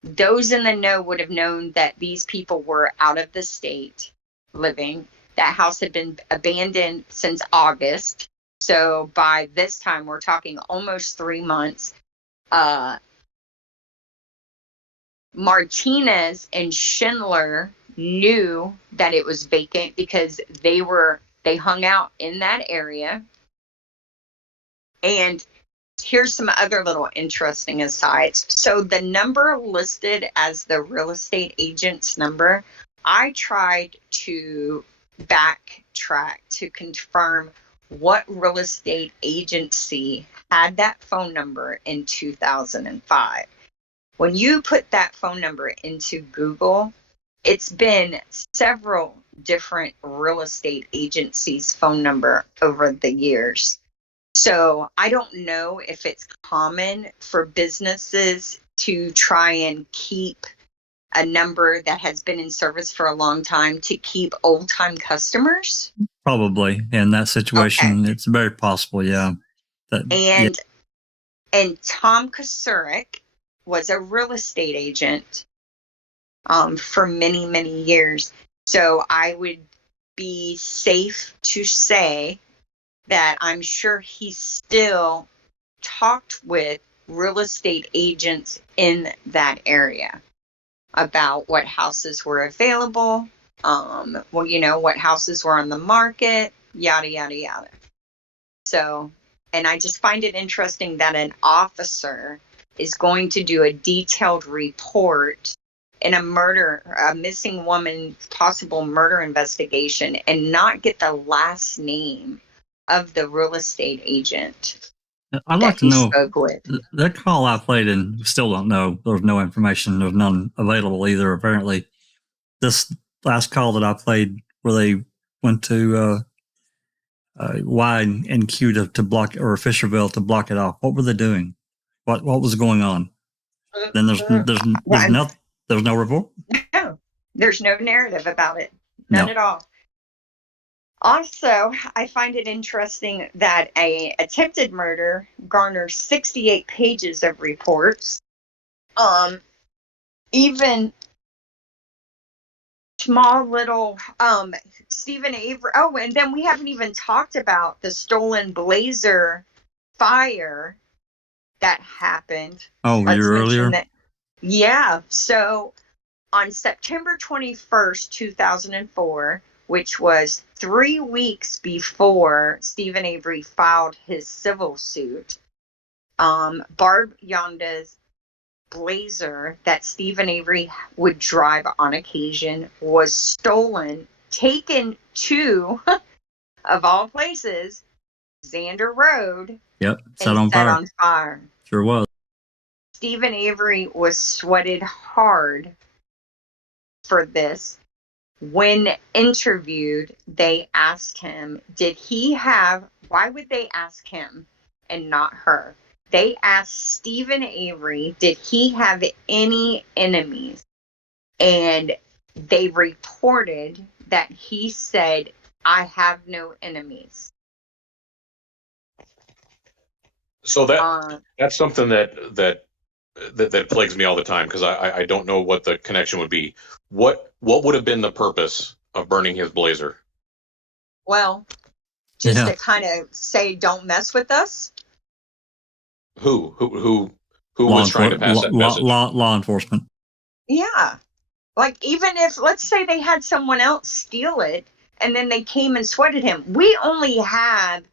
those in the know would have known that these people were out of the state living. That house had been abandoned since August. So by this time, we're talking almost 3 months. Martinez and Schindler knew that it was vacant because they hung out in that area. And here's some other little interesting asides. So the number listed as the real estate agent's number, I tried to backtrack to confirm what real estate agency had that phone number in 2005. When you put that phone number into Google, it's been several different real estate agencies' phone number over the years. So I don't know if it's common for businesses to try and keep a number that has been in service for a long time to keep old-time customers. Probably in that situation, Okay. it's very possible. Yeah. And Tom Kasurik was a real estate agent for many, many years. So I would be safe to say that I'm sure he still talked with real estate agents in that area about what houses were available, what houses were on the market, yada, yada, yada. So, and I just find it interesting that an officer is going to do a detailed report in a missing woman, possible murder investigation, and not get the last name of the real estate agent. I'd like to know spoke with. That call I played and still don't know. There's no information. There's none available either. Apparently, this last call that I played, where they went to Y and Q to block, or Fisherville to block it off. What were they doing? What was going on? Then there's no report. No, there's no narrative about it. None at all. Also, I find it interesting that a attempted murder garners 68 pages of reports. Even small little Stephen Avery. Oh, and then we haven't even talked about the stolen Blazer fire that happened. Oh, year earlier? Yeah. So on September 21st, 2004, which was 3 weeks before Stephen Avery filed his civil suit, Barb Yonda's Blazer that Stephen Avery would drive on occasion was stolen, taken to, of all places, Xander Road. Yep, set on fire. Sure was. Stephen Avery was sweated hard for this. When interviewed, they asked him, why would they ask him and not her? They asked Stephen Avery, did he have any enemies? And they reported that he said, I have no enemies. So that's something that plagues me all the time, because I don't know what the connection would be. What would have been the purpose of burning his Blazer? Well, just to kind of say, don't mess with us. Who was trying to pass that message? Law enforcement. Yeah. Like, even if, let's say they had someone else steal it and then they came and sweated him. We only have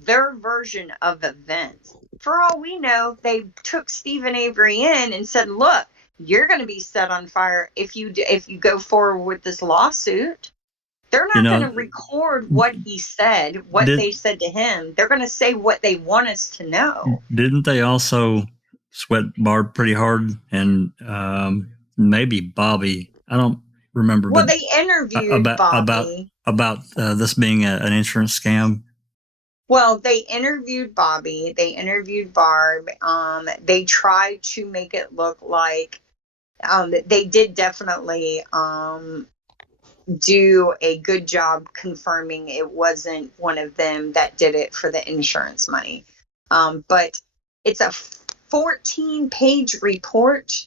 their version of events. For all we know, they took Stephen Avery in and said, look, you're going to be set on fire if you go forward with this lawsuit. They're not going to record what he said, they said to him. They're going to say what they want us to know. Didn't they also sweat Barb pretty hard, and maybe Bobby? I don't remember. Well, they interviewed Bobby about this being an insurance scam. Well, they interviewed Bobby. They interviewed Barb. They tried to make it look like they did definitely do a good job confirming it wasn't one of them that did it for the insurance money. But it's a 14-page report,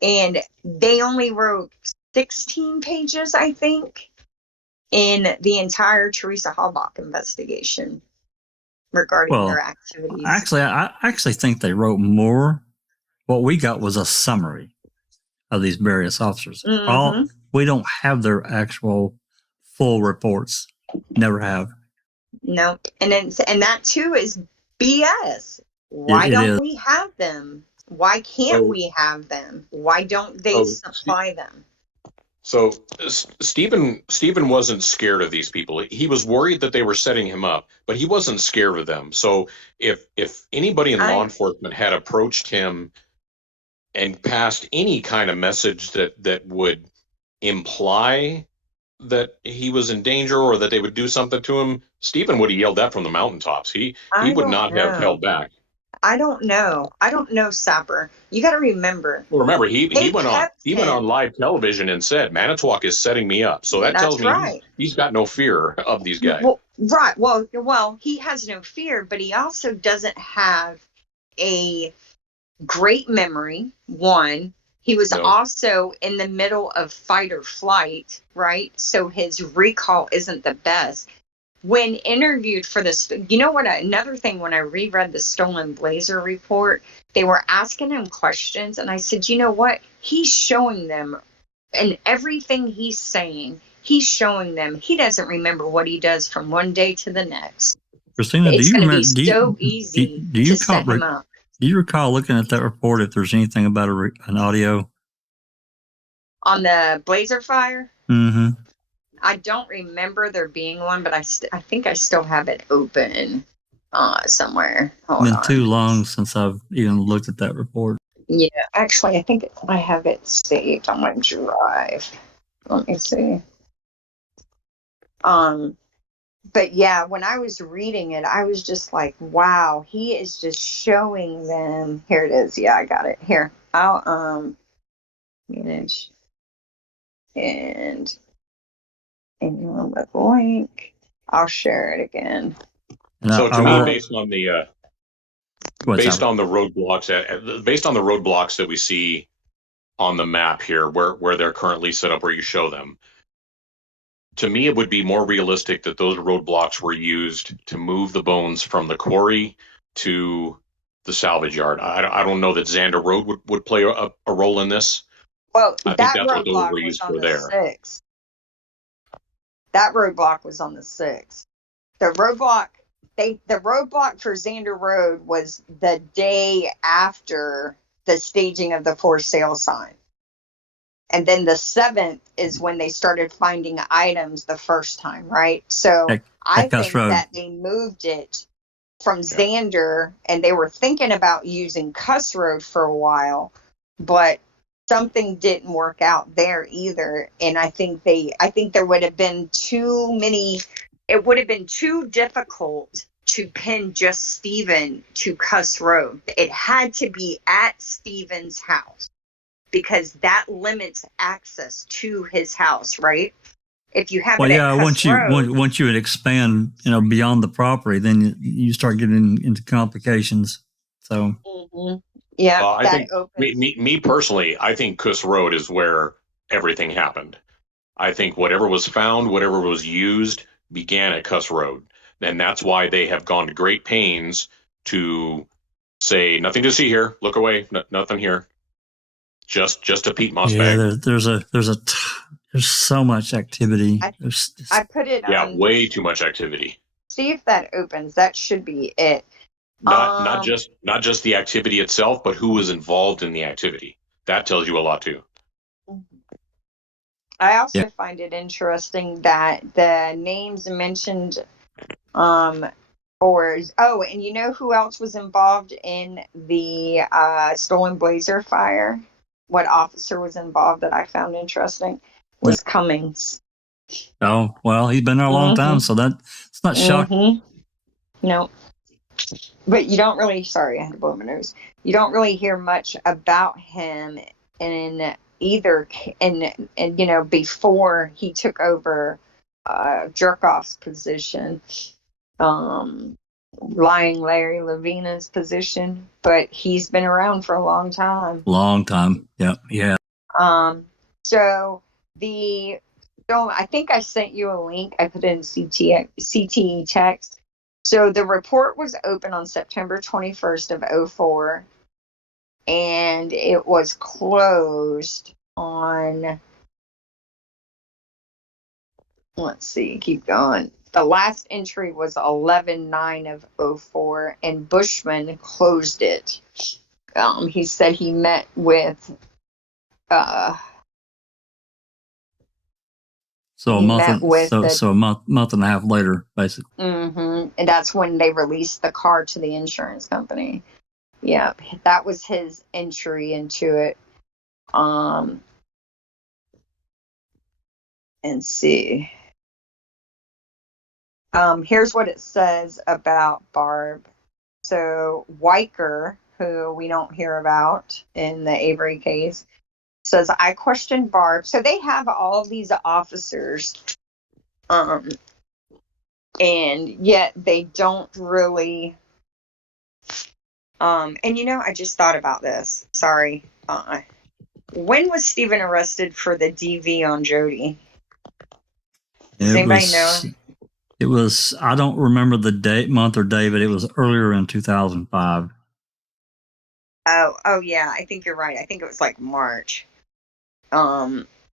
and they only wrote 16 pages, I think, in the entire Teresa Halbach investigation regarding their activities. Actually, I actually think they wrote more. What we got was a summary of these various officers. We don't have their actual full reports. Never have. No, and that too is BS. Why don't we have them? Why can't we have them? Why don't they supply them? So Stephen wasn't scared of these people. He was worried that they were setting him up, but he wasn't scared of them. So if anybody in law enforcement had approached him and passed any kind of message that would imply that he was in danger or that they would do something to him, Stephen would have yelled that from the mountaintops. He would not have held back. I don't know, Sapper. You got to remember. Well, remember, he went on live television and said, Manitowoc is setting me up. So that tells me he's got no fear of these guys. Well, right. Well, he has no fear, but he also doesn't have a great memory. One, he was also in the middle of fight or flight, right? So his recall isn't the best. When interviewed for this, you know what? Another thing, when I reread the Stolen Blazer report, they were asking him questions, and I said, you know what? He's showing them, and everything he's saying, he's showing them. He doesn't remember what he does from one day to the next. Christina, it's going to be so easy to set him up. Do you recall looking at that report if there's anything about an audio? On the Blazer fire? Mm-hmm. I don't remember there being one, but I think I still have it open somewhere. It's been too long since I've even looked at that report. Yeah, actually, I think I have it saved on my drive. Let me see. But yeah, when I was reading it, I was just like, wow, he is just showing them. Here it is. Yeah, I got it. Here. I'll manage and anyone with link. I'll share it again. So to me, based on the roadblocks that we see on the map here, where they're currently set up, where you show them, to me, it would be more realistic that those roadblocks were used to move the bones from the quarry to the salvage yard. I don't know that Xander Road would play a role in this. Well, I think that's what those were used for there. 6th. That roadblock was on the 6th. The roadblock for Xander Road was the day after the staging of the for sale sign. And then the 7th is when they started finding items the first time, right? So I think that they moved it from Xander, and they were thinking about using Cuss Road for a while, but something didn't work out there either. And I think there would have been too many. It would have been too difficult to pin just Stephen to Cuss Road. It had to be at Stephen's house, because that limits access to his house, right? If you have once you would expand, beyond the property, then you start getting into complications. So, yeah, I think me personally, I think Cuss Road is where everything happened. I think whatever was found, whatever was used, began at Cuss Road, and that's why they have gone to great pains to say nothing to see here. Look away, nothing here. Just a peat moss bag. There's so much activity. I put it. Way too much activity. See if that opens. That should be it. Not just the activity itself, but who was involved in the activity. That tells you a lot too. I also find it interesting that the names mentioned, and you know who else was involved in the Stolen Blazer fire? What officer was involved that I found interesting was Cummings. Oh, well, he's been there a long time, so it's not shocking. No. But you don't really, sorry, I had to blow my nose. You don't really hear much about him in either, and you know, before he took over Jerkoff's position, Lying Larry Lavina's position, but he's been around for a long time. Long time. Yeah. Yeah. So I think I sent you a link. I put it in CTE text. So the report was open on September 21st of 2004, and it was closed on, let's see, keep going. The last entry was 11/9 of 2004, and Bushman closed it. He said he met with so a month and a half later, basically. And that's when they released the car to the insurance company. Yeah, that was his entry into it. And see. Here's what it says about Barb. So Weicker, who we don't hear about in the Avery case, says, I questioned Barb. So they have all these officers, and yet they don't really, and you know, I just thought about this. Sorry. When was Stephen arrested for the DV on Jody? Does anybody know? It was, I don't remember the date, month or day, but it was earlier in 2005. Oh yeah, I think you're right. I think it was like March.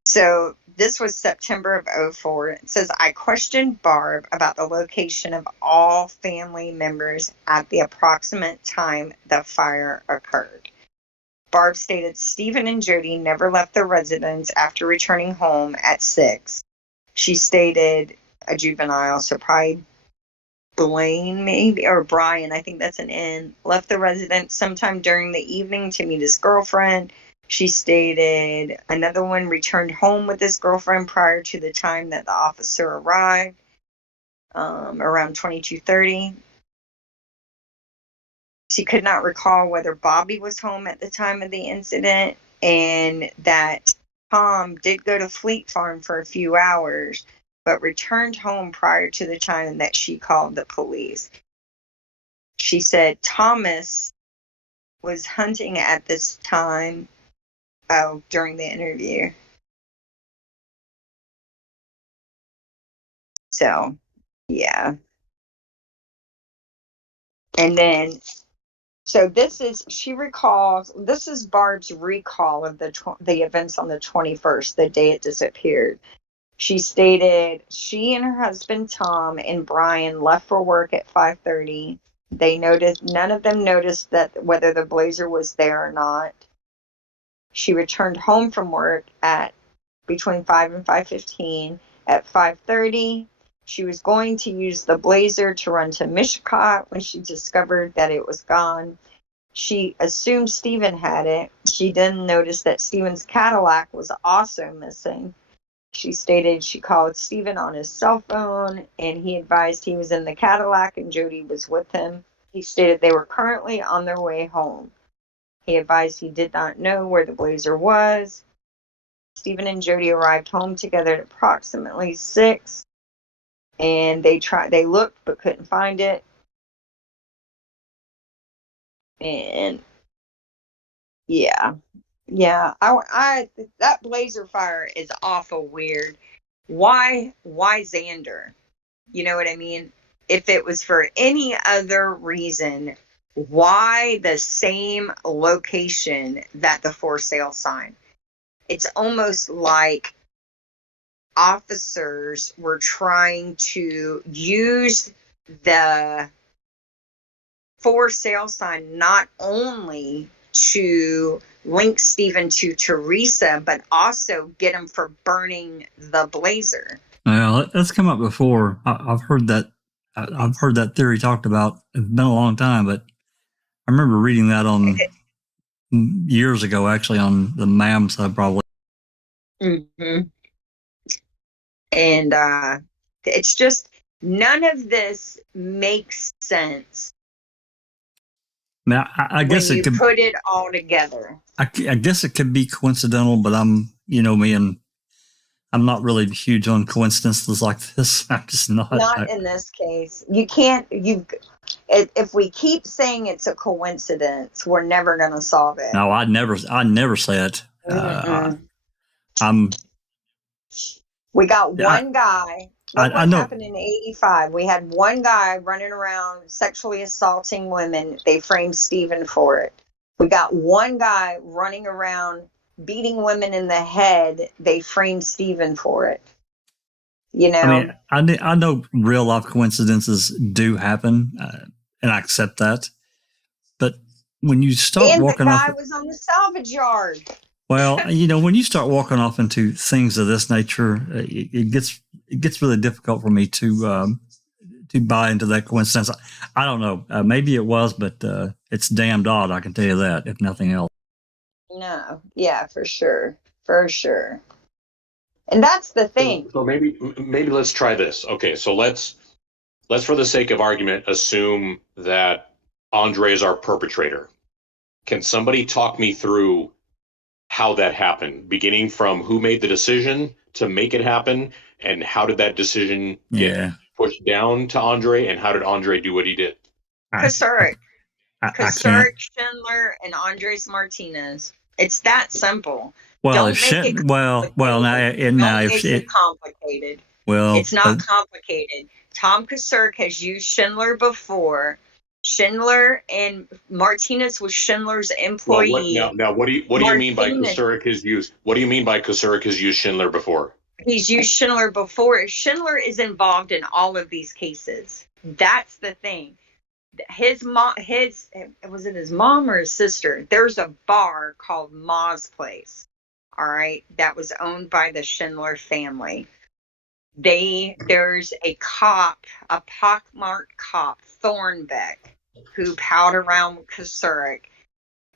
So this was September of 2004. It says, I questioned Barb about the location of all family members at the approximate time the fire occurred. Barb stated Stephen and Jody never left their residence after returning home at 6. She stated a juvenile, so probably Blaine maybe, or Brian, I think that's an N, left the residence sometime during the evening to meet his girlfriend. She stated another one returned home with his girlfriend prior to the time that the officer arrived, around 22:30. She could not recall whether Bobby was home at the time of the incident, and that Tom did go to Fleet Farm for a few hours, but returned home prior to the time that she called the police. She said Thomas was hunting at this time. Oh, during the interview. So, yeah. And then, so she recalls, this is Barb's recall of the events on the 21st, the day it disappeared. She stated she and her husband Tom and Brian left for work at 5:30. None of them noticed that whether the Blazer was there or not. She returned home from work at between 5 and 5:15. At 5:30, she was going to use the Blazer to run to Mishicot when she discovered that it was gone. She assumed Stephen had it. She then noticed that Stephen's Cadillac was also missing. She stated she called Stephen on his cell phone, and he advised he was in the Cadillac and Jody was with him. He stated they were currently on their way home. He advised he did not know where the Blazer was. Stephen and Jody arrived home together at approximately 6, and they looked but couldn't find it. And yeah, that Blazer fire is awful weird. Why Xander? You know what I mean? If it was for any other reason, why the same location that the for sale sign? It's almost like officers were trying to use the for sale sign not only to link Stephen to Teresa, but also get him for burning the Blazer. Well, that's come up before. I've heard that. I've heard that theory talked about. It's been a long time, but I remember reading that on years ago, actually, on the MAM side, probably. Mm-hmm. And it's just none of this makes sense. I mean, I guess when it you could put it all together. I guess it could be coincidental, but I'm, me, and I'm not really huge on coincidences like this. I'm just not. Not in this case. You can't. If we keep saying it's a coincidence, we're never going to solve it. No, I never say it. We got one guy. Look I what know. happened in '85. We had one guy running around sexually assaulting women. They framed Stephen for it. We got one guy running around beating women in the head. They framed Stephen for it. I mean, I know real life coincidences do happen, and I accept that. But when you start walking off, the guy was on the salvage yard. Well, when you start walking off into things of this nature, it gets really difficult for me to buy into that coincidence. I don't know. Maybe it was, but it's damned odd. I can tell you that, if nothing else. No, yeah, for sure. And that's the thing. So maybe let's try this. Okay, so let's for the sake of argument assume that Andre is our perpetrator. Can somebody talk me through how that happened, beginning from who made the decision to make it happen, and how did that decision get pushed down to Andre, and how did Andre do what he did? Kucerik, Schindler, and Andres Martinez. It's that simple. Well, now it's complicated. Well, it's not complicated. Tom Kucerik has used Schindler before. Schindler and Martinez was Schindler's employee. Now, what do you mean by Kucerik has used? What do you mean by Kucerik has used Schindler before? He's used Schindler before. Schindler is involved in all of these cases. That's the thing. His mom, was it his mom or his sister? There's a bar called Ma's Place. All right, that was owned by the Schindler family. There's a cop, a pockmarked cop, Thornbeck, who palled around with Kucerik,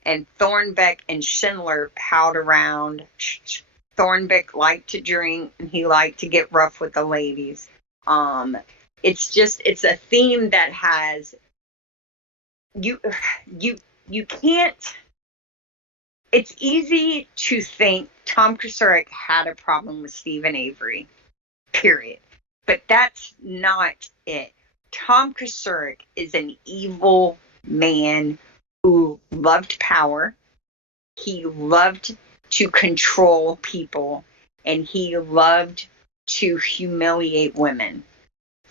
and Thornbeck and Schindler palled around. Thornbeck liked to drink, and he liked to get rough with the ladies. It's a theme that has you can't. It's easy to think Tom Kucerik had a problem with Stephen Avery. Period. But that's not it. Tom Kucerik is an evil man who loved power. He loved to control people, and he loved to humiliate women.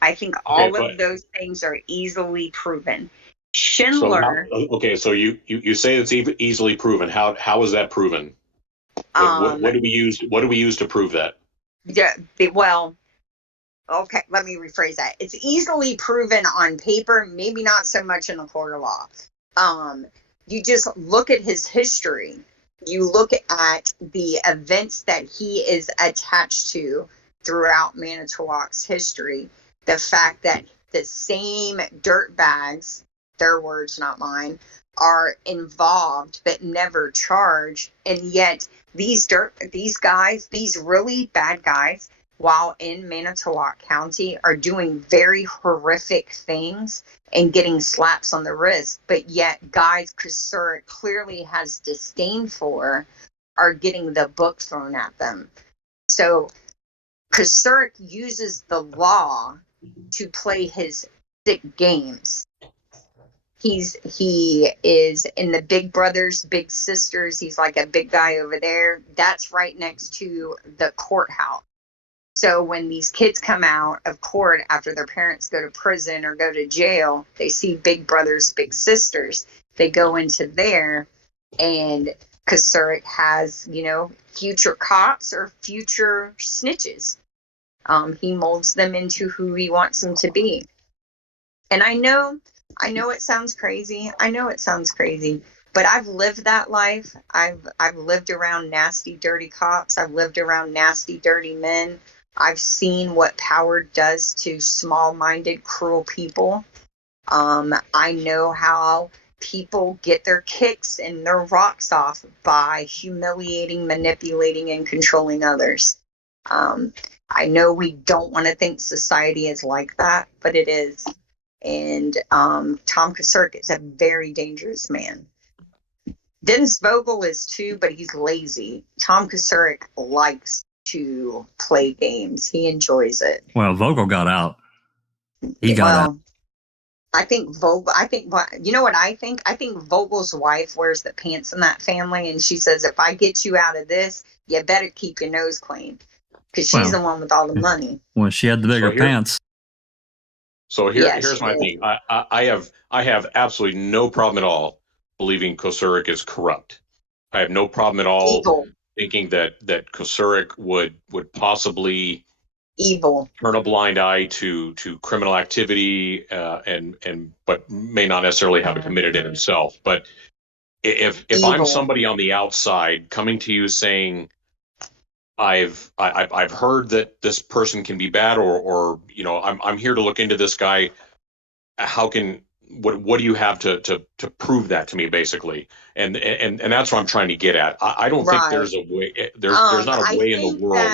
I think all of those things are easily proven. Schindler. So you say it's easily proven. How is that proven? What do we use? What do we use to prove that? Yeah. Well. Okay, let me rephrase that. It's easily proven on paper, maybe not so much in a court of law. You just look at his history. You look at the events that he is attached to throughout Manitowoc's history. The fact that the same dirtbags, their words, not mine, are involved but never charged. And yet these guys, these really bad guys, while in Manitowoc County, are doing very horrific things and getting slaps on the wrist, but yet guys Kucerik clearly has disdain for are getting the book thrown at them. So Kucerik uses the law to play his sick games. He is in the Big Brothers, Big Sisters. He's like a big guy over there. That's right next to the courthouse. So when these kids come out of court after their parents go to prison or go to jail, they see Big Brothers, Big Sisters. They go into there, and Kucerik has, future cops or future snitches. He molds them into who he wants them to be. And I know it sounds crazy. But I've lived that life. I've lived around nasty, dirty cops. I've lived around nasty, dirty men. I've seen what power does to small-minded, cruel people. I know how people get their kicks and their rocks off by humiliating, manipulating, and controlling others. I know we don't want to think society is like that, but it is. And Tom Kasurk is a very dangerous man. Dennis Vogel is too, but he's lazy. Tom Kasurk likes to play games. He enjoys it. Well, Vogel got out. He got out. I think you know what I think? I think Vogel's wife wears the pants in that family, and she says, if I get you out of this, you better keep your nose clean, because she's the one with all the money. Well, she had the bigger pants. So here's my thing. I have absolutely no problem at all believing Kasurk is corrupt. I have no problem at all thinking that Kasurk would possibly turn a blind eye to criminal activity, but may not necessarily have committed it himself. But if I'm somebody on the outside coming to you saying, I've heard that this person can be bad, or I'm here to look into this guy. What do you have to prove that to me, basically? And that's what I'm trying to get at. I don't think there's a way. There's not a way in the world.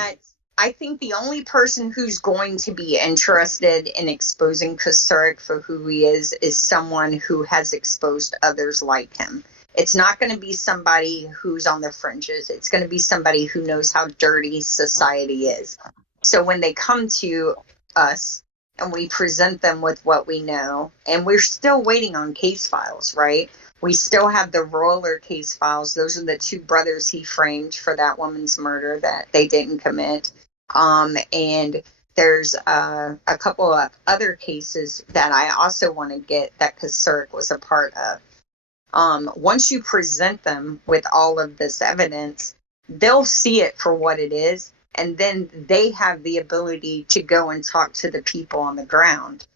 I think the only person who's going to be interested in exposing Kasurk for who he is someone who has exposed others like him. It's not going to be somebody who's on the fringes. It's going to be somebody who knows how dirty society is. So when they come to us and we present them with what we know, and we're still waiting on case files, right? We still have the Roller case files. Those are the two brothers he framed for that woman's murder that they didn't commit. And there's a couple of other cases that I also want to get that Kasurk was a part of. Once you present them with all of this evidence, they'll see it for what it is, and then they have the ability to go and talk to the people on the ground,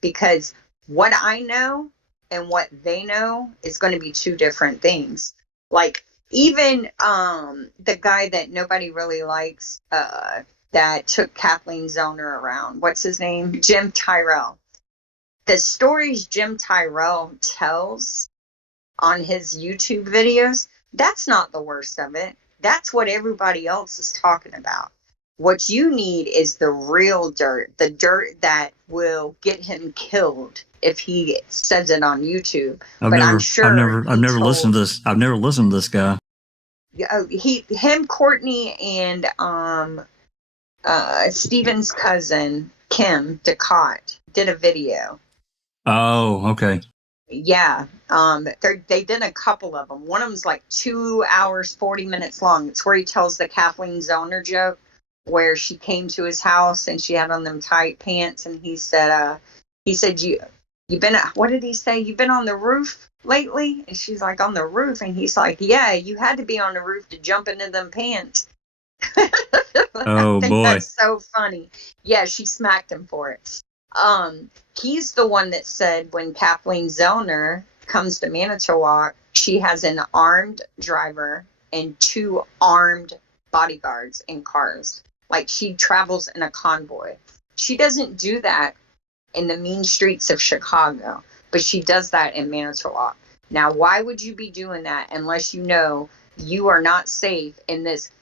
because what I know and what they know is going to be two different things. Like, even the guy that nobody really likes that took Kathleen Zoner around, what's his name? Jim Tyrell. The stories Jim Tyrell tells on his YouTube videos, that's not the worst of it. That's what everybody else is talking about. What you need is the real dirt, the dirt that will get him killed if he says it on YouTube. I've never listened to this. I've never listened to this guy. Courtney, and Steven's cousin Kim DeCott did a video. Oh, okay. Yeah, they did a couple of them. One of them's like 2 hours, 40 minutes long. It's where he tells the Kathleen Zoner joke, where she came to his house and she had on them tight pants, and he said, you've been, what did he say? You've been on the roof lately? And she's like, on the roof? And he's like, yeah, you had to be on the roof to jump into them pants. Oh, boy. That's so funny. Yeah, she smacked him for it. He's the one that said when Kathleen Zoner comes to Manitowoc, she has an armed driver and 2 armed bodyguards in cars. Like, she travels in a convoy. She doesn't do that in the mean streets of Chicago, but she does that in Manitowoc. Now, why would you be doing that unless you know you are not safe in this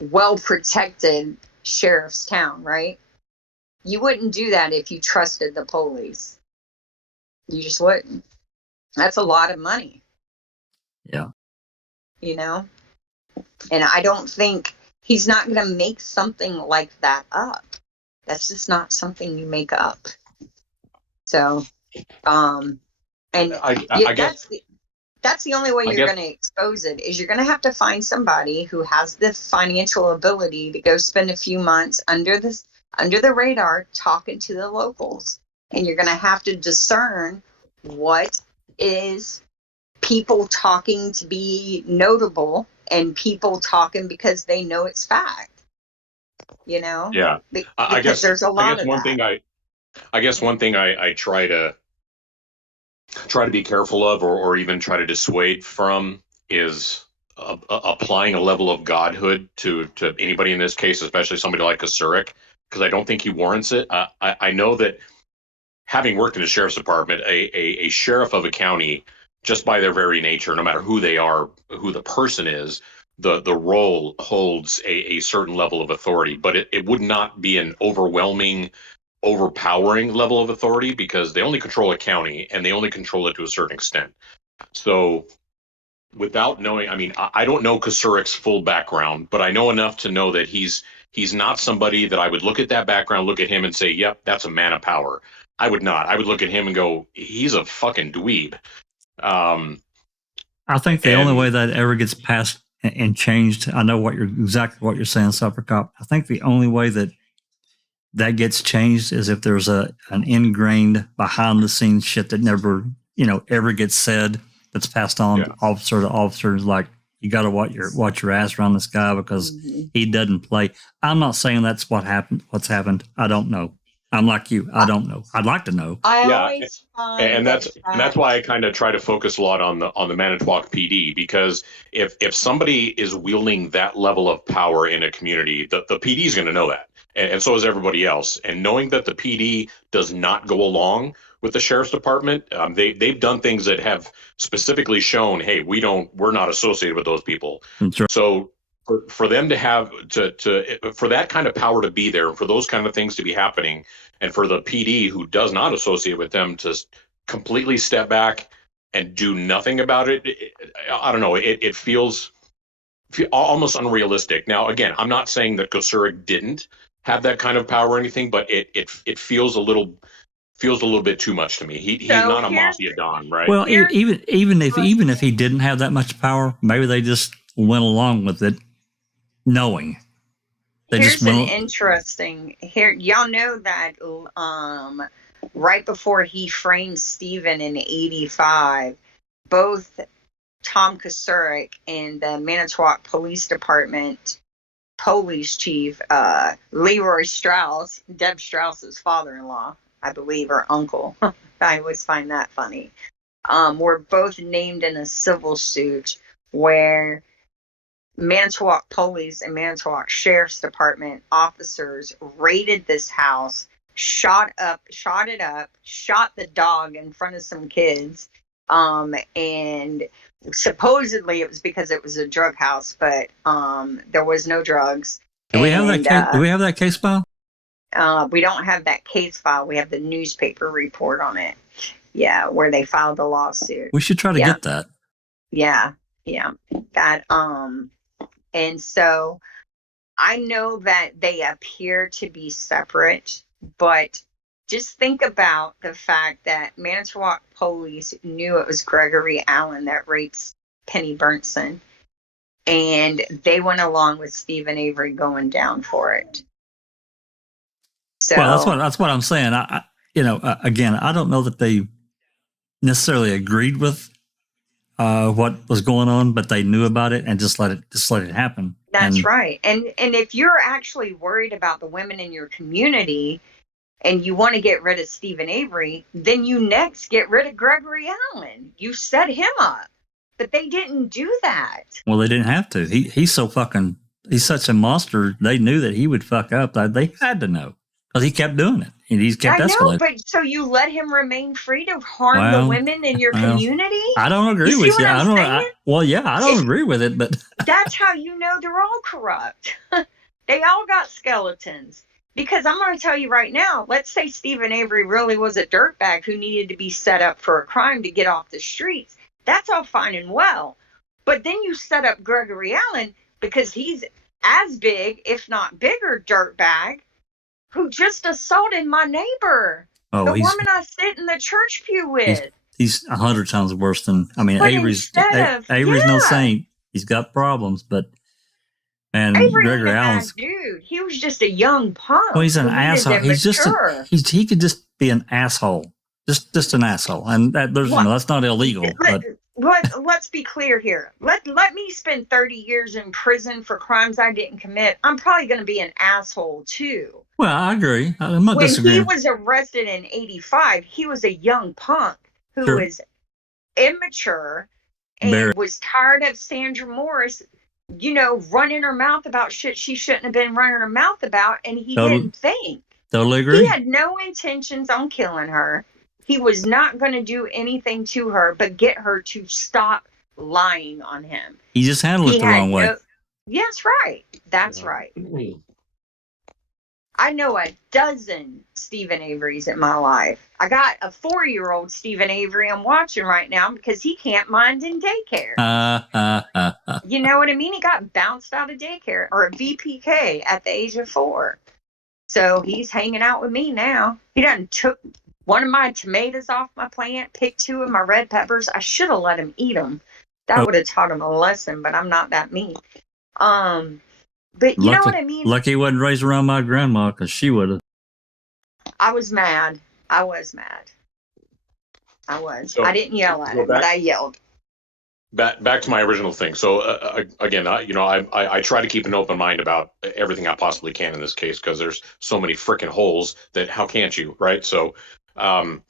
well-protected sheriff's town, right? You wouldn't do that if you trusted the police. You just wouldn't. That's a lot of money. Yeah. And I don't think he's not going to make something like that up. That's just not something you make up. So, and I guess that's the only way you're going to expose it, is you're going to have to find somebody who has the financial ability to go spend a few months under the radar talking to the locals. And you're going to have to discern what is people talking to be notable and people talking because they know it's fact. Yeah. I guess there's a lot of one that. I guess one thing I try to be careful of, or even try to dissuade from, is applying a level of godhood to anybody in this case, especially somebody like Kasurk, because I don't think he warrants it. I know that, having worked in a sheriff's department, a sheriff of a county, just by their very nature, no matter who they are, who the person is, the role holds a certain level of authority, but it would not be an overwhelming overpowering level of authority because they only control a county and they only control it to a certain extent. So without knowing, I mean, I don't know Kosurik's full background, but I know enough to know that he's not somebody that I would look at that background, look at him and say, yep, that's a man of power. I would not. I would look at him and go, he's a fucking dweeb. I think the only way that ever gets passed and changed, I know exactly what you're saying, Supper Cop. I think the only way that gets changed is if there's an ingrained behind the scenes shit that never, ever gets said, that's passed on officer to officer. Like, you got to watch your ass around this guy because he doesn't play. I'm not saying that's what's happened. I don't know. I'm like you. I don't know. I'd like to know. And that's why I kind of try to focus a lot on the Manitowoc PD, because if somebody is wielding that level of power in a community, the PD is going to know that, and so is everybody else. And knowing that the PD does not go along with the sheriff's department, they've done things that have specifically shown, hey, we're not associated with those people. Right. So for them to have for that kind of power to be there, for those kind of things to be happening, and for the PD who does not associate with them to completely step back and do nothing about it, I don't know. It feels almost unrealistic. Now, again, I'm not saying that Kosurik didn't have that kind of power or anything, but it feels a little bit too much to me. He's not a mafia don, right? Well, even if he didn't have that much power, maybe they just went along with it, knowing. Here's an interesting here. Y'all know that right before he framed Steven in '85, both Tom Kosurik and the Manitowoc Police Department police chief Leroy Strauss, Deb Strauss's father-in-law, I believe, or uncle. I always find that funny. Were both named in a civil suit where Manitowoc Police and Manitowoc Sheriff's Department officers raided this house, shot it up, shot the dog in front of some kids, and supposedly it was because it was a drug house, but there was no drugs. Do we have that case file? We don't have that case file. We have the newspaper report on it. Yeah, where they filed the lawsuit. We should try to get that. Yeah. That and so I know that they appear to be separate, but just think about the fact that Manitowoc police knew it was Gregory Allen that raped Penny Burnson, and they went along with Stephen Avery going down for it. So, well, that's what I'm saying. Again, I don't know that they necessarily agreed with what was going on, but they knew about it and just let it happen. That's right. And if you're actually worried about the women in your community and you want to get rid of Stephen Avery, then you next get rid of Gregory Allen. You set him up. But they didn't do that. Well, they didn't have to. He's such a monster. They knew that he would fuck up. They had to know because he kept doing it. And he's kept escalating. But so you let him remain free to harm the women in your community? I don't agree with you. I don't agree with it, but that's how you know they're all corrupt. They all got skeletons. Because I'm going to tell you right now, let's say Stephen Avery really was a dirtbag who needed to be set up for a crime to get off the streets. That's all fine and well. But then you set up Gregory Allen because he's as big, if not bigger, dirtbag who just assaulted my neighbor, the woman I sit in the church pew with. He's 100 times worse than, Avery's no saint. He's got problems, but man, Gregory Allen's dude. He was just a young punk. Well, he's an asshole. He could just be an asshole. Just an asshole. And that's not illegal. Let's be clear here. Let me spend 30 years in prison for crimes I didn't commit. I'm probably going to be an asshole too. Well, I agree. I'm not disagreeing. When he was arrested in '85, he was a young punk who was immature and was tired of Sandra Morris, running her mouth about shit she shouldn't have been running her mouth about, and he didn't think. Totally agree. He had no intentions on killing her. He was not going to do anything to her but get her to stop lying on him. He just handled it the wrong way. Yes, right. That's right. I know a dozen Stephen Averys in my life. I got a 4-year-old Stephen Avery I'm watching right now because he can't mind in daycare. You know what I mean? He got bounced out of daycare or a VPK at the age of 4. So he's hanging out with me now. He done took one of my tomatoes off my plant, picked 2 of my red peppers. I should have let him eat them. That would have taught him a lesson, but I'm not that mean. But you know what I mean? Lucky he wasn't raised around my grandma, because she would have. I was mad. I was. So, I didn't yell at him, but I yelled. Back to my original thing. So again, I try to keep an open mind about everything I possibly can in this case, because there's so many freaking holes that how can't you, right? So, so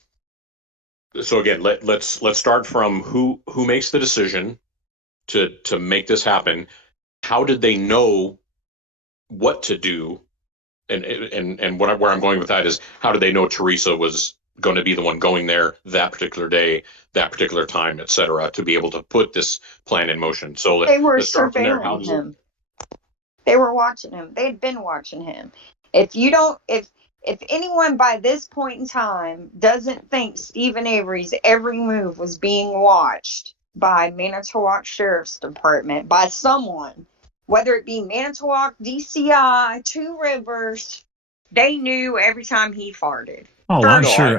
again, let's start from who makes the decision to make this happen. How did they know what to do? And where I'm going with that is, how did they know Teresa was going to be the one going there that particular day, that particular time, etc., to be able to put this plan in motion? So they were let's start from there. surveilling him. They were watching him. They had been watching him. If anyone by this point in time doesn't think Stephen Avery's every move was being watched by Manitowoc Sheriff's Department, by someone, whether it be Manitowoc, DCI, 2 Rivers, they knew every time he farted. Oh, I'm sure,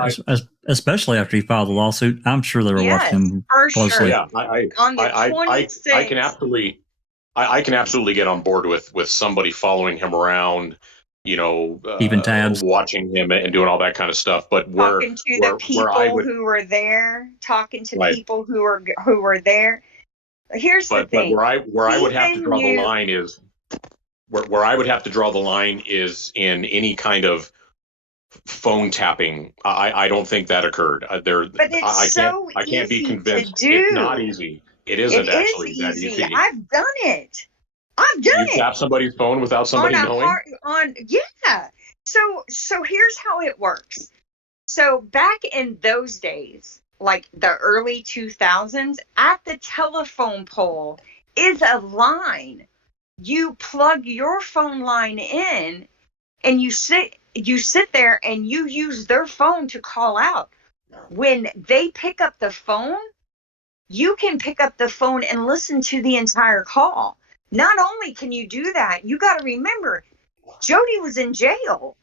especially after he filed the lawsuit, I'm sure they were watching him closely. Sure. Yeah, I can absolutely get on board with somebody following him around, keeping tabs, watching him, and doing all that kind of stuff. But talking to the people who were there, people who were there. Here's the thing. But where I would have to draw the line is where I would have to draw the line is in any kind of phone tapping. I don't think that occurred. But it's I can't be convinced. It's not easy. It isn't actually that easy. I've done it. You tap somebody's phone without somebody knowing? Yeah. So here's how it works. So back in those days, like the early 2000s, at the telephone pole is a line. You plug your phone line in and you sit there and you use their phone to call out. When they pick up the phone, you can pick up the phone and listen to the entire call. Not only can you do that, you got to remember, Jody was in jail.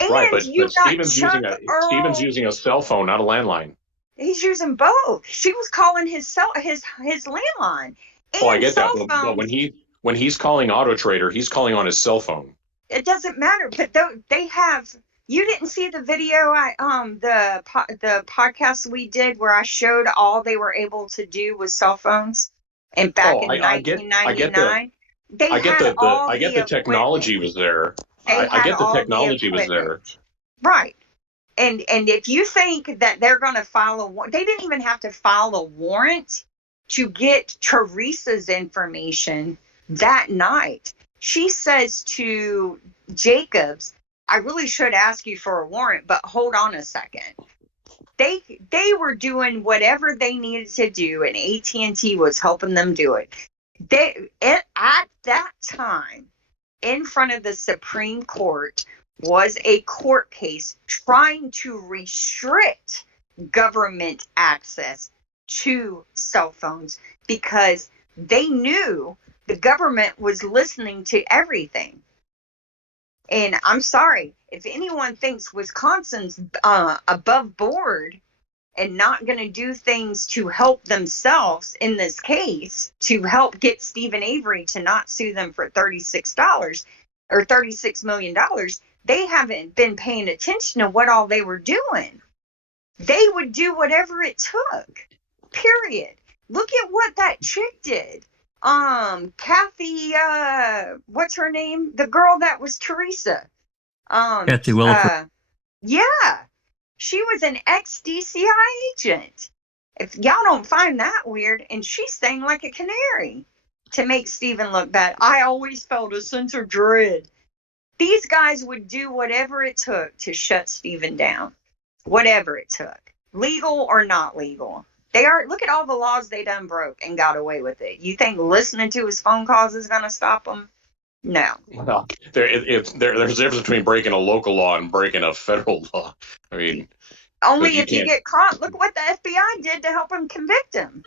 And right, but Stephen's using a cell phone, not a landline. He's using both. She was calling his landline. Oh, I get that. But when he's calling Auto Trader, he's calling on his cell phone. It doesn't matter. But they have. You didn't see the video the podcast we did where I showed all they were able to do with cell phones, and back in 1999. I get the technology was there. I get the technology was there. Right. And if you think that they're going to file a warrant, they didn't even have to file a warrant to get Teresa's information that night. She says to Jacobs, I really should ask you for a warrant, but hold on a second. They were doing whatever they needed to do, and AT&T was helping them do it. At that time, in front of the Supreme Court, was a court case trying to restrict government access to cell phones because they knew the government was listening to everything. And I'm sorry, if anyone thinks Wisconsin's above board and not going to do things to help themselves in this case, to help get Stephen Avery to not sue them for $36 or $36 million, they haven't been paying attention to what all they were doing. They would do whatever it took, period. Look at what that chick did. Kathy, what's her name? The girl that was Teresa. Kathy Williford. Yeah. She was an ex-DCI agent. If y'all don't find that weird, and she sang like a canary to make Stephen look bad. I always felt a sense of dread. These guys would do whatever it took to shut Stephen down. Whatever it took. Legal or not legal. Look at all the laws they done broke and got away with it. You think listening to his phone calls is going to stop them? No. Well, there's a difference between breaking a local law and breaking a federal law. I mean, only if you get caught. Look what the FBI did to help him convict him.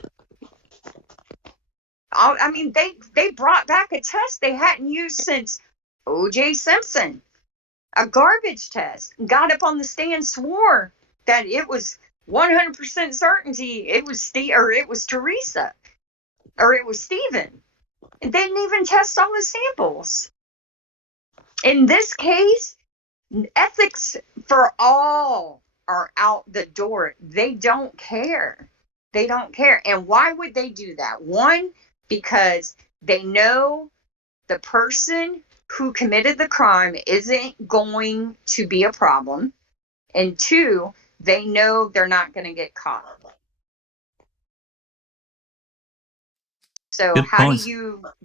I mean, they brought back a test they hadn't used since O.J. Simpson, a garbage test. Got up on the stand, swore that it was 100% certainty it was Teresa, or it was Stephen. And they didn't even test all the samples. In this case, ethics for all are out the door. They don't care. They don't care. And why would they do that? One, because they know the person who committed the crime isn't going to be a problem. And two, they know they're not going to get caught. So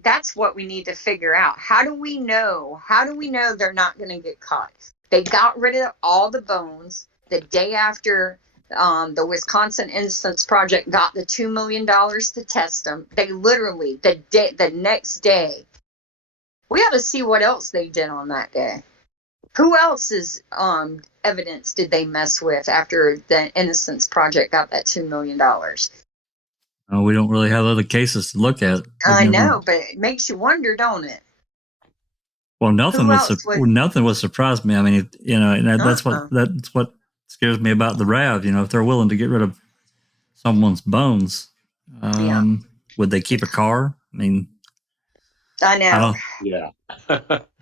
that's what we need to figure out. How do we know they're not going to get caught? They got rid of all the bones the day after the Wisconsin Innocence Project got the $2 million to test them. They literally, the next day, we ought to see what else they did on that day. Who else's evidence did they mess with after the Innocence Project got that $2 million? We don't really have other cases to look at. I know, but it makes you wonder, don't it? Well, nothing would surprise me. I mean, that's what scares me about the RAV. If they're willing to get rid of someone's bones, would they keep a car? I mean, I know. Yeah.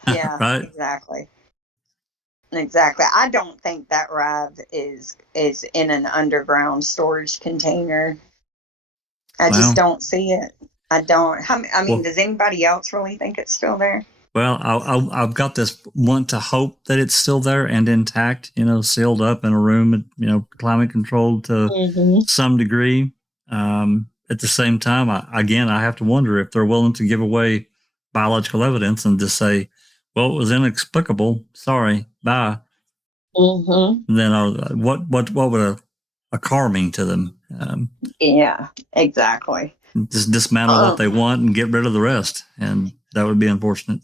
Yeah. Right. Exactly. I don't think that RAV is in an underground storage container. I just don't see it. I don't. I mean, does anybody else really think it's still there? Well, I've got this want to hope that it's still there and intact, sealed up in a room, climate controlled to some degree. At the same time, I have to wonder if they're willing to give away biological evidence and just say, well, it was inexplicable. Sorry. Bye. Then what would a car mean to them? Yeah, exactly. Just dismantle what they want and get rid of the rest. And that would be unfortunate.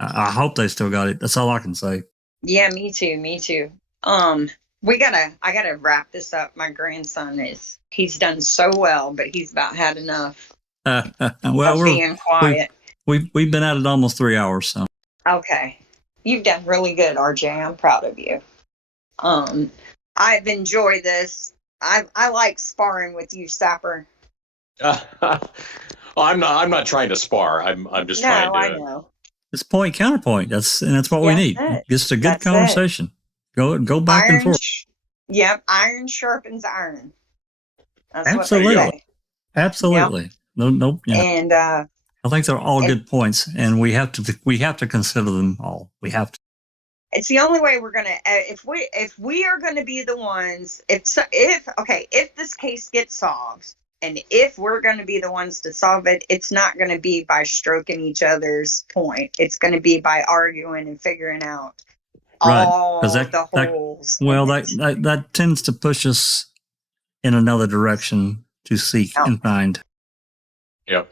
I hope they still got it. That's all I can say. Yeah, me too. I gotta wrap this up. My grandson he's done so well, but he's about had enough. We're being quiet. We've been at it almost 3 hours, so. Okay. You've done really good, RJ. I'm proud of you. I've enjoyed this. I like sparring with you, Sapper. I'm not trying to spar. I'm just trying to. I know. It's point counterpoint. That's what we need. Just a good conversation. Go back and forth. Yep, iron sharpens iron. That's Absolutely. What they say. Absolutely. Yep. No. And I think they're all good points, and we have to consider them all. We have to. It's the only way we're gonna. If we are gonna be the ones, if this case gets solved, and if we're gonna be the ones to solve it, it's not gonna be by stroking each other's point. It's gonna be by arguing and figuring out all the holes. That tends to push us in another direction to seek and find. Yep.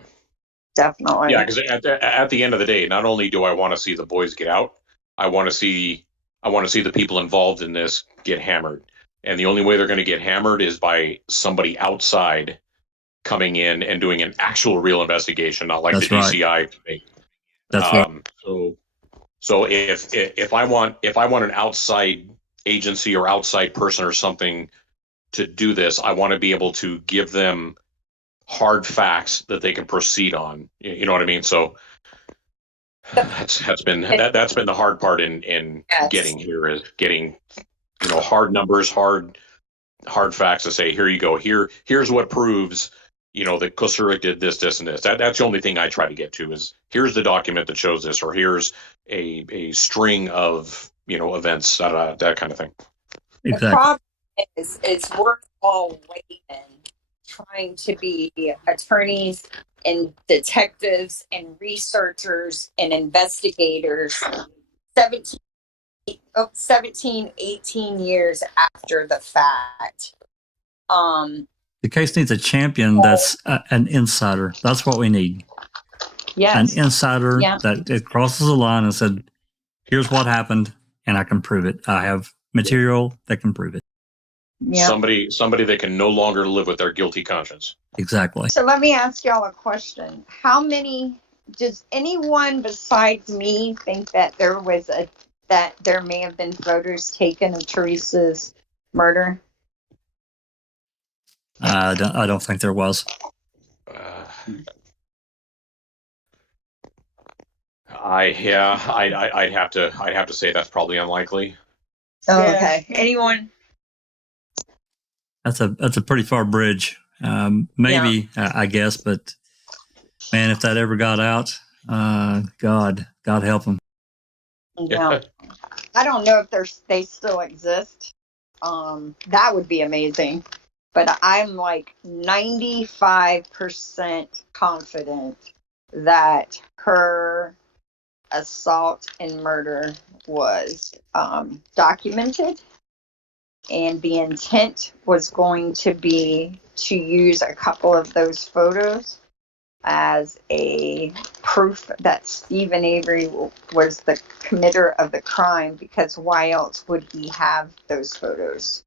Definitely. Yeah, because at the end of the day, not only do I want to see the boys get out, I want to see the people involved in this get hammered. And the only way they're going to get hammered is by somebody outside coming in and doing an actual real investigation, not like the DCI. That's right. So if I want an outside agency or outside person or something to do this, I want to be able to give them hard facts that they can proceed on. You know what I mean? So that's been the hard part in getting here, is getting hard numbers, hard facts to say, here you go, here's what proves that Kosurik did this, and this. That's the only thing I try to get to, is here's the document that shows this, or here's a string of events, that kind of thing. Exactly. The problem is we're all waiting, trying to be attorneys and detectives and researchers and investigators 17, 18 years after the fact. The case needs a champion that's an insider. That's what we need. an insider Yeah. that it crosses the line and said, here's what happened, and I can prove it. I have material that can prove it. Yeah. Somebody that can no longer live with their guilty conscience. Exactly. So let me ask y'all a question. Does anyone besides me think that there may have been photos taken of Teresa's murder? I don't think there was. I'd have to say that's probably unlikely. Oh, okay. Anyone? That's a pretty far bridge. Maybe I guess, but man, if that ever got out, God help them. Yeah. I don't know if they still exist. That would be amazing. But I'm like 95% confident that her assault and murder was documented, and the intent was going to be to use a couple of those photos as a proof that Stephen Avery was the committer of the crime, because why else would he have those photos?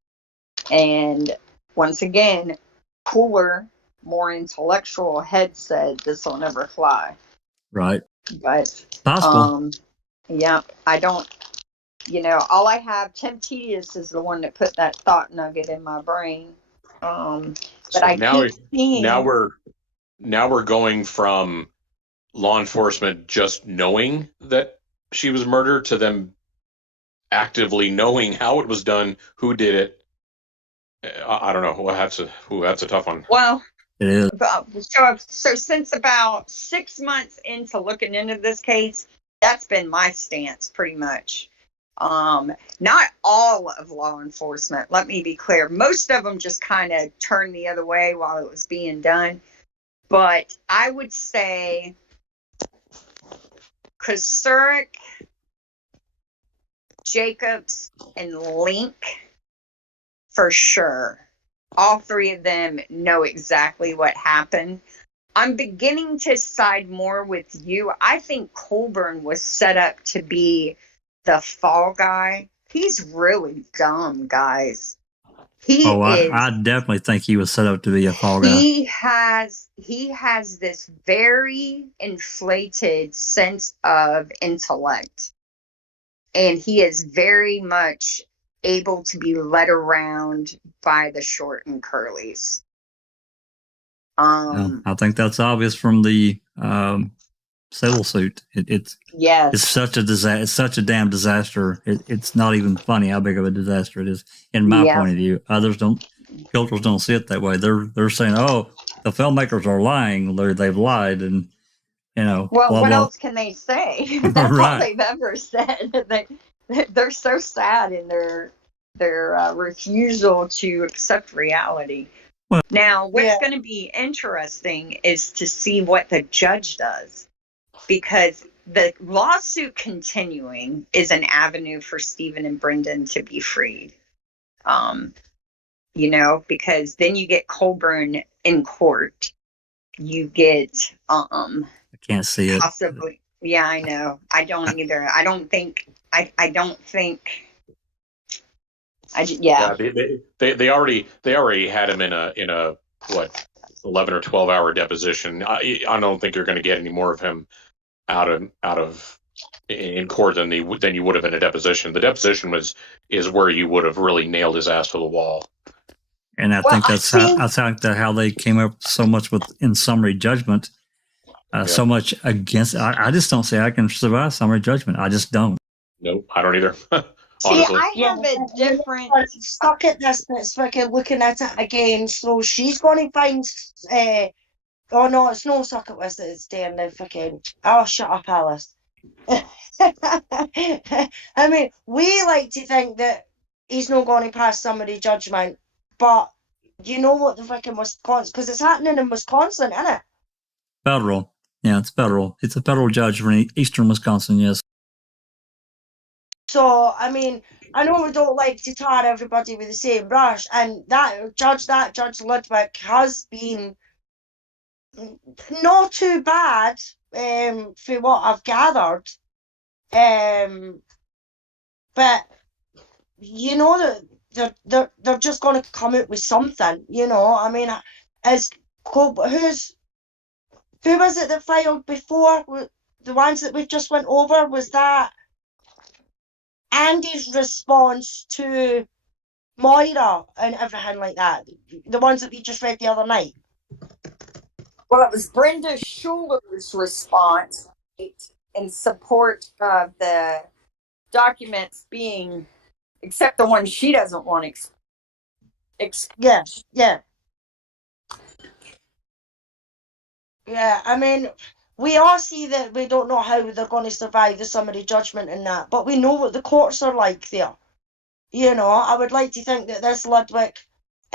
And once again, cooler, more intellectual head said this will never fly. Right. But possible. Yeah, I don't. All I have, Tim Tedious is the one that put that thought nugget in my brain. But so I keep seeing. Now we're going from law enforcement just knowing that she was murdered to them actively knowing how it was done, who did it. I don't know. Well, that's a tough one. Well, it is. So since about 6 months into looking into this case, that's been my stance pretty much. Not all of law enforcement, let me be clear. Most of them just kind of turned the other way while it was being done. But I would say Kosurik, Jacobs, and Link, for sure. All three of them know exactly what happened. I'm beginning to side more with you. I think Colburn was set up to be the fall guy. He's really dumb, guys. I definitely think he was set up to be a fall guy. He has this very inflated sense of intellect, and he is very much able to be led around by the short and curlies. I think that's obvious from the civil suit. It's such a disaster. It's such a damn disaster. It's not even funny how big of a disaster it is in my point of view. Filters don't see it that way. They're saying, "Oh, the filmmakers are lying. They've lied," and Well, what else can they say? That's all they've ever said. They're so sad in their refusal to accept reality. Well, now, what's going to be interesting is to see what the judge does, because the lawsuit continuing is an avenue for Stephen and Brendan to be freed. Because then you get Colburn in court. You get I can't see it. Possibly. Yeah, I know. I don't either. I don't think. They already had him in a 11 or 12 hour deposition. I don't think you're going to get any more of him out of in court than you would have in a deposition. The deposition is where you would have really nailed his ass to the wall. And I think that's how they came up so much in summary judgment. So much against. I just don't say I can survive summary judgment. I just don't. Nope, I don't either. See, I have a different. Stuck at this, and it's fucking looking at it again. So she's going to find. Oh no, it's no stuck at this. It's down the fucking. Oh, shut up, Alice. I mean, we like to think that he's not going to pass summary judgment, but you know what the fucking Wisconsin, because it's happening in Wisconsin, isn't it? Federal. Yeah, it's federal. It's a federal judge from eastern Wisconsin, yes. So, I mean, I know we don't like to tar everybody with the same brush, and that Judge Ludwig has been not too bad, for what I've gathered. But you know that they're just going to come out with something. You know, I mean, who was it that filed before? The ones that we've just went over, was that Andy's response to Moira and everything like that? The ones that we just read the other night. Well, it was Brenda Schuler's response, right, in support of the documents being, except the one she doesn't want Yeah. I mean, we all see that we don't know how they're going to survive the summary judgment and that, but we know what the courts are like there. You know, I would like to think that this Ludwig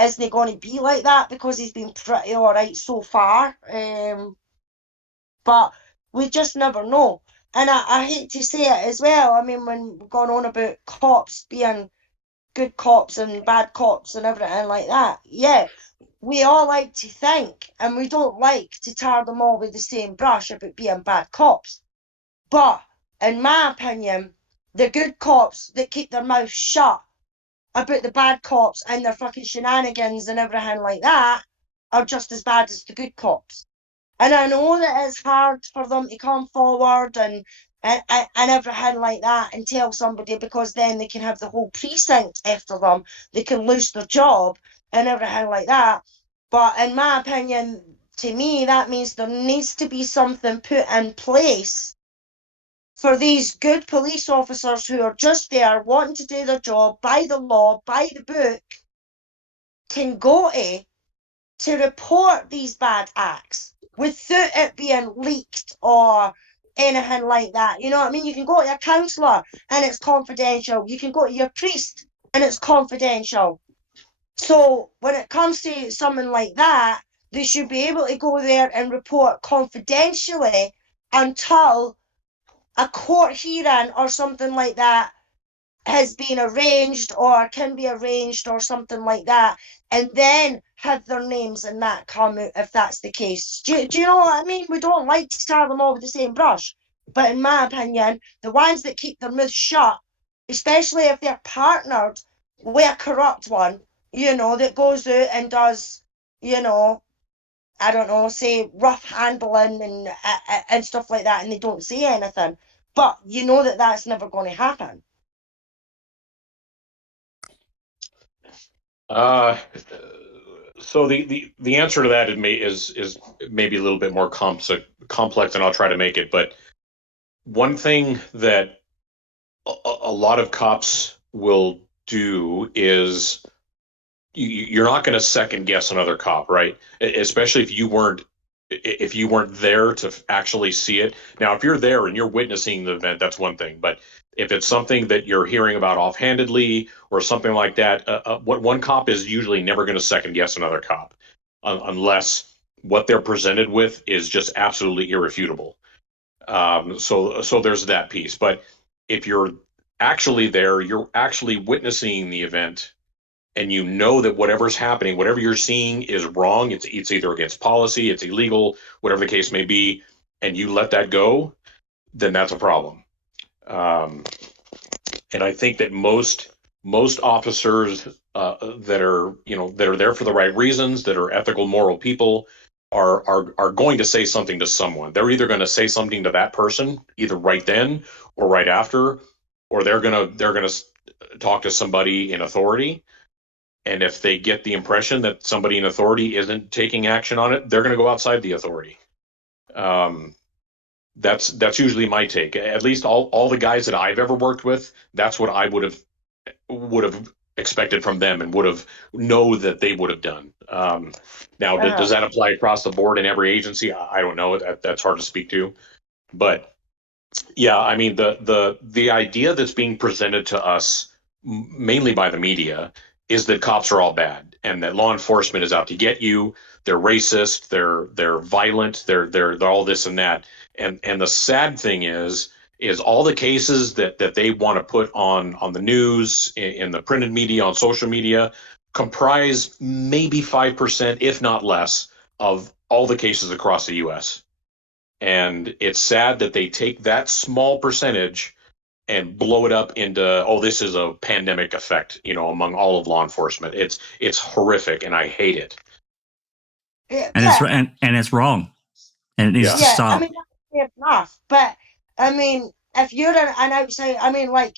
isn't going to be like that, because he's been pretty all right so far. But we just never know. And I hate to say it as well. I mean, when we've gone on about cops being good cops and bad cops and everything like that, yeah, we all like to think, and we don't like to tar them all with the same brush about being bad cops. But in my opinion, the good cops that keep their mouth shut about the bad cops and their fucking shenanigans and everything like that are just as bad as the good cops. And I know that it's hard for them to come forward and everything like that and tell somebody, because then they can have the whole precinct after them. They can lose their job and everything like that. But in my opinion, to me, that means there needs to be something put in place for these good police officers who are just there wanting to do their job by the law, by the book, can go to report these bad acts without it being leaked or anything like that. You know what I mean? You can go to your counsellor and it's confidential. You can go to your priest and it's confidential. So when it comes to something like that, they should be able to go there and report confidentially until a court hearing or something like that has been arranged or can be arranged or something like that, and then have their names and that come out if that's the case. Do you know what I mean? We don't like to tar them all with the same brush, but in my opinion, the ones that keep their mouth shut, especially if they're partnered with a corrupt one, you know, that goes out and does, you know, I don't know, say rough handling and stuff like that, and they don't say anything, but you know that that's never going to happen. So the answer to that is maybe a little bit more complex, and I'll try to make it. But one thing that a lot of cops will do is you're not going to second guess another cop, right? Especially if you weren't there to actually see it. Now, if you're there and you're witnessing the event, that's one thing. But if it's something that you're hearing about offhandedly or something like that, one cop is usually never going to second guess another cop unless what they're presented with is just absolutely irrefutable. So there's that piece. But if you're actually there, you're actually witnessing the event, and you know that whatever's happening, whatever you're seeing is wrong, it's either against policy, it's illegal, whatever the case may be, and you let that go, then that's a problem. And I think that most officers that are there for the right reasons, that are ethical, moral people, are going to say something to someone. They're either going to say something to that person, either right then or right after, or they're gonna talk to somebody in authority. And if they get the impression that somebody in authority isn't taking action on it, they're going to go outside the authority. That's usually my take. At least all the guys that I've ever worked with, that's what I would have expected from them and would have know that they would have done. Now, does that apply across the board in every agency? I don't know. That's hard to speak to. But yeah, I mean, the idea that's being presented to us mainly by the media is that cops are all bad and that law enforcement is out to get you. They're racist. They're violent. They're all this and that. And the sad thing is all the cases that they want to put on the news, in the printed media, on social media, comprise maybe 5%, if not less, of all the cases across the U.S. And it's sad that they take that small percentage and blow it up into, oh, this is a pandemic effect, among all of law enforcement. It's horrific, and I hate it. And it's wrong, and it needs to stop. I mean, that's fair enough. But I mean, if you're an outside, I mean, like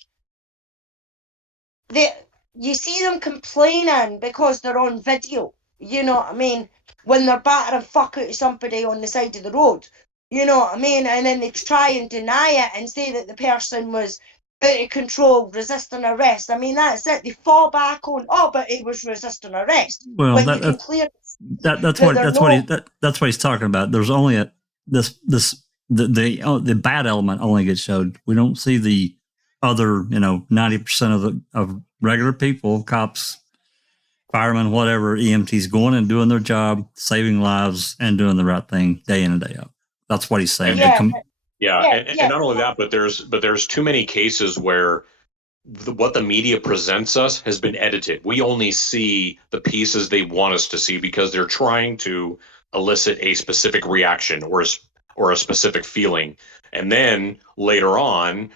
you see them complaining because they're on video. You know what I mean? When they're battering fuck out of somebody on the side of the road. You know what I mean? And then they try and deny it and say that the person was out of control, resisting arrest. I mean, that's it. They fall back on, but he was resisting arrest. Well, that's what he's talking about. There's only the bad element only gets showed. We don't see the other, 90% of regular people, cops, firemen, whatever, EMTs going and doing their job, saving lives, and doing the right thing day in and day out. That's what he's saying. And not only that, but there's too many cases where what the media presents us has been edited. We only see the pieces they want us to see because they're trying to elicit a specific reaction or a specific feeling. And then later on,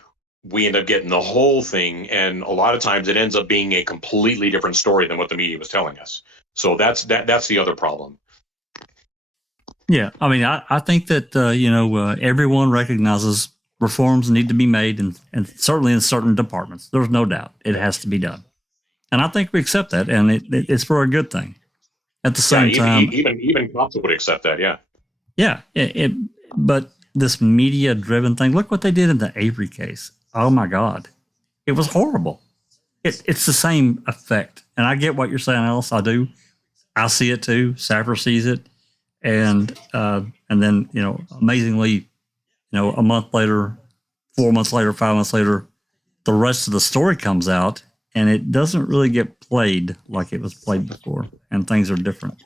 we end up getting the whole thing. And a lot of times it ends up being a completely different story than what the media was telling us. So that's the other problem. Yeah, I mean, I think that, everyone recognizes reforms need to be made, and certainly in certain departments. There's no doubt it has to be done. And I think we accept that, and it's for a good thing. At the same time... Even cops would accept that, yeah. Yeah, but this media-driven thing, look what they did in the Avery case. Oh, my God. It was horrible. It's the same effect. And I get what you're saying, Alice. I do. I see it, too. Saffer sees it. And then, amazingly, a month later, 4 months later, 5 months later, the rest of the story comes out, and it doesn't really get played like it was played before, and things are different.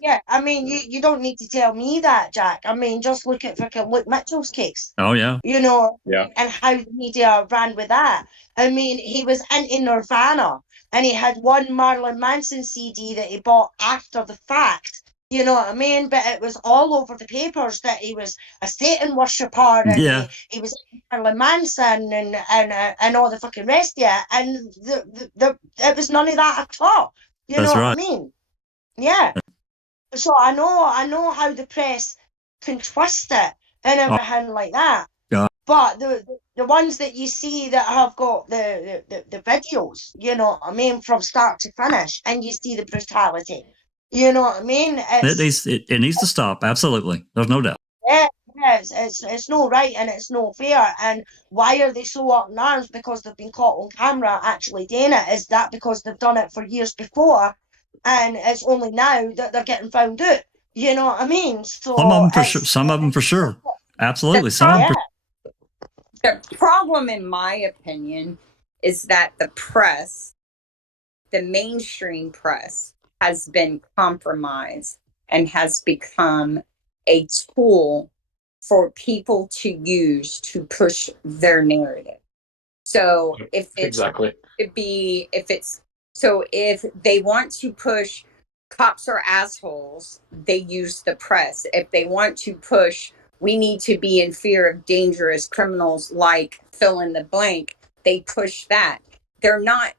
Yeah. I mean, you don't need to tell me that, Jack. I mean, just look at fucking Luke Mitchell's case. Oh, yeah. And how the media ran with that. I mean, he was into Nirvana, and he had one Marilyn Manson CD that he bought after the fact. You know what I mean? But it was all over the papers that he was a Satan worshipper, and he was Marilyn Manson and all the fucking rest of it. And it was none of that at all. You know what I mean? Yeah. So I know how the press can twist it and everything like that. Yeah. But the ones that you see that have got the videos, you know what I mean, from start to finish, and you see the brutality. You know what I mean? It needs to stop. Absolutely. There's no doubt. Yeah, it's no right and it's no fair. And why are they so up in arms? Because they've been caught on camera actually doing it. Is that because they've done it for years before, and it's only now that they're getting found out? You know what I mean? So some of them for sure. Some of them for sure. Absolutely. The problem, in my opinion, is that the press, the mainstream press, has been compromised and has become a tool for people to use to push their narrative. So if they want to push cops are assholes, they use the press. If they want to push, we need to be in fear of dangerous criminals like fill in the blank, they push that. They're not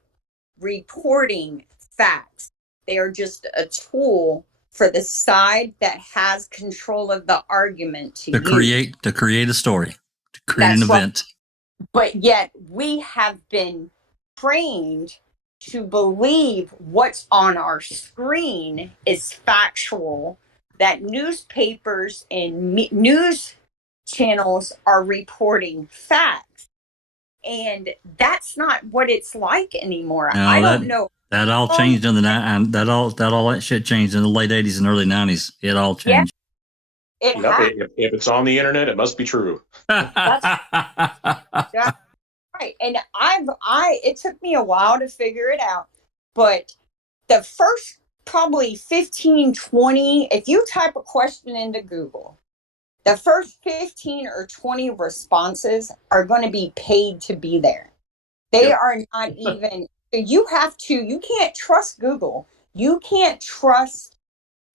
reporting facts. They are just a tool for the side that has control of the argument to create a story, to create an event. But yet we have been trained to believe what's on our screen is factual, that newspapers and news channels are reporting facts. And that's not what it's like anymore. No, I don't know. That all changed in that shit changed in the late 80s and early 90s. It all changed. Yeah, if it's on the internet, it must be true. That's right. And it took me a while to figure it out, but the first probably 15, 20, if you type a question into Google, the first 15 or 20 responses are going to be paid to be there. They are not even, you can't trust Google. You can't trust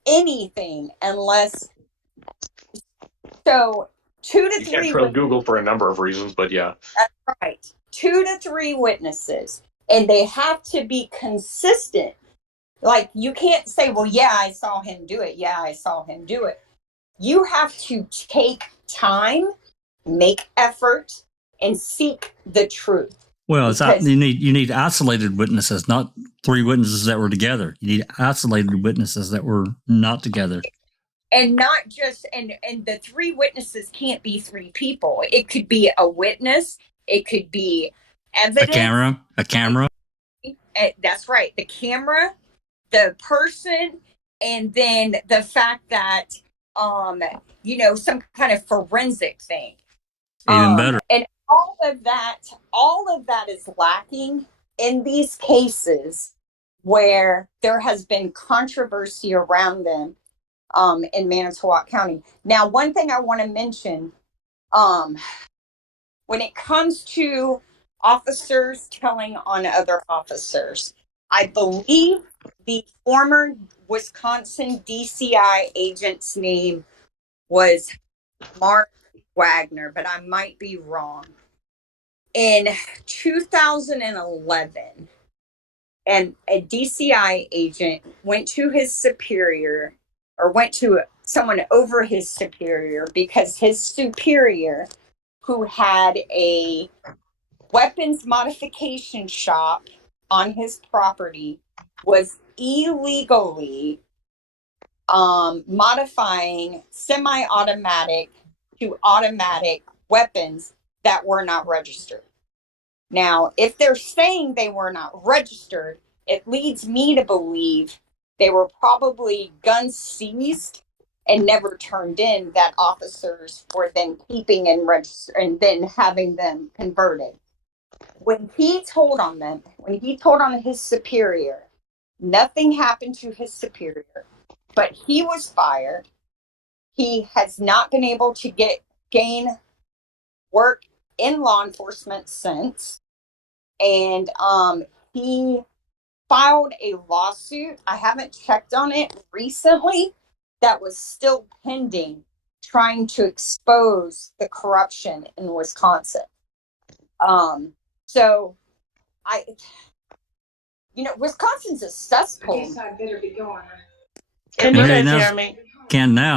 anything unless So 2 to You 3 can't trust Google for a number of reasons, but yeah. That's right. 2 to 3 witnesses, and they have to be consistent. Like, you can't say, well, yeah, I saw him do it. Yeah, I saw him do it. You have to take time, make effort, and seek the truth. Well, you need isolated witnesses, not 3 witnesses that were together. You need isolated witnesses that were not together. And not just, and the 3 witnesses can't be 3 people. It could be a witness. It could be evidence. A camera. That's right. The camera, the person, and then the fact that, some kind of forensic thing. Even better. And all of that is lacking in these cases where there has been controversy around them in Manitowoc County. Now, one thing I want to mention, when it comes to officers telling on other officers, I believe the former Wisconsin DCI agent's name was Mark Wagner, but I might be wrong. In 2011, and a DCI agent went to his superior, or went to someone over his superior, because his superior, who had a weapons modification shop on his property, was illegally modifying semi-automatic to automatic weapons that were not registered. Now, if they're saying they were not registered, it leads me to believe they were probably guns seized and never turned in, that officers were then keeping and register and then having them converted. When he told on his superior, nothing happened to his superior, but he was fired. He has not been able to gain work in law enforcement since. And he filed a lawsuit. I haven't checked on it recently. That was still pending, trying to expose the corruption in Wisconsin. So Wisconsin's a cesspool. I guess I better be going. Can you guys hear me? Can now.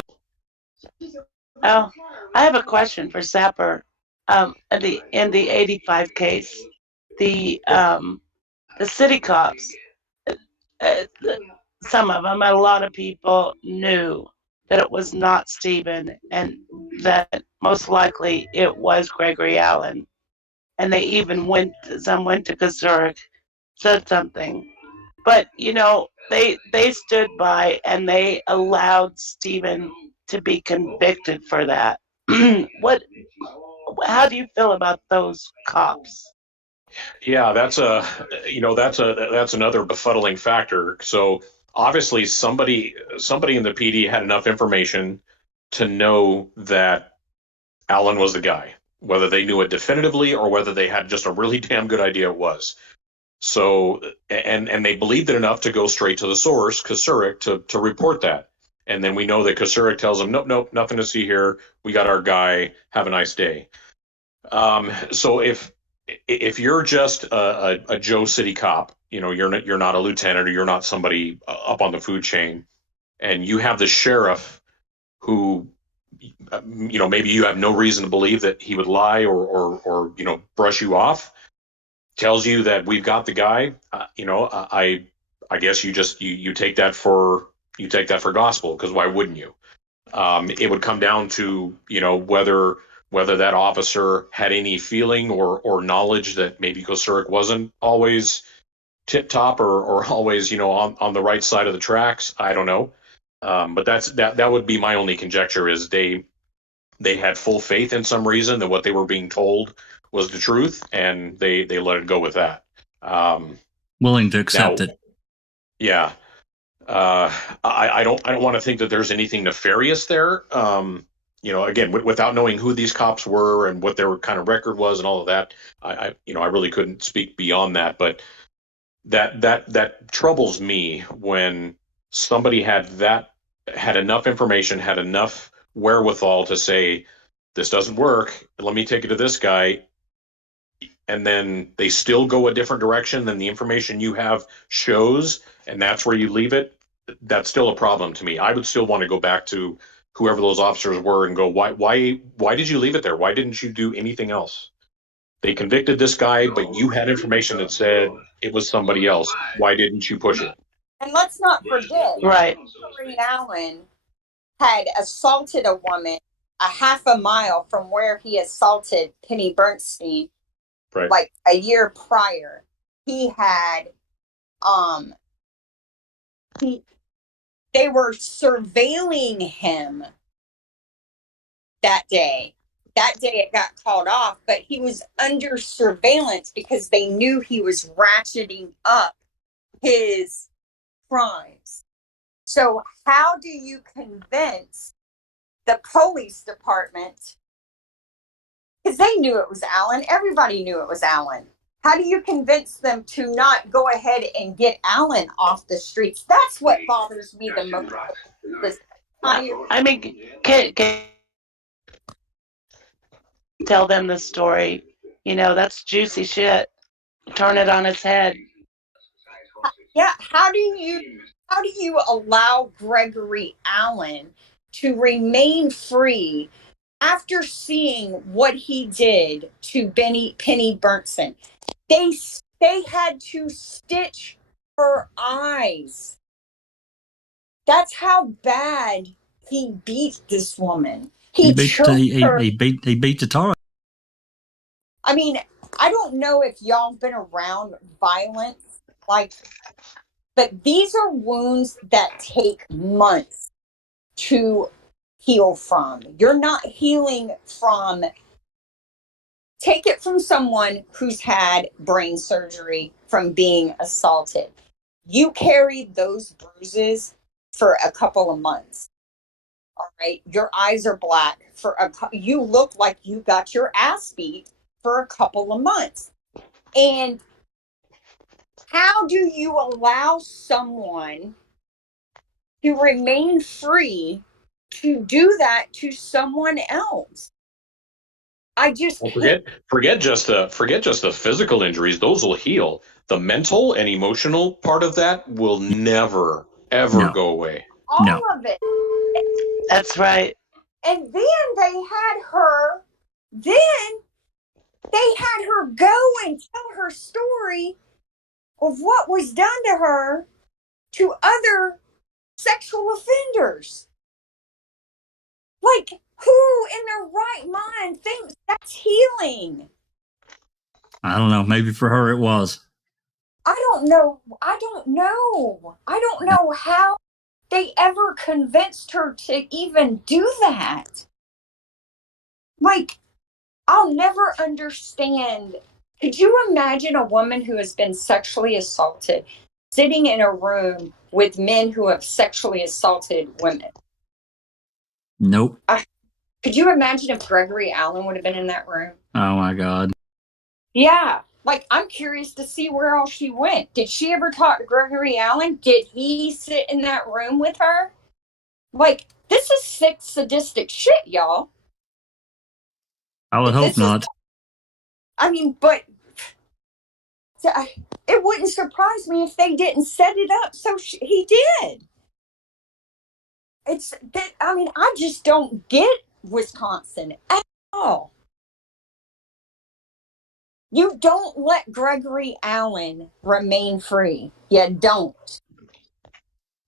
Oh, I have a question for Zapper. In the 85 case, the city cops, some of them, a lot of people knew that it was not Stephen, and that most likely it was Gregory Allen. And they even went to Kazurek, said something. But, they stood by and they allowed Stephen to be convicted for that. How do you feel about those cops? Yeah, that's another befuddling factor. So obviously somebody in the PD had enough information to know that Allen was the guy, whether they knew it definitively or whether they had just a really damn good idea it was. So, and they believed it enough to go straight to the source, Kazurek, to report that. And then we know that Kazurek tells them, nope, nothing to see here. We got our guy. Have a nice day. So if you're just a Joe City cop, you're not a lieutenant, or you're not somebody up on the food chain, and you have the sheriff who, maybe you have no reason to believe that he would lie or brush you off, tells you that we've got the guy, I guess you take that for gospel, because why wouldn't you? It would come down to, whether that officer had any feeling or knowledge that maybe Kazurek wasn't always tip top or always, on the right side of the tracks. I don't know. But that would be my only conjecture, is they had full faith in some reason that what they were being told was the truth, and they let it go with that. Willing to accept it. Yeah. I don't want to think that there's anything nefarious there. Again, without knowing who these cops were and what their kind of record was and all of that, I really couldn't speak beyond that. But that troubles me when somebody had enough information, had enough wherewithal to say, this doesn't work, let me take it to this guy, and then they still go a different direction than the information you have shows, and that's where you leave it, that's still a problem to me. I would still want to go back to whoever those officers were and go, why did you leave it there? Why didn't you do anything else? They convicted this guy, but you had information that said it was somebody else. Why didn't you push it? And let's not forget, Right. Gregory Allen had assaulted a woman a half a mile from where he assaulted Penny Bernstein, Right. like a year prior. He had, they were surveilling him that day. That day it got called off, but he was under surveillance because they knew he was ratcheting up his crimes. So how do you convince the police department? Because they knew it was Allen. Everybody knew it was Allen. How do you convince them to not go ahead and get Allen off the streets? That's what bothers me the most. I mean, can tell them the story. You know, that's juicy shit. Turn it on its head. Yeah, how do you allow Gregory Allen to remain free after seeing what he did to Penny Bernstein? They had to stitch her eyes. That's how bad he beat this woman. He beat the tar. I mean, I don't know if y'all been around violence, but these are wounds that take months to heal from. You're not healing from. Take it from someone who's had brain surgery from being assaulted. You carried those bruises for a couple of months. All right. Your eyes are black you look like you got your ass beat for a couple of months. And how do you allow someone to remain free to do that to someone else? I just forget just the physical injuries. Those will heal. The mental and emotional part of that will never ever go away. All of it. That's right. And then they had her go and tell her story of what was done to her to other sexual offenders. Like, who in their right mind thinks that's healing? I don't know. Maybe for her it was. I don't know how they ever convinced her to even do that. Like, I'll never understand. Could you imagine a woman who has been sexually assaulted sitting in a room with men who have sexually assaulted women? Nope. Could you imagine if Gregory Allen would have been in that room? Oh my God. Yeah. Like, I'm curious to see where all she went. Did she ever talk to Gregory Allen? Did he sit in that room with her? Like, this is sick, sadistic shit, y'all. I would hope not. I mean, but it wouldn't surprise me if they didn't set it up so he did. It's that, I mean, I just don't get Wisconsin at all. You don't let Gregory Allen remain free. You don't.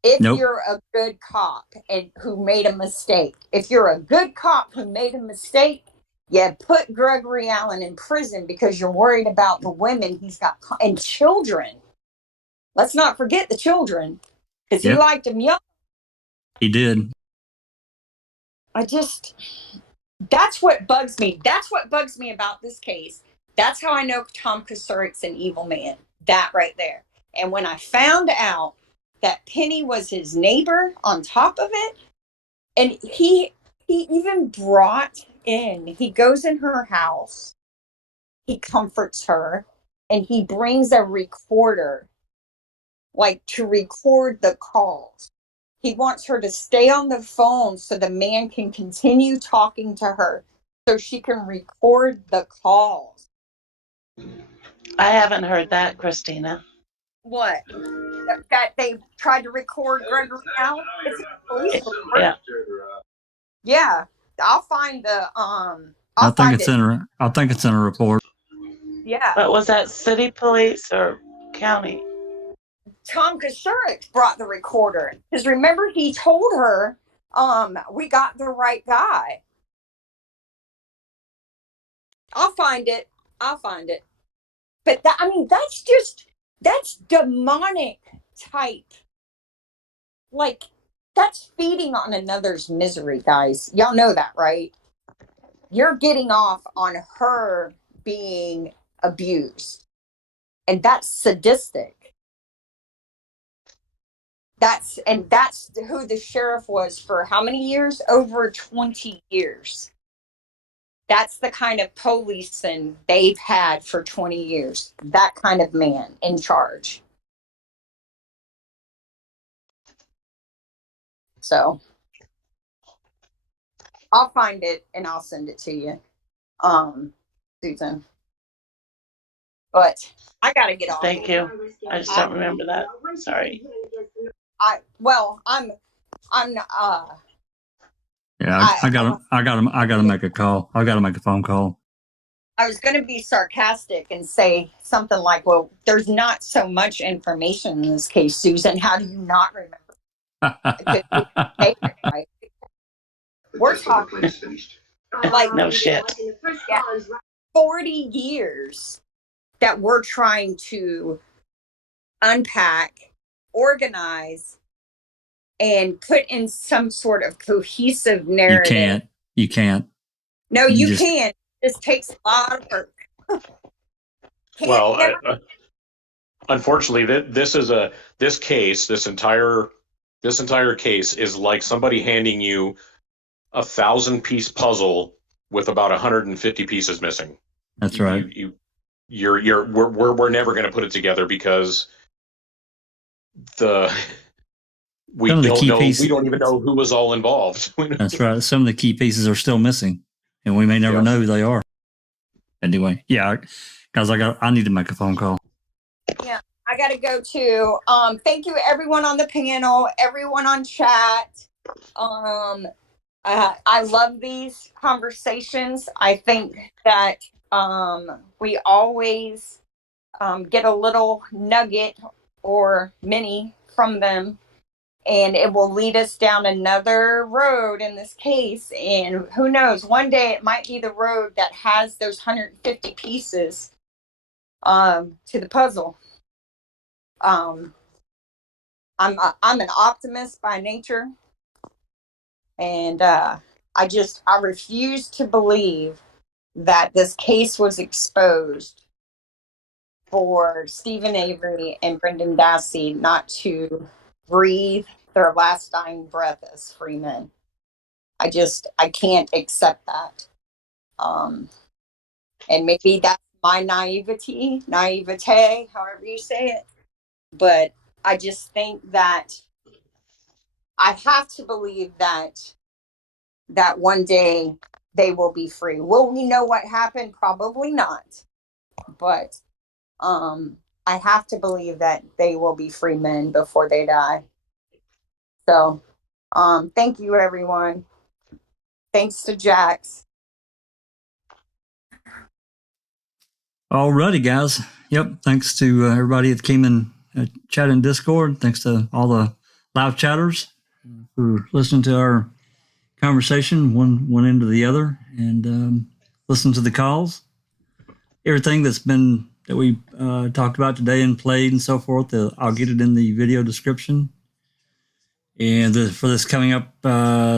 If you're a good cop and who made a mistake, if you're a good cop who made a mistake, you put Gregory Allen in prison because you're worried about the women he's got and children. Let's not forget the children, because he liked them young. He did. That's what bugs me. That's what bugs me about this case. That's how I know Tom Kasurik's an evil man. That right there. And when I found out that Penny was his neighbor on top of it, and he even brought in, he goes in her house, he comforts her, and he brings a recorder, like to record the calls. He wants her to stay on the phone so the man can continue talking to her so she can record the calls. I haven't heard that, Christina. What? That they tried to record Gregory Allen? It's a police report. Yeah. Yeah. I'll find the I think it's in a report. Yeah. But was that city police or county? Tom Kasurik brought the recorder. Because remember, he told her, we got the right guy. I'll find it. But that's demonic type. Like, that's feeding on another's misery, guys. Y'all know that, right? You're getting off on her being abused. And that's sadistic. That's who the sheriff was for how many years? Over 20 years. That's the kind of policing they've had for 20 years. That kind of man in charge. So I'll find it and I'll send it to you, Susan. But I gotta get off. Thank you. I just don't remember that. Sorry. I'm Yeah, I gotta make a call. I gotta make a phone call. I was going to be sarcastic and say something like, well, there's not so much information in this case, Susan. How do you not remember? We're talking like no shit. Yeah, 40 years that we're trying to unpack, organize, and put in some sort of cohesive narrative. You can't. No, you can't. This takes a lot of work. Unfortunately, this entire case is like somebody handing you a 1,000-piece puzzle with about 150 pieces missing. That's right. We're never going to put it together because we don't even know who was all involved. That's right. Some of the key pieces are still missing, and we may never know who they are. Anyway, yeah, guys, I need to make a phone call. Yeah, I got to go too. Thank you, everyone on the panel, everyone on chat. I love these conversations. I think that we always get a little nugget or many from them. And it will lead us down another road in this case. And who knows, one day it might be the road that has those 150 pieces to the puzzle. I'm an optimist by nature. And I refuse to believe that this case was exposed for Stephen Avery and Brendan Dassey not to breathe their last dying breath as free men. I can't accept that. And maybe that's my naivete, however you say it. But I just think that I have to believe that one day they will be free. Will we know what happened? Probably not. But I have to believe that they will be free men before they die. So, thank you, everyone. Thanks to Jax. Alrighty, guys. Yep. Thanks to everybody that came in chat in Discord. Thanks to all the live chatters for listening to our conversation, one end to the other, and listen to the calls. Everything that we talked about today and played and so forth, I'll get it in the video description. And for this coming up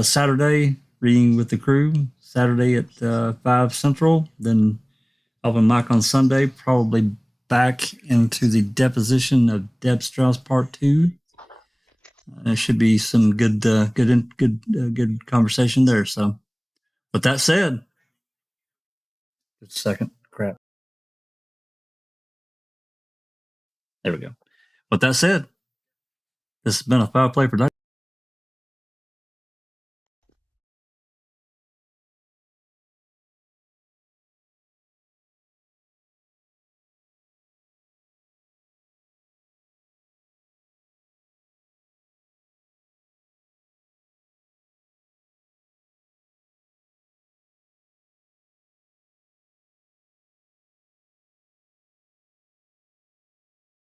Saturday, reading with the crew, Saturday at 5 Central, then open mic on Sunday, probably back into the deposition of Deb Strauss Part 2. There should be some good conversation there. So, with that said, just a second, crap. There we go. With that said, this has been a Foul Play Production.